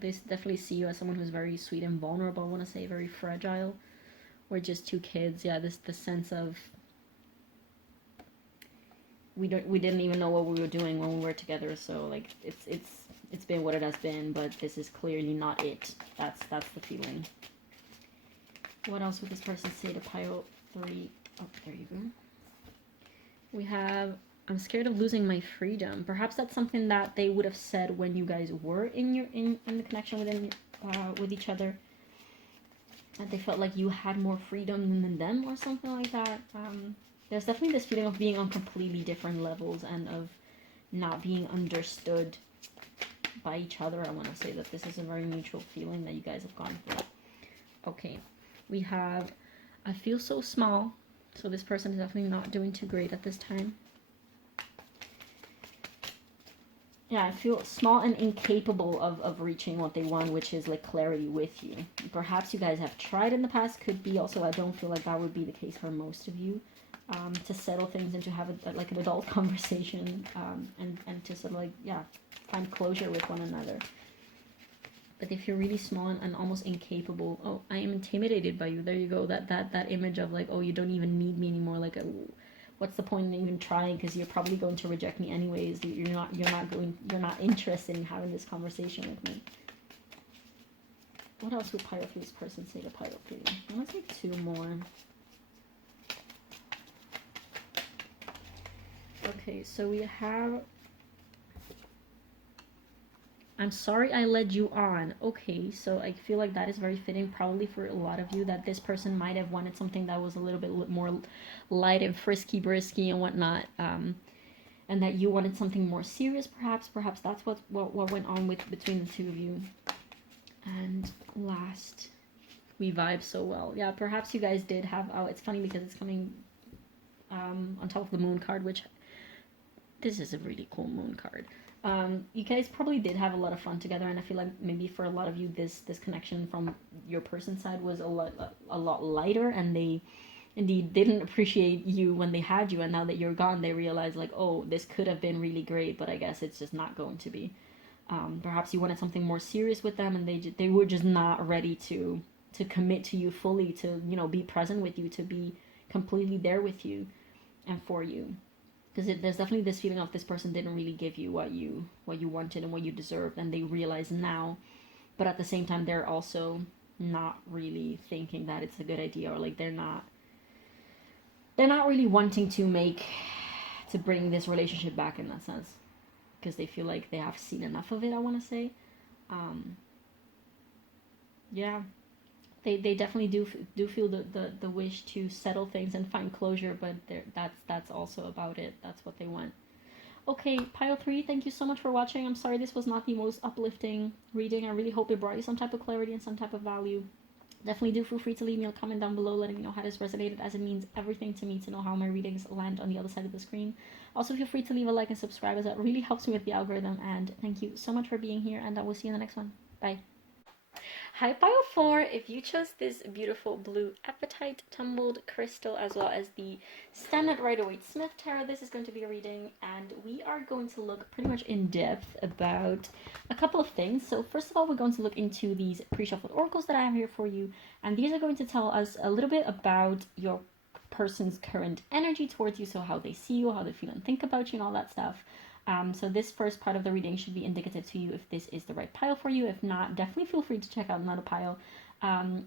They definitely see you as someone who's very sweet and vulnerable. I want to say very fragile. We're just two kids. Yeah, the sense of we didn't even know what we were doing when we were together. So like it's been what it has been, but this is clearly not it. That's the feeling. What else would this person say to pile 3? Oh, there you go. We have, I'm scared of losing my freedom. Perhaps that's something that they would have said when you guys were in the connection with each other. And they felt like you had more freedom than them or something like that. There's definitely this feeling of being on completely different levels and of not being understood by each other. I want to say that this is a very mutual feeling that you guys have gone through. Okay, we have, I feel so small. So this person is definitely not doing too great at this time. Yeah, I feel small and incapable of reaching what they want, which is like clarity with you. Perhaps you guys have tried in the past, could be also, I don't feel like that would be the case for most of you, to settle things and to have like an adult conversation, and to sort of like, yeah, find closure with one another. But if you're really small and almost incapable, oh, I am intimidated by you. There you go. That image of like, oh, you don't even need me anymore. Like, what's the point in even trying? Because you're probably going to reject me anyways. You're not interested in having this conversation with me. What else would pile 3's person say to pile 3? I'm gonna take 2 more. Okay, so we have, I'm sorry I led you on. Okay, so I feel like that is very fitting probably for a lot of you, that this person might have wanted something that was a little bit more light and frisky, brisky and whatnot, and that you wanted something more serious, perhaps that's what went on between the two of you. And last, we vibe so well. Yeah, perhaps you guys did have, oh, it's funny because it's coming on top of the moon card, which, this is a really cool moon card. You guys probably did have a lot of fun together, and I feel like maybe for a lot of you this connection from your person's side was a lot lighter, and they indeed didn't appreciate you when they had you, and now that you're gone they realize like, oh, this could have been really great, but I guess it's just not going to be. Perhaps you wanted something more serious with them, and they were just not ready to commit to you fully, to, you know, be present with you, to be completely there with you and for you. Because there's definitely this feeling of this person didn't really give you what you wanted and what you deserved, and they realize now, but at the same time they're also not really thinking that it's a good idea, or like they're not really wanting to bring this relationship back in that sense, because they feel like they have seen enough of it, I want to say. Yeah, they definitely do feel the wish to settle things and find closure, but that's also about it. That's what they want. Okay, pile 3, thank you so much for watching. I'm sorry this was not the most uplifting reading. I really hope it brought you some type of clarity and some type of value. Definitely do feel free to leave me a comment down below letting me know how this resonated, as it means everything to me to know how my readings land on the other side of the screen. Also, feel free to leave a like and subscribe, as that really helps me with the algorithm. And thank you so much for being here, and I will see you in the next one. Bye. Hi Pile 4, if you chose this beautiful blue Apatite tumbled crystal as well as the standard Rider-Waite Smith tarot, this is going to be a reading and we are going to look pretty much in depth about a couple of things. So first of all, we're going to look into these pre-shuffled oracles that I have here for you, and these are going to tell us a little bit about your person's current energy towards you, so how they see you, how they feel and think about you and all that stuff. So this first part of the reading should be indicative to you if this is the right pile for you. If not, definitely feel free to check out another pile.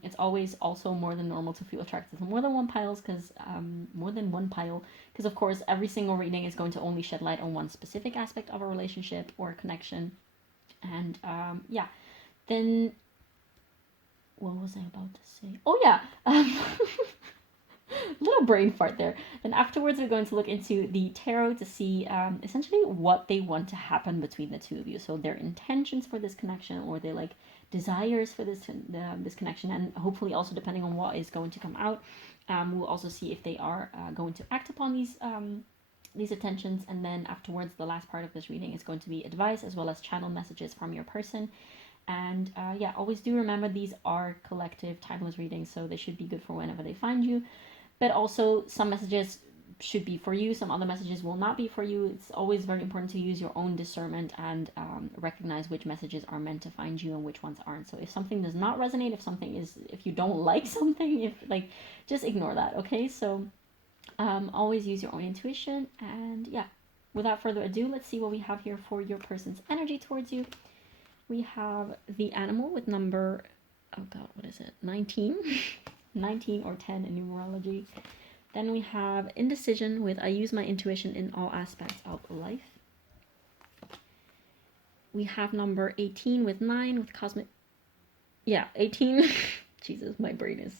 It's always also more than normal to feel attracted to more than one pile, because of course every single reading is going to only shed light on one specific aspect of a relationship or a connection. And yeah, then what was I about to say? Oh yeah. Little brain fart there. Then afterwards we're going to look into the tarot to see essentially what they want to happen between the two of you. So their intentions for this connection, or their like desires for this connection, and hopefully also depending on what is going to come out, we'll also see if they are going to act upon these intentions. And then afterwards, the last part of this reading is going to be advice as well as channel messages from your person. And yeah, always do remember these are collective timeless readings, so they should be good for whenever they find you. But also some messages should be for you, some other messages will not be for you. It's always very important to use your own discernment and recognize which messages are meant to find you and which ones aren't. So if something does not resonate, if you don't like something, just ignore that, okay? So always use your own intuition. And yeah, without further ado, let's see what we have here for your person's energy towards you. We have the animal with number, oh god, what is it? 19. 19 or 10 in numerology. Then we have indecision with I use my intuition in all aspects of life. We have number 18 with 9 with cosmic. Yeah, 18. Jesus, my brain is.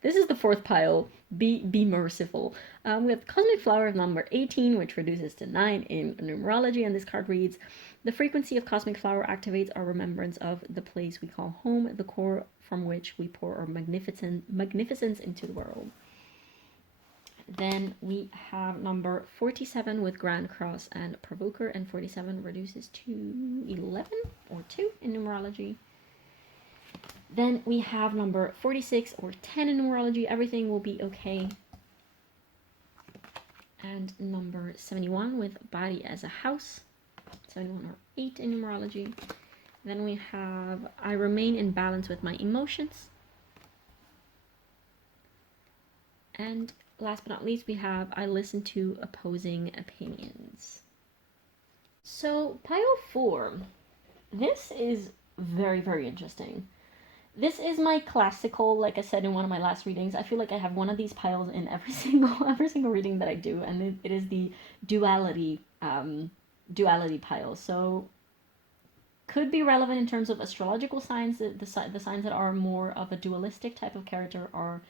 This is the fourth pile. Be merciful. We have cosmic flower of number 18, which reduces to 9 in numerology, and this card reads: the frequency of cosmic flower activates our remembrance of the place we call home, the core from which we pour our magnificence into the world. Then we have number 47 with Grand Cross and Provoker, and 47 reduces to 11 or 2 in numerology. Then we have number 46 or 10 in numerology, everything will be okay. And number 71 with Body as a House, 71 or 8 in numerology. Then we have I remain in balance with my emotions. And last but not least, we have I listen to opposing opinions. So pile 4, this is very, very interesting. This is my classical, like I said in one of my last readings, I feel like I have one of these piles in every single reading that I do, and it is the duality pile. So could be relevant in terms of astrological signs. The signs that are more of a dualistic type of character are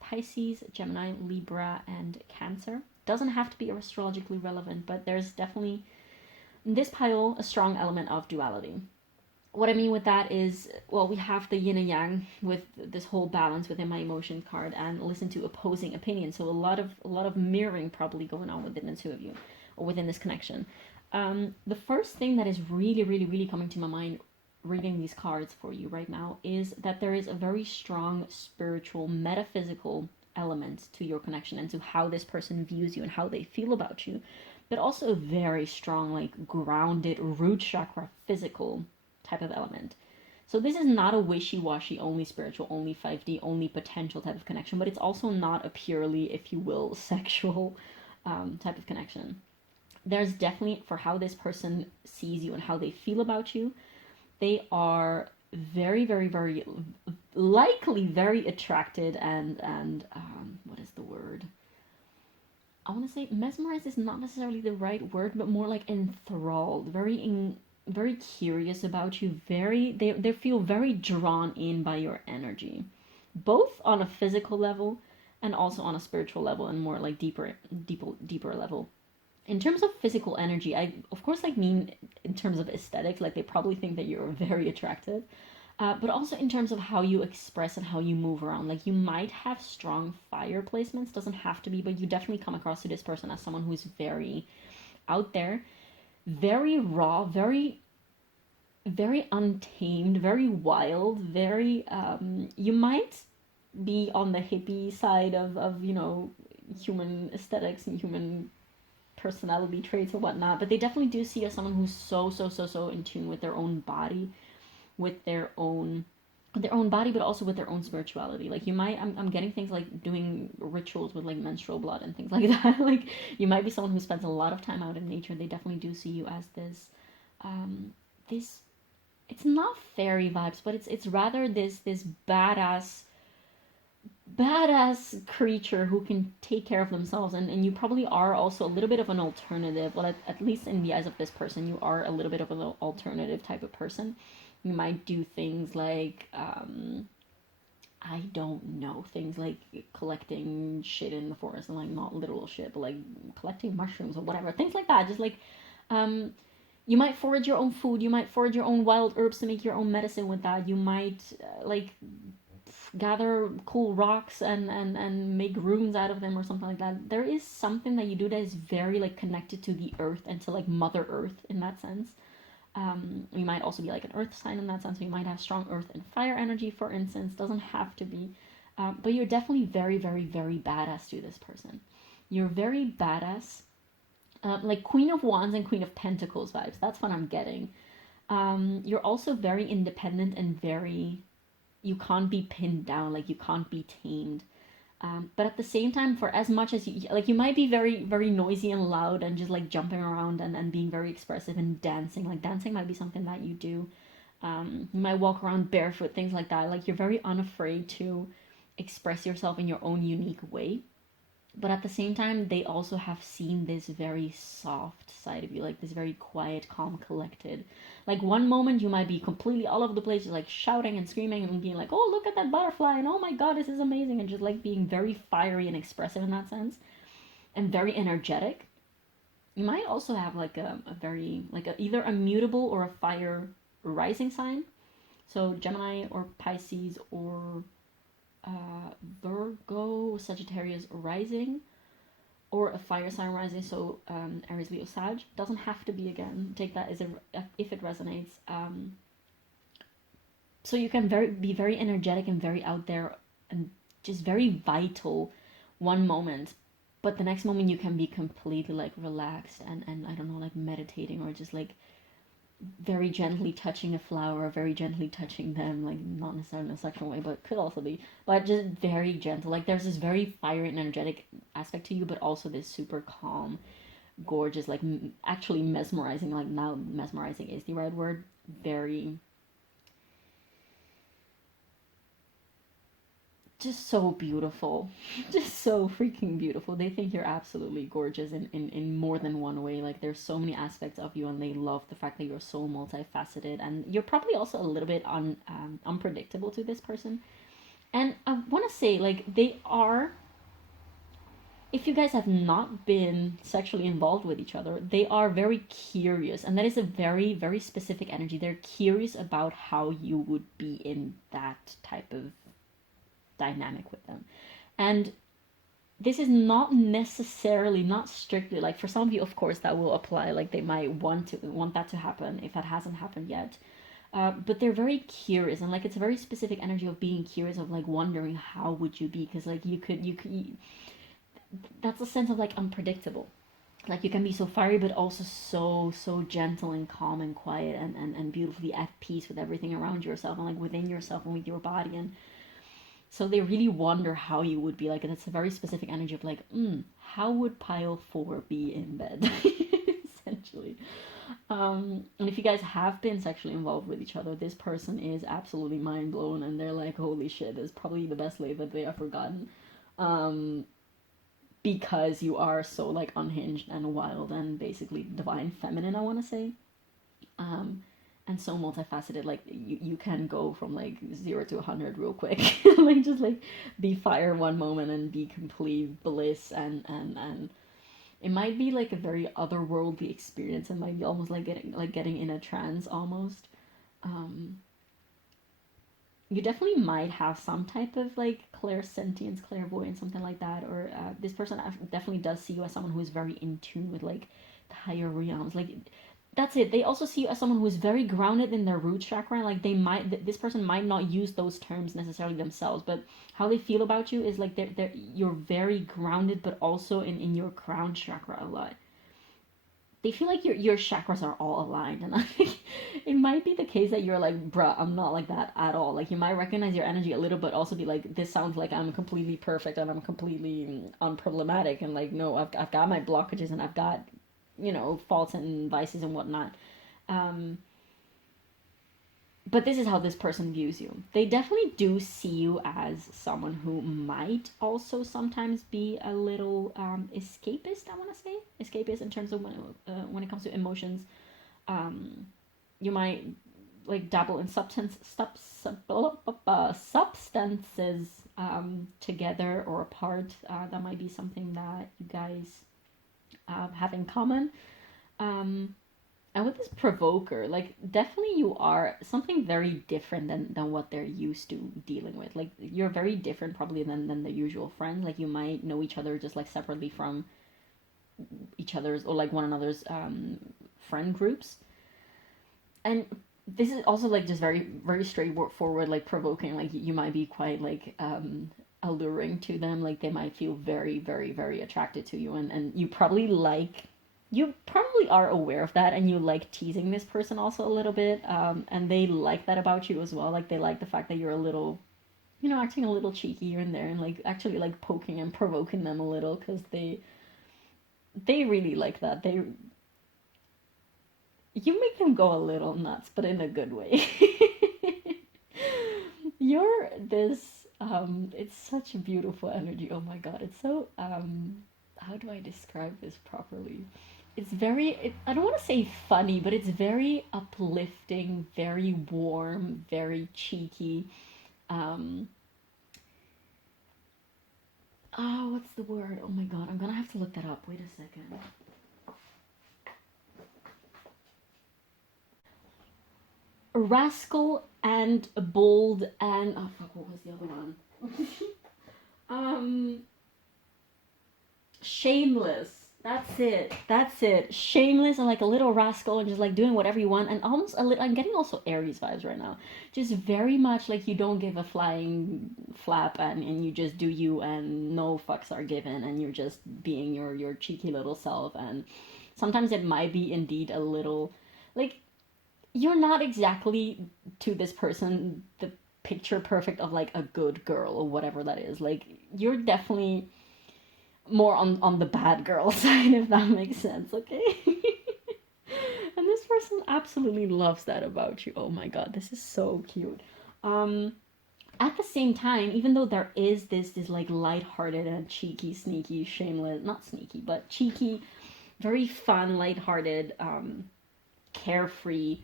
Pisces, Gemini, Libra, and Cancer. Doesn't have to be astrologically relevant, but there's definitely in this pile a strong element of duality. What I mean with that is, well, we have the yin and yang with this whole balance within my emotion card, and listen to opposing opinions. So a lot of mirroring probably going on within the two of you, or within this connection. The first thing that is really coming to my mind reading these cards for you right now is that there is a very strong spiritual, metaphysical element to your connection and to how this person views you and how they feel about you, but also a very strong, like grounded root chakra physical type of element. So this is not a wishy-washy, only spiritual, only 5D, only potential type of connection, but it's also not a purely, if you will, sexual type of connection. There's definitely, for how this person sees you and how they feel about you, they are very likely very attracted and what is the word? I want to say mesmerized is not necessarily the right word, but more like enthralled, very curious about you, they feel very drawn in by your energy, both on a physical level and also on a spiritual level, and more like deeper level. In terms of physical energy, I of course mean in terms of aesthetics, like they probably think that you're very attractive, but also in terms of how you express and how you move around. Like you might have strong fire placements, doesn't have to be, but you definitely come across to this person as someone who's very out there, very raw, very very untamed, very wild, very you might be on the hippie side of human aesthetics and human personality traits or whatnot, but they definitely do see you as someone who's so in tune with their own body, with their own body, but also with their own spirituality. Like you might, I'm getting things like doing rituals with like menstrual blood and things like that. Like you might be someone who spends a lot of time out in nature. They definitely do see you as this it's not fairy vibes, but it's rather this badass creature who can take care of themselves, and you probably are also a little bit of an alternative. Well, at least in the eyes of this person, you are a little bit of an alternative type of person. You might do things like I don't know, things like collecting shit in the forest, and like not literal shit, but like collecting mushrooms or whatever, things like that. Just like um you might forage your own food, you might forage your own wild herbs to make your own medicine with that. You might like gather cool rocks and make runes out of them or something like that. There is something that you do that is very like connected to the earth and to like Mother Earth in that sense. You might also be like an earth sign in that sense. So you might have strong earth and fire energy, for instance. Doesn't have to be. But you're definitely very badass to this person. You're very badass. Like Queen of Wands and Queen of Pentacles vibes. That's what I'm getting. You're also very independent and very... You can't be pinned down. Like you can't be tamed. But at the same time, for as much as you might be very noisy and loud and just like jumping around and being very expressive and dancing. Like dancing might be something that you do. You might walk around barefoot, things like that. Like you're very unafraid to express yourself in your own unique way. But at the same time, they also have seen this very soft side of you, like this very quiet, calm, collected. Like one moment you might be completely all over the place, just like shouting and screaming and being like, oh, look at that butterfly, and oh my god, this is amazing, and just like being very fiery and expressive in that sense, and very energetic. You might also have like a very, like either a mutable or a fire rising sign. So Gemini or Pisces or Virgo, Sagittarius rising, or a fire sign rising, so Aries, Leo, Sag. Doesn't have to be, again, take that as if it resonates. So you can be very energetic and very out there and just very vital one moment, but the next moment you can be completely like relaxed and I don't know, like meditating or just like very gently touching a flower, very gently touching them, like not necessarily in a sexual way, but could also be, but just very gentle. Like there's this very fiery and energetic aspect to you, but also this super calm, gorgeous, like actually mesmerizing. Like now, mesmerizing is the right word. Very, just so beautiful, just so freaking beautiful. They think you're absolutely gorgeous in more than one way. Like there's so many aspects of you, and they love the fact that you're so multifaceted, and you're probably also a little bit unpredictable to this person. And I want to say, like, they are, if you guys have not been sexually involved with each other, they are very curious, and that is a very specific energy. They're curious about how you would be in that type of dynamic with them. And this is not necessarily, not strictly, like for some of you, of course, that will apply. Like they might want that to happen if that hasn't happened yet. But they're very curious, and like it's a very specific energy of being curious, of like wondering how would you be, because like you could that's a sense of like unpredictable. Like you can be so fiery, but also so gentle and calm and quiet and beautifully at peace with everything around yourself and like within yourself and with your body. And so they really wonder how you would be like, and it's a very specific energy of like, how would pile 4 be in bed? Essentially. And if you guys have been sexually involved with each other, this person is absolutely mind blown, and they're like, holy shit, this is probably the best lay that they have forgotten. Because you are so like unhinged and wild and basically divine feminine, I want to say. And so multifaceted. Like you can go from like 0 to 100 real quick. Like just like be fire one moment and be complete bliss, and it might be like a very otherworldly experience. It might be almost like getting in a trance almost. You definitely might have some type of like clairsentience, clairvoyance, something like that. Or this person definitely does see you as someone who is very in tune with like the higher realms. Like that's it. They also see you as someone who is very grounded in their root chakra. Like this person might not use those terms necessarily themselves, but how they feel about you is like you're very grounded, but also in your crown chakra a lot. They feel like your chakras are all aligned, and I think it might be the case that you're like, bruh, I'm not like that at all. Like you might recognize your energy a little, but also be like, this sounds like I'm completely perfect and I'm completely unproblematic, and like, no, I've got my blockages and I've got, you know, faults and vices and whatnot. Um, but this is how this person views you. They definitely do see you as someone who might also sometimes be a little escapist. I want to say escapist in terms of when it comes to emotions. You might like dabble in substances together or apart. That might be something that you guys have in common. And with this provoker, like definitely you are something very different than what they're used to dealing with. Like you're very different probably than the usual friends. Like you might know each other just like separately from each other's or like one another's friend groups. And this is also like just very straightforward, like provoking. Like you might be quite like alluring to them. Like they might feel very attracted to you, and you probably are aware of that, and you like teasing this person also a little bit, and they like that about you as well. Like they like the fact that you're a little, you know, acting a little cheeky here and there, and like actually like poking and provoking them a little, because they really like that. You make them go a little nuts, but in a good way. You're this it's such a beautiful energy. Oh my god, it's so how do I describe this properly? It's I don't want to say funny, but it's very uplifting, very warm, very cheeky. Um, what's the word? Oh my god, I'm gonna have to look that up. Wait a second. Rascal and bold and oh fuck, what was the other one? um, Shameless. That's it. Shameless and like a little rascal and just like doing whatever you want, and almost a little. I'm getting also Aries vibes right now. Just very much like you don't give a flying flap, and you just do you, and no fucks are given, and you're just being your cheeky little self. And sometimes it might be indeed a little like you're not exactly to this person the picture perfect of like a good girl or whatever that is. Like you're definitely more on the bad girl side, if that makes sense, okay? And this person absolutely loves that about you. Oh my god, this is so cute. At the same time, even though there is this like lighthearted and cheeky, sneaky, shameless, not sneaky, but cheeky, very fun, lighthearted, carefree,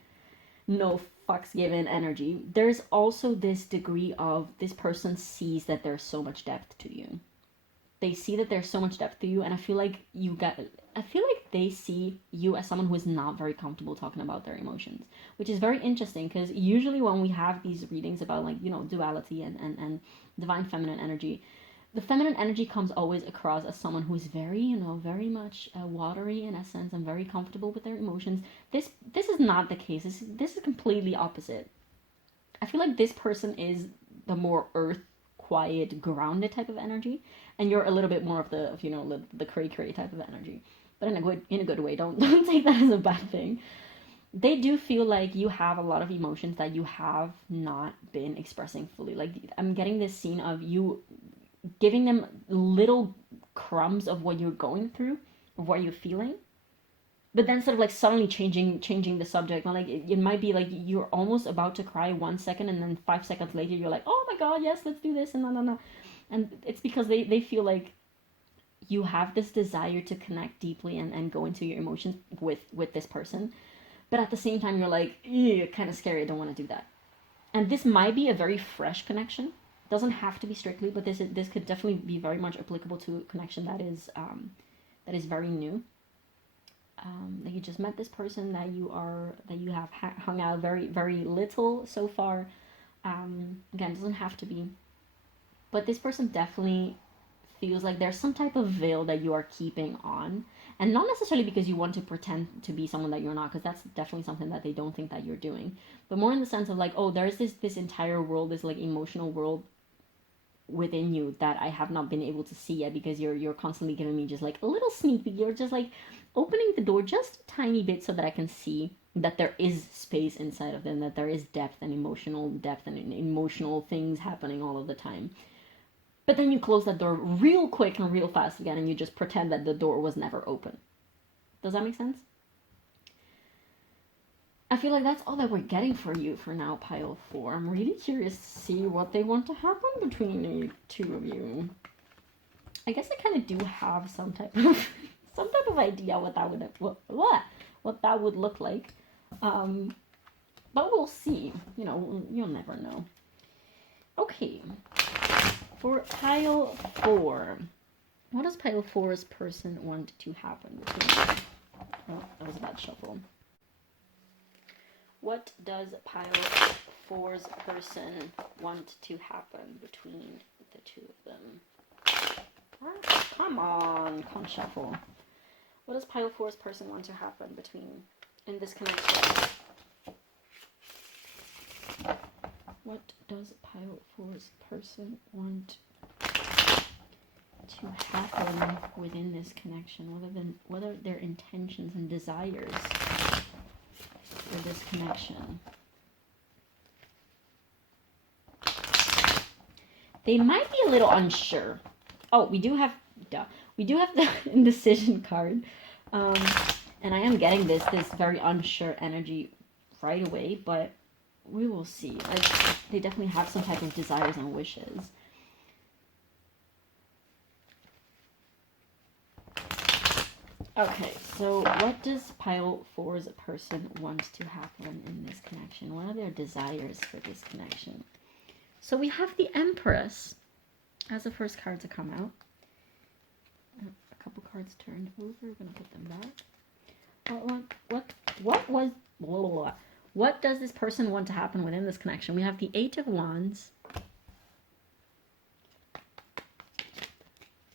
no fucks given energy, there's also this degree of this person sees that there's so much depth to you. They see that there's so much depth to you, and I feel like they see you as someone who is not very comfortable talking about their emotions, which is very interesting, because usually when we have these readings about like, you know, duality and divine feminine energy, the feminine energy comes always across as someone who is very, you know, very much watery in essence and very comfortable with their emotions. This is not the case. This is completely opposite. I feel like this person is the more earth, quiet, grounded type of energy, and you're a little bit more of the, you know, the cray type of energy, but in a good way. Don't take that as a bad thing. They do feel like you have a lot of emotions that you have not been expressing fully. Like I'm getting this scene of you giving them little crumbs of what you're going through, of what you're feeling, but then sort of like suddenly changing the subject. And like it might be like you're almost about to cry 1 second, and then 5 seconds later you're like, oh my god, yes, let's do this, and no. And it's because they feel like you have this desire to connect deeply and go into your emotions with this person, but at the same time you're like, kind of scary, I don't want to do that. And this might be a very fresh connection, doesn't have to be strictly, but this could definitely be very much applicable to a connection that is very new. That you just met this person, that you have hung out very little so far. Again, doesn't have to be, but this person definitely feels like there's some type of veil that you are keeping on. And not necessarily because you want to pretend to be someone that you're not, because that's definitely something that they don't think that you're doing. But more in the sense of like, oh, there's this entire world, this like emotional world within you that I have not been able to see yet, because you're constantly giving me just like a little sneak peek. You're just like opening the door just a tiny bit so that I can see that there is space inside of them, that there is depth and emotional things happening all of the time. But then you close that door real quick and real fast again, and you just pretend that the door was never open. Does that make sense? I feel like that's all that we're getting for you for now, pile 4. I'm really curious to see what they want to happen between the two of you. I guess I kind of do have some type of idea what that would look like. But we'll see. You know, you'll never know. Okay. For pile 4, what does pile 4's person want to happen between them? Oh, that was a bad shuffle. What does pile 4's person want to happen between the two of them? Ah, come on, come shuffle. What does pile 4's person want to happen in this connection? What does pile 4's person want to happen within this connection? What are their intentions and desires for this connection? They might be a little unsure. Oh, we do have the indecision card. And I am getting this very unsure energy right away, but we will see. Like, they definitely have some type of desires and wishes. Okay, so what does pile 4's person want to happen in this connection? What are their desires for this connection? So we have the Empress as the first card to come out. A couple cards turned over. We're gonna put them back. What does this person want to happen within this connection? We have the 8 of Wands.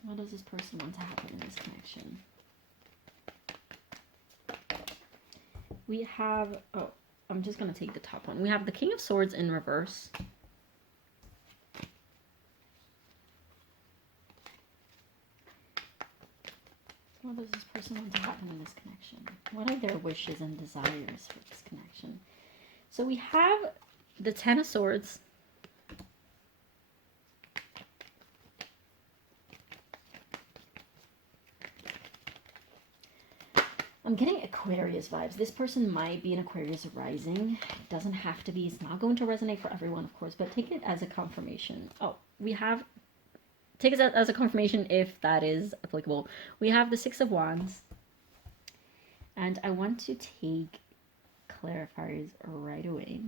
What does this person want to happen in this connection? We have, oh, I'm just going to take the top one. We have the King of Swords in reverse. What does this person want to happen in this connection? What are their wishes and desires for this connection? So we have the 10 of Swords. I'm getting Aquarius vibes. This person might be an Aquarius rising. It doesn't have to be. It's not going to resonate for everyone, of course, but take it as a confirmation. Oh, take it as a confirmation if that is applicable. We have the 6 of Wands. And I want to take clarifiers right away.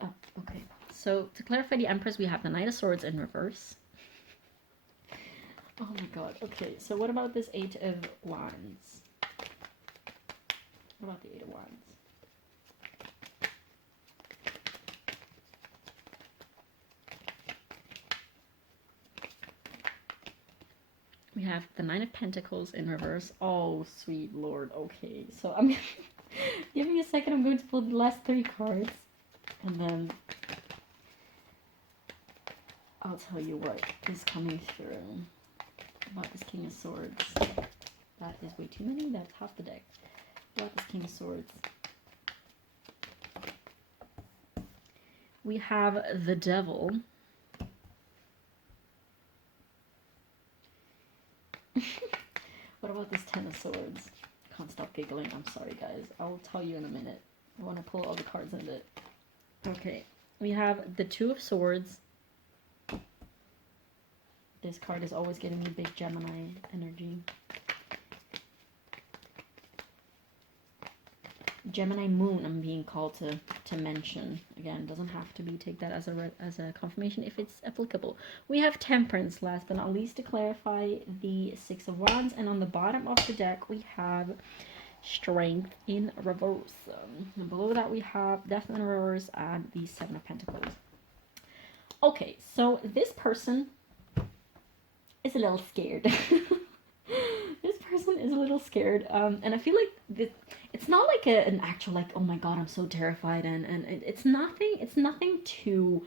Oh, okay. So to clarify the Empress, we have the Knight of Swords in reverse. Oh my god. Okay, so what about this 8 of Wands? What about the 8 of Wands? We have the 9 of Pentacles in reverse. Oh, sweet lord. Okay, so I'm give me a second. I'm going to pull the last 3 cards, and then I'll tell you what is coming through about this King of Swords. That is way too many. That's half the deck. About this King of Swords. We have the Devil. What about this 10 of Swords? Can't stop giggling. I'm sorry, guys. I'll tell you in a minute. I want to pull all the cards in it. Okay. We have the 2 of Swords. This card is always giving me big Gemini energy. Gemini Moon, I'm being called to mention. Again, doesn't have to be. Take that as a confirmation if it's applicable. We have Temperance, last but not least, to clarify the 6 of Wands. And on the bottom of the deck, we have Strength in reverse. And below that we have Death in reverse and the Seven of Pentacles. Okay, so this person is a little scared. This person is a little scared, and I feel like it's not like an actual like, oh my god, I'm so terrified, and it's nothing too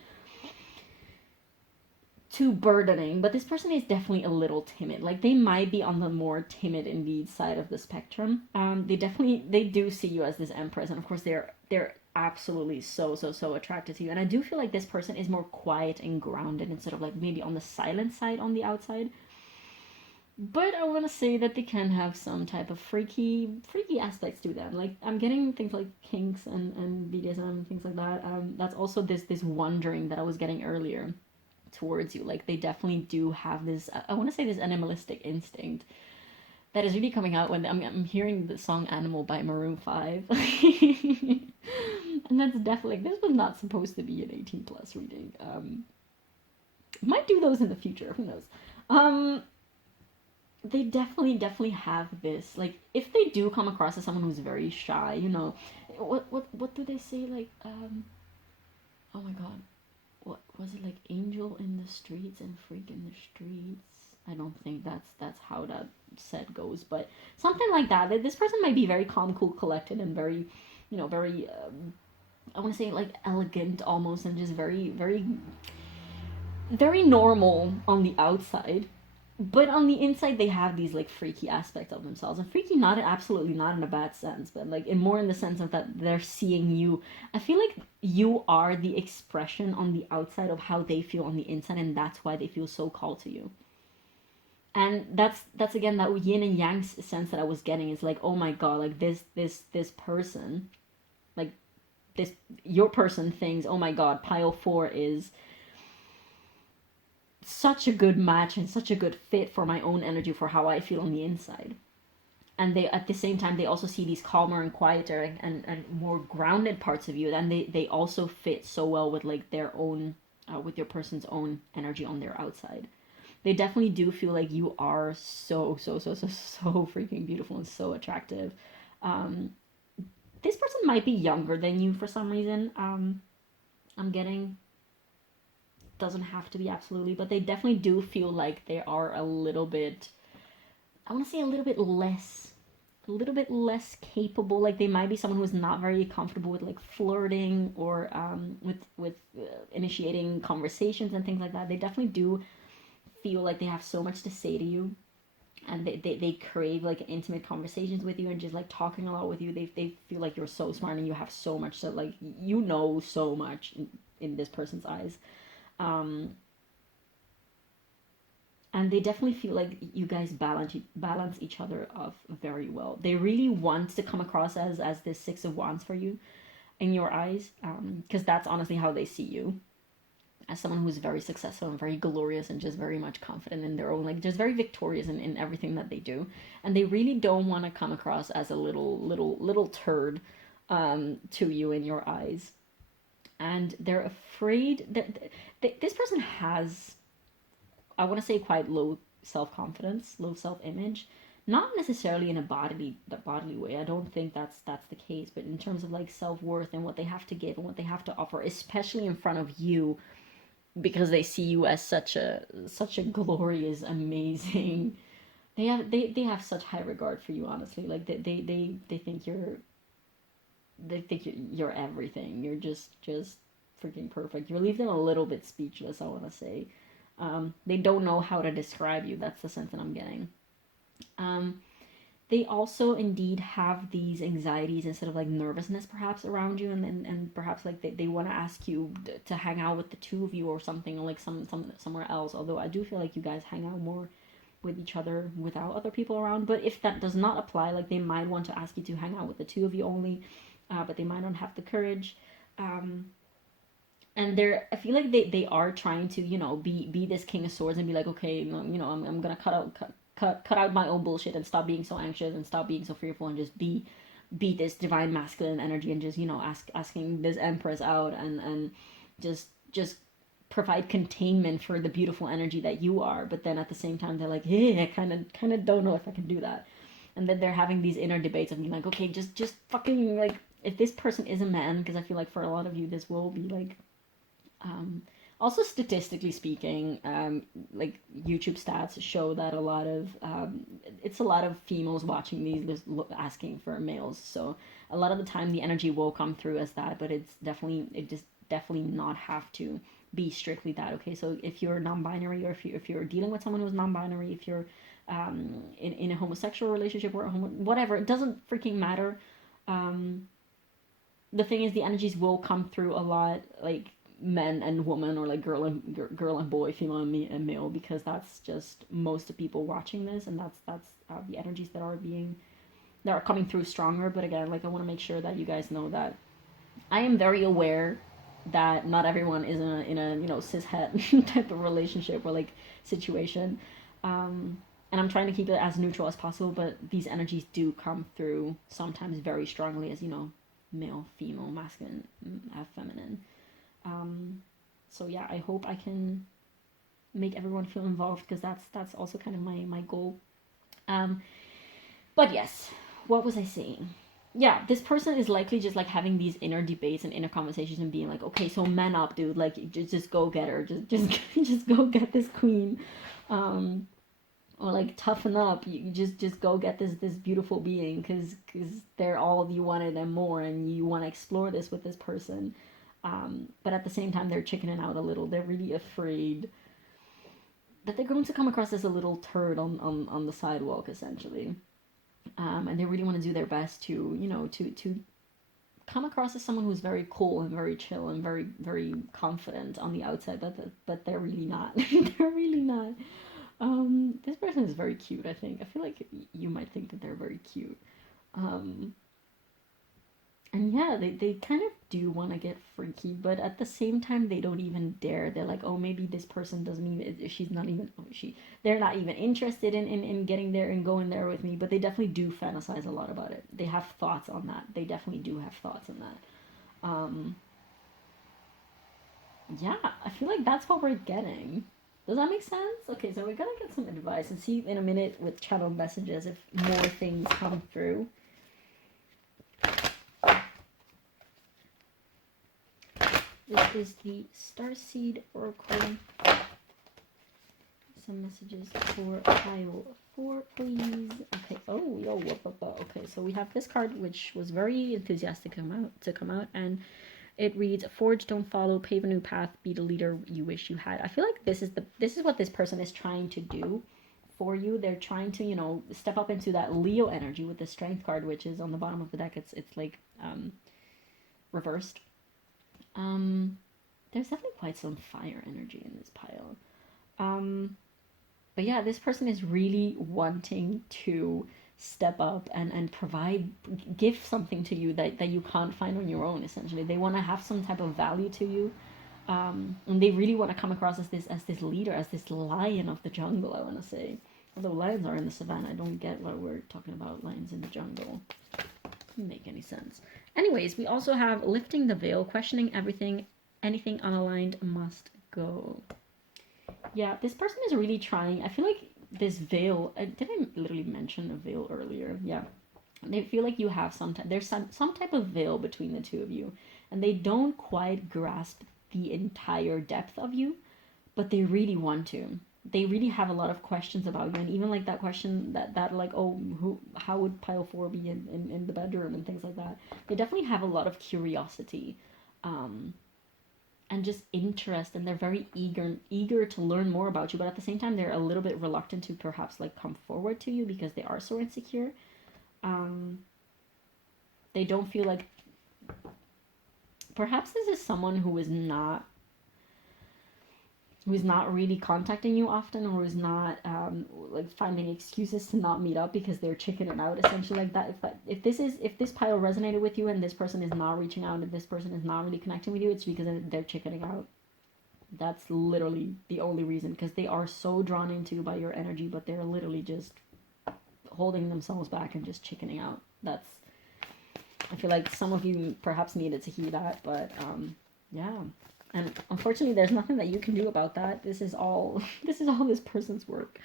burdening, but this person is definitely a little timid. Like, they might be on the more timid indeed side of the spectrum. They do see you as this Empress, and of course they're absolutely so attracted to you. And I do feel like this person is more quiet and grounded instead of like maybe on the silent side on the outside. But I want to say that they can have some type of freaky aspects to them. Like, I'm getting things like kinks and BDSM, things like that. That's also this wondering that I was getting earlier towards you. Like, they definitely do have this, I want to say, this animalistic instinct that is really coming out when I'm hearing the song Animal by Maroon 5. And that's definitely, like, this was not supposed to be an 18 plus reading. Might do those in the future, who knows. They definitely have this, like, if they do come across as someone who's very shy, you know, what do they say, like, oh my god, what was it, like, angel in the streets and freak in the streets? I don't think that's how that set goes, but something like that. This person might be very calm, cool, collected, and very, you know, very, I want to say, like, elegant almost, and just very normal on the outside. But on the inside, they have these, like, freaky aspects of themselves. And freaky, absolutely not in a bad sense, but, like, more in the sense of that they're seeing you. I feel like you are the expression on the outside of how they feel on the inside, and that's why they feel so called to you. And that's again, that yin and yang sense that I was getting. Is like, oh my god, like, this person, like, your person thinks, oh my god, pile 4 is such a good match and such a good fit for my own energy, for how I feel on the inside. And they, at the same time, they also see these calmer and quieter and more grounded parts of you, and they also fit so well with, like, their own, with your person's own energy on their outside. They definitely do feel like you are so freaking beautiful and so attractive. This person might be younger than you for some reason. I'm getting, doesn't have to be absolutely, but they definitely do feel like they are a little bit, I want to say a little bit less capable. Like, they might be someone who's not very comfortable with, like, flirting or with initiating conversations and things like that. They definitely do feel like they have so much to say to you, and they crave, like, intimate conversations with you and just, like, talking a lot with you. They feel like you're so smart and you have so much to, like, you know, so much in this person's eyes. And they definitely feel like you guys balance each other off very well. They really want to come across as this 6 of Wands for you in your eyes, because that's honestly how they see you, as someone who's very successful and very glorious and just very much confident in their own, like, just very victorious in everything that they do. And they really don't want to come across as a little turd to you in your eyes. And they're afraid that this person has, I want to say, quite low self-confidence, low self-image. Not necessarily in a bodily way. I don't think that's the case. But in terms of, like, self-worth and what they have to give and what they have to offer, especially in front of you, because they see you as such a glorious, amazing. They have such high regard for you. Honestly, like, they think you're everything. You're just freaking perfect. You leave them a little bit speechless, I want to say. They don't know how to describe you. That's the sense that I'm getting. They also indeed have these anxieties instead of, like, nervousness perhaps around you, and perhaps, like, they want to ask you to hang out with the two of you or something, or, like, somewhere else. Although I do feel like you guys hang out more with each other without other people around. But if that does not apply, like, they might want to ask you to hang out with the two of you only, but they might not have the courage. And I feel like they are trying to, you know, be this King of Swords and be like, okay, you know, I'm gonna cut out my own bullshit and stop being so anxious and stop being so fearful and just be this divine masculine energy and just, you know, asking this Empress out and just provide containment for the beautiful energy that you are. But then at the same time, they're like, hey, I kind of don't know if I can do that. And then they're having these inner debates of being like, okay, just fucking, like, if this person is a man, because I feel like for a lot of you this will be like, also statistically speaking, like YouTube stats show that a lot of it's a lot of females watching these asking for males. So a lot of the time the energy will come through as that, but it just definitely not have to be strictly that. Okay, so if you're non-binary, or if you're dealing with someone who's non-binary, if you're in a homosexual relationship or whatever, it doesn't freaking matter. The thing is, the energies will come through a lot, like men and woman, or like girl and boy, female and male, because that's just most of people watching this, and that's the energies that are coming through stronger. But again, like, I want to make sure that you guys know that I am very aware that not everyone is in a you know, cis het type of relationship or like situation, and I'm trying to keep it as neutral as possible. But these energies do come through sometimes very strongly, as, you know, male, female, masculine, feminine. So yeah, I hope I can make everyone feel involved, because that's also kind of my goal. But yes, what was I saying? Yeah, this person is likely just like having these inner debates and inner conversations and being like, okay, so man up, dude, like, just go get her, just go get this queen, or like, toughen up, you just go get this beautiful being, because they're all you wanted and more, and you want to explore this with this person. But at the same time, they're chickening out a little. They're really afraid that they're going to come across as a little turd on the sidewalk, essentially. And they really want to do their best to, you know, to come across as someone who's very cool and very chill and very, very confident on the outside, but they're really not. They're really not. This person is very cute, I think. I feel like you might think that they're very cute. And yeah, they kind of do want to get freaky, but at the same time, they don't even dare. They're like, oh, maybe this person doesn't even, they're not even interested in getting there and going there with me, but they definitely do fantasize a lot about it. They have thoughts on that. They definitely do have thoughts on that. Yeah, I feel like that's what we're getting. Does that make sense? Okay, so we're gonna get some advice and see in a minute with channel messages if more things come through. This is the Starseed Oracle. Some messages for pile 4, please. Okay. Oh, yo, okay. So we have this card, which was very enthusiastic to come out, and it reads: "Forge, don't follow, pave a new path, be the leader you wish you had." I feel like this is what this person is trying to do for you. They're trying to, you know, step up into that Leo energy with the Strength card, which is on the bottom of the deck. It's like reversed. There's definitely quite some fire energy in this pile. But yeah, this person is really wanting to step up and give something to you that you can't find on your own, essentially. They want to have some type of value to you. And they really want to come across as this leader, as this lion of the jungle, I want to say. Although lions are in the savannah, I don't get why we're talking about lions in the jungle. Doesn't make any sense. Anyways, we also have lifting the veil, questioning everything, anything unaligned must go. Yeah, this person is really trying. I feel like this veil, did I literally mention a veil earlier? Yeah. They feel like you have there's some type of veil between the two of you, and they don't quite grasp the entire depth of you, but they really want to. They really have a lot of questions about you, and even like that question that like, oh, how would pile 4 be in the bedroom and things like that. They definitely have a lot of curiosity, and just interest, and they're very eager to learn more about you, but at the same time they're a little bit reluctant to perhaps like come forward to you because they are so insecure. They don't feel like, perhaps this is someone who is not really contacting you often, or who's not like finding excuses to not meet up because they're chickening out, essentially. Like that, if this pile resonated with you and this person is not reaching out and this person is not really connecting with you, it's because they're chickening out. That's literally the only reason, because they are so drawn into you by your energy, but they're literally just holding themselves back and just chickening out. I feel like some of you perhaps needed to hear that, but yeah. And unfortunately, there's nothing that you can do about that. This is all this person's work.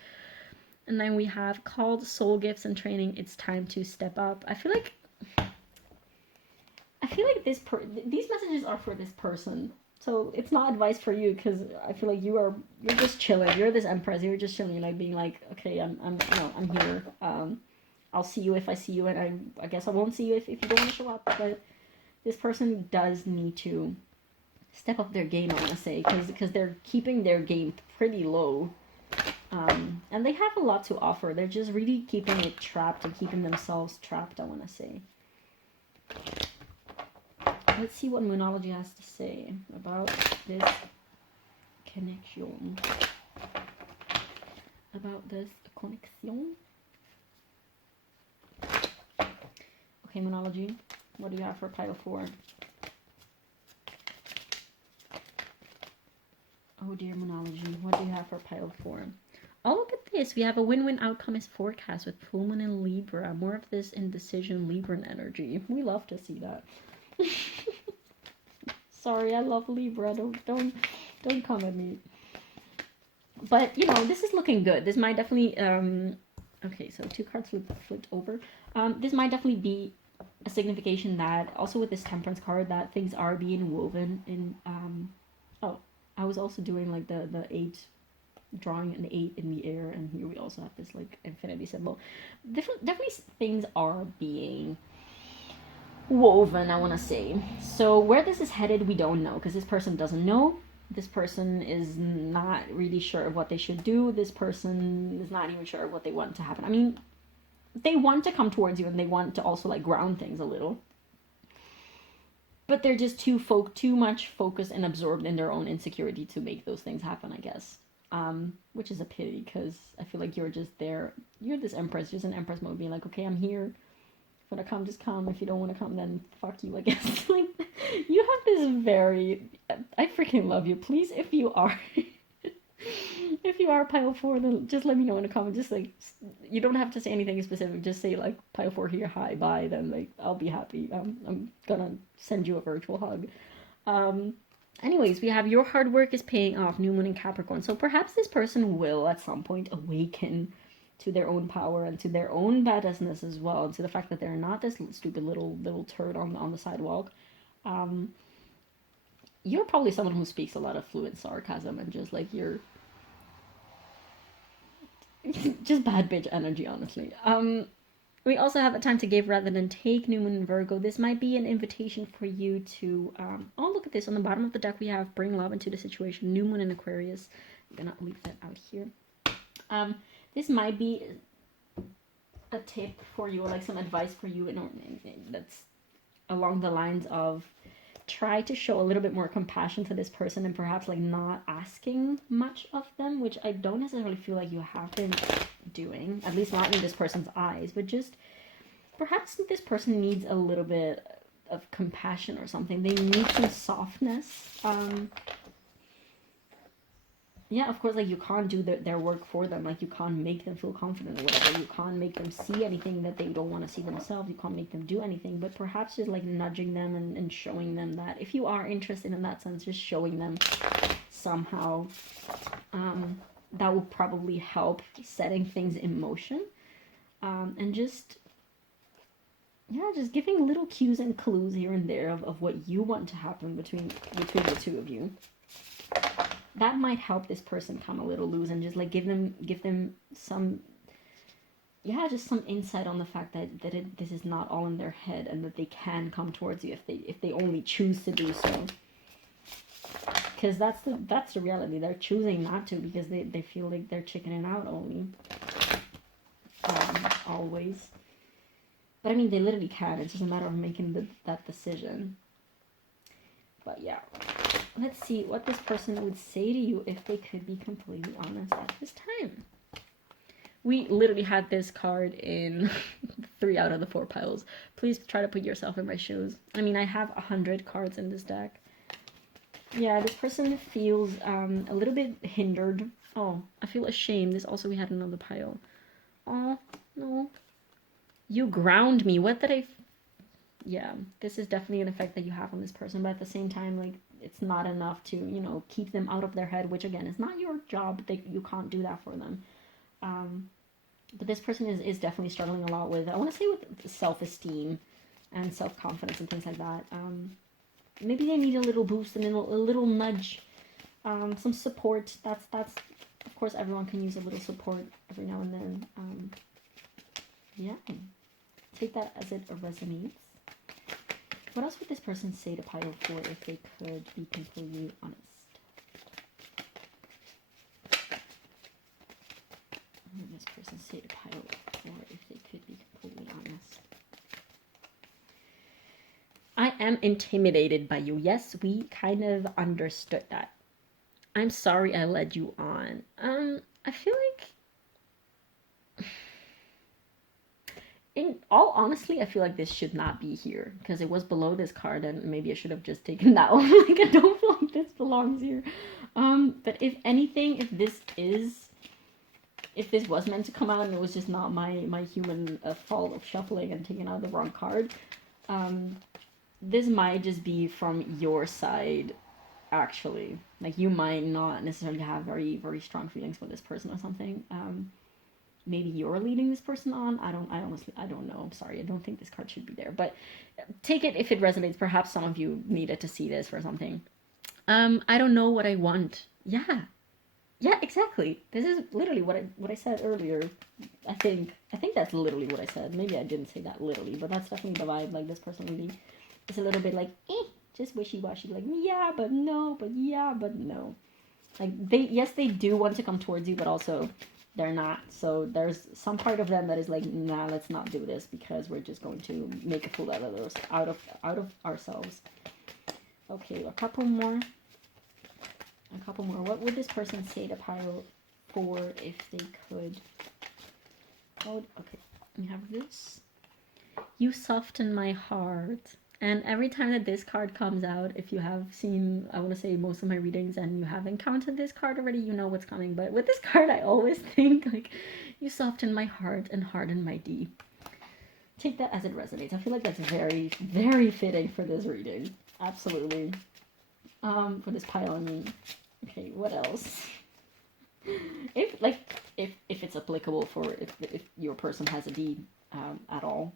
And then we have called soul gifts and training. It's time to step up. I feel like these messages are for this person. So it's not advice for you, because I feel like you're just chilling. You're this empress. You're just chilling. You're like being like, okay, I'm here. I'll see you if I see you, and I guess I won't see you if you don't want to show up. But this person does need to step up their game, I want to say, because they're keeping their game pretty low. And they have a lot to offer. They're just really keeping it trapped and keeping themselves trapped, I want to say. Let's see what Moonology has to say about this connection. About this connection. Okay, Moonology, what do you have for pile 4? Oh dear, Moonology, what do you have for pile 4? Oh, look at this. We have a win-win outcome is forecast with full moon in Libra. More of this indecision Libran energy. We love to see that. Sorry, I love Libra. Don't come at me. But you know, this is looking good. This might definitely okay, so 2 cards flipped over. This might definitely be a signification that also with this Temperance card that things are being woven in oh, I was also doing like the 8, drawing an 8 in the air, and here we also have this like infinity symbol. Definitely things are being woven, I want to say. So where this is headed, we don't know, because this person doesn't know. This person is not really sure of what they should do. This person is not even sure of what they want to happen. I mean, they want to come towards you, and they want to also like ground things a little, but they're just too much focused and absorbed in their own insecurity to make those things happen, I guess. Which is a pity, because I feel like you're just there. You're this empress, just an empress mode, being like, okay, I'm here. If you want to come, just come. If you don't want to come, then fuck you, I guess. Like, you have this very... I freaking love you. Please, if you are... if you are pile 4, then just let me know in the comment. Just, like, you don't have to say anything specific. Just say, like, pile 4 here, hi, bye. Then, like, I'll be happy. I'm gonna send you a virtual hug. Anyways, we have your hard work is paying off, new moon in Capricorn. So perhaps this person will, at some point, awaken to their own power and to their own badassness as well, and to the fact that they're not this stupid little turd on the sidewalk. You're probably someone who speaks a lot of fluent sarcasm, and just like you're just bad bitch energy, honestly. We also have a time to give rather than take, new moon in Virgo. This might be an invitation for you to oh, look at this. On the bottom of the deck we have bring love into the situation, new moon in Aquarius. I'm gonna leave that out here. This might be a tip for you, or like some advice for you that's along the lines of try to show a little bit more compassion to this person, and perhaps like not asking much of them, which I don't necessarily feel like you have been doing, at least not in this person's eyes, but just perhaps this person needs a little bit of compassion or something. They need some softness. Yeah, of course, like, you can't do their work for them. Like, you can't make them feel confident or whatever. You can't make them see anything that they don't want to see themselves. You can't make them do anything. But perhaps just, like, nudging them and showing them that if you are interested in that sense, just showing them somehow, that will probably help setting things in motion. And just, yeah, just giving little cues and clues here and there of what you want to happen between the two of you. That might help this person come a little loose, and just like give them some, yeah, just some insight on the fact that this is not all in their head, and that they can come towards you if they only choose to do so. Because that's the reality. They're choosing not to because they feel like they're chickening out only. Always. But I mean, they literally can. It's just a matter of making that decision. But yeah. Let's see what this person would say to you if they could be completely honest at this time. We literally had this card in 3 out of the 4 piles. Please try to put yourself in my shoes. I mean, I have 100 cards in this deck. Yeah, this person feels a little bit hindered. Oh, I feel ashamed. This also, we had another pile. Oh, no. You ground me. What did I... Yeah, this is definitely an effect that you have on this person, but at the same time, like, it's not enough to, you know, keep them out of their head, which again is not your job. You can't do that for them. But this person is definitely struggling a lot with, I want to say, with self-esteem and self-confidence and things like that. Maybe they need a little boost and a little nudge, some support. That's of course, everyone can use a little support every now and then. Yeah, take that as it resonates. What else would this person say to pile 4 if they could be completely honest? What would this person say to pile 4 if they could be completely honest? I am intimidated by you. Yes, we kind of understood that. I'm sorry I led you on. I feel like, in all honesty, I feel like this should not be here because it was below this card, and maybe I should have just taken that one. Like, I don't feel like this belongs here. But if anything, if this was meant to come out and it was just not my human fault of shuffling and taking out the wrong card, this might just be from your side. Actually, like, you might not necessarily have very, very strong feelings for this person or something. Maybe you're leading this person on. I honestly don't know. I'm sorry. I don't think this card should be there, but take it if it resonates. Perhaps some of you needed to see this for something. I don't know what I want. Yeah, exactly. This is literally what I said earlier. I think that's literally what I said. Maybe I didn't say that literally, but that's definitely the vibe. Like, this person really is a little bit like, just wishy-washy, like, yeah, but no, but yeah, but no. Like, they do want to come towards you, but also they're not. So there's some part of them that is like, nah, let's not do this because we're just going to make a fool out of ourselves. Okay, a couple more. What would this person say to pile 4 if they could? Oh, okay. We have this. You soften my heart. And every time that this card comes out, if you have seen, I want to say, most of my readings and you have encountered this card already, you know what's coming. But with this card, I always think, like, you soften my heart and harden my D. Take that as it resonates. I feel like that's very, very fitting for this reading. Absolutely. For this pile, I mean. Okay, what else? If it's applicable for if your person has a D at all,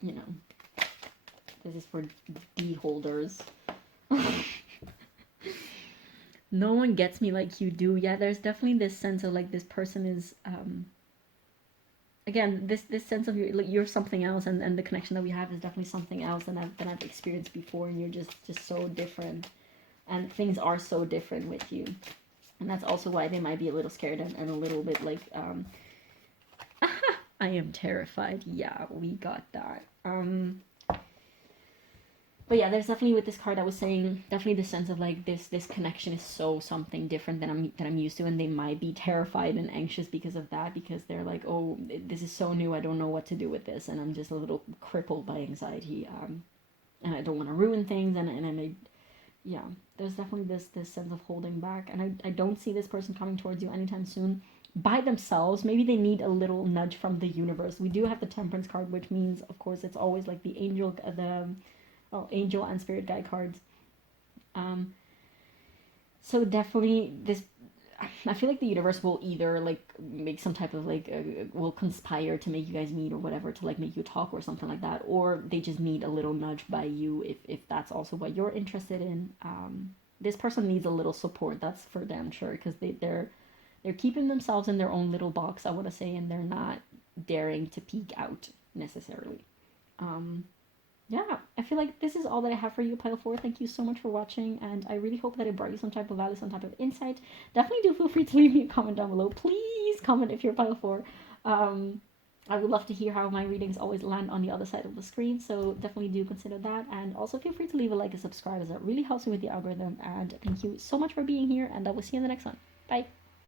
you know. This is for D holders. No one gets me like you do. Yeah, there's definitely this sense of, like, this person is, again, this sense of you're something else, and the connection that we have is definitely something else than I've experienced before, and you're just so different, and things are so different with you, and that's also why they might be a little scared and a little bit like, I am terrified. Yeah, we got that. But yeah, there's definitely, with this card, I was saying, definitely the sense of, like, this connection is so something different than I'm used to, and they might be terrified and anxious because of that, because they're like, oh, this is so new, I don't know what to do with this, and I'm just a little crippled by anxiety, and I don't want to ruin things, and yeah, there's definitely this sense of holding back, and I don't see this person coming towards you anytime soon by themselves. Maybe they need a little nudge from the universe. We do have the Temperance card, which means, of course, it's always like the angel and spirit guide cards. So definitely this, I feel like the universe will either, like, make some type of, like, will conspire to make you guys meet or whatever, to, like, make you talk or something like that, or they just need a little nudge by you if that's also what you're interested in. This person needs a little support, that's for damn sure, because they're keeping themselves in their own little box, I want to say, and they're not daring to peek out necessarily. Yeah, I feel like this is all that I have for you, Pile 4. Thank you so much for watching, and I really hope that it brought you some type of value, some type of insight. Definitely do feel free to leave me a comment down below. Please comment if you're Pile 4. I would love to hear how my readings always land on the other side of the screen, so definitely do consider that. And also feel free to leave a like and subscribe, as that really helps me with the algorithm. And thank you so much for being here, and I will see you in the next one. Bye!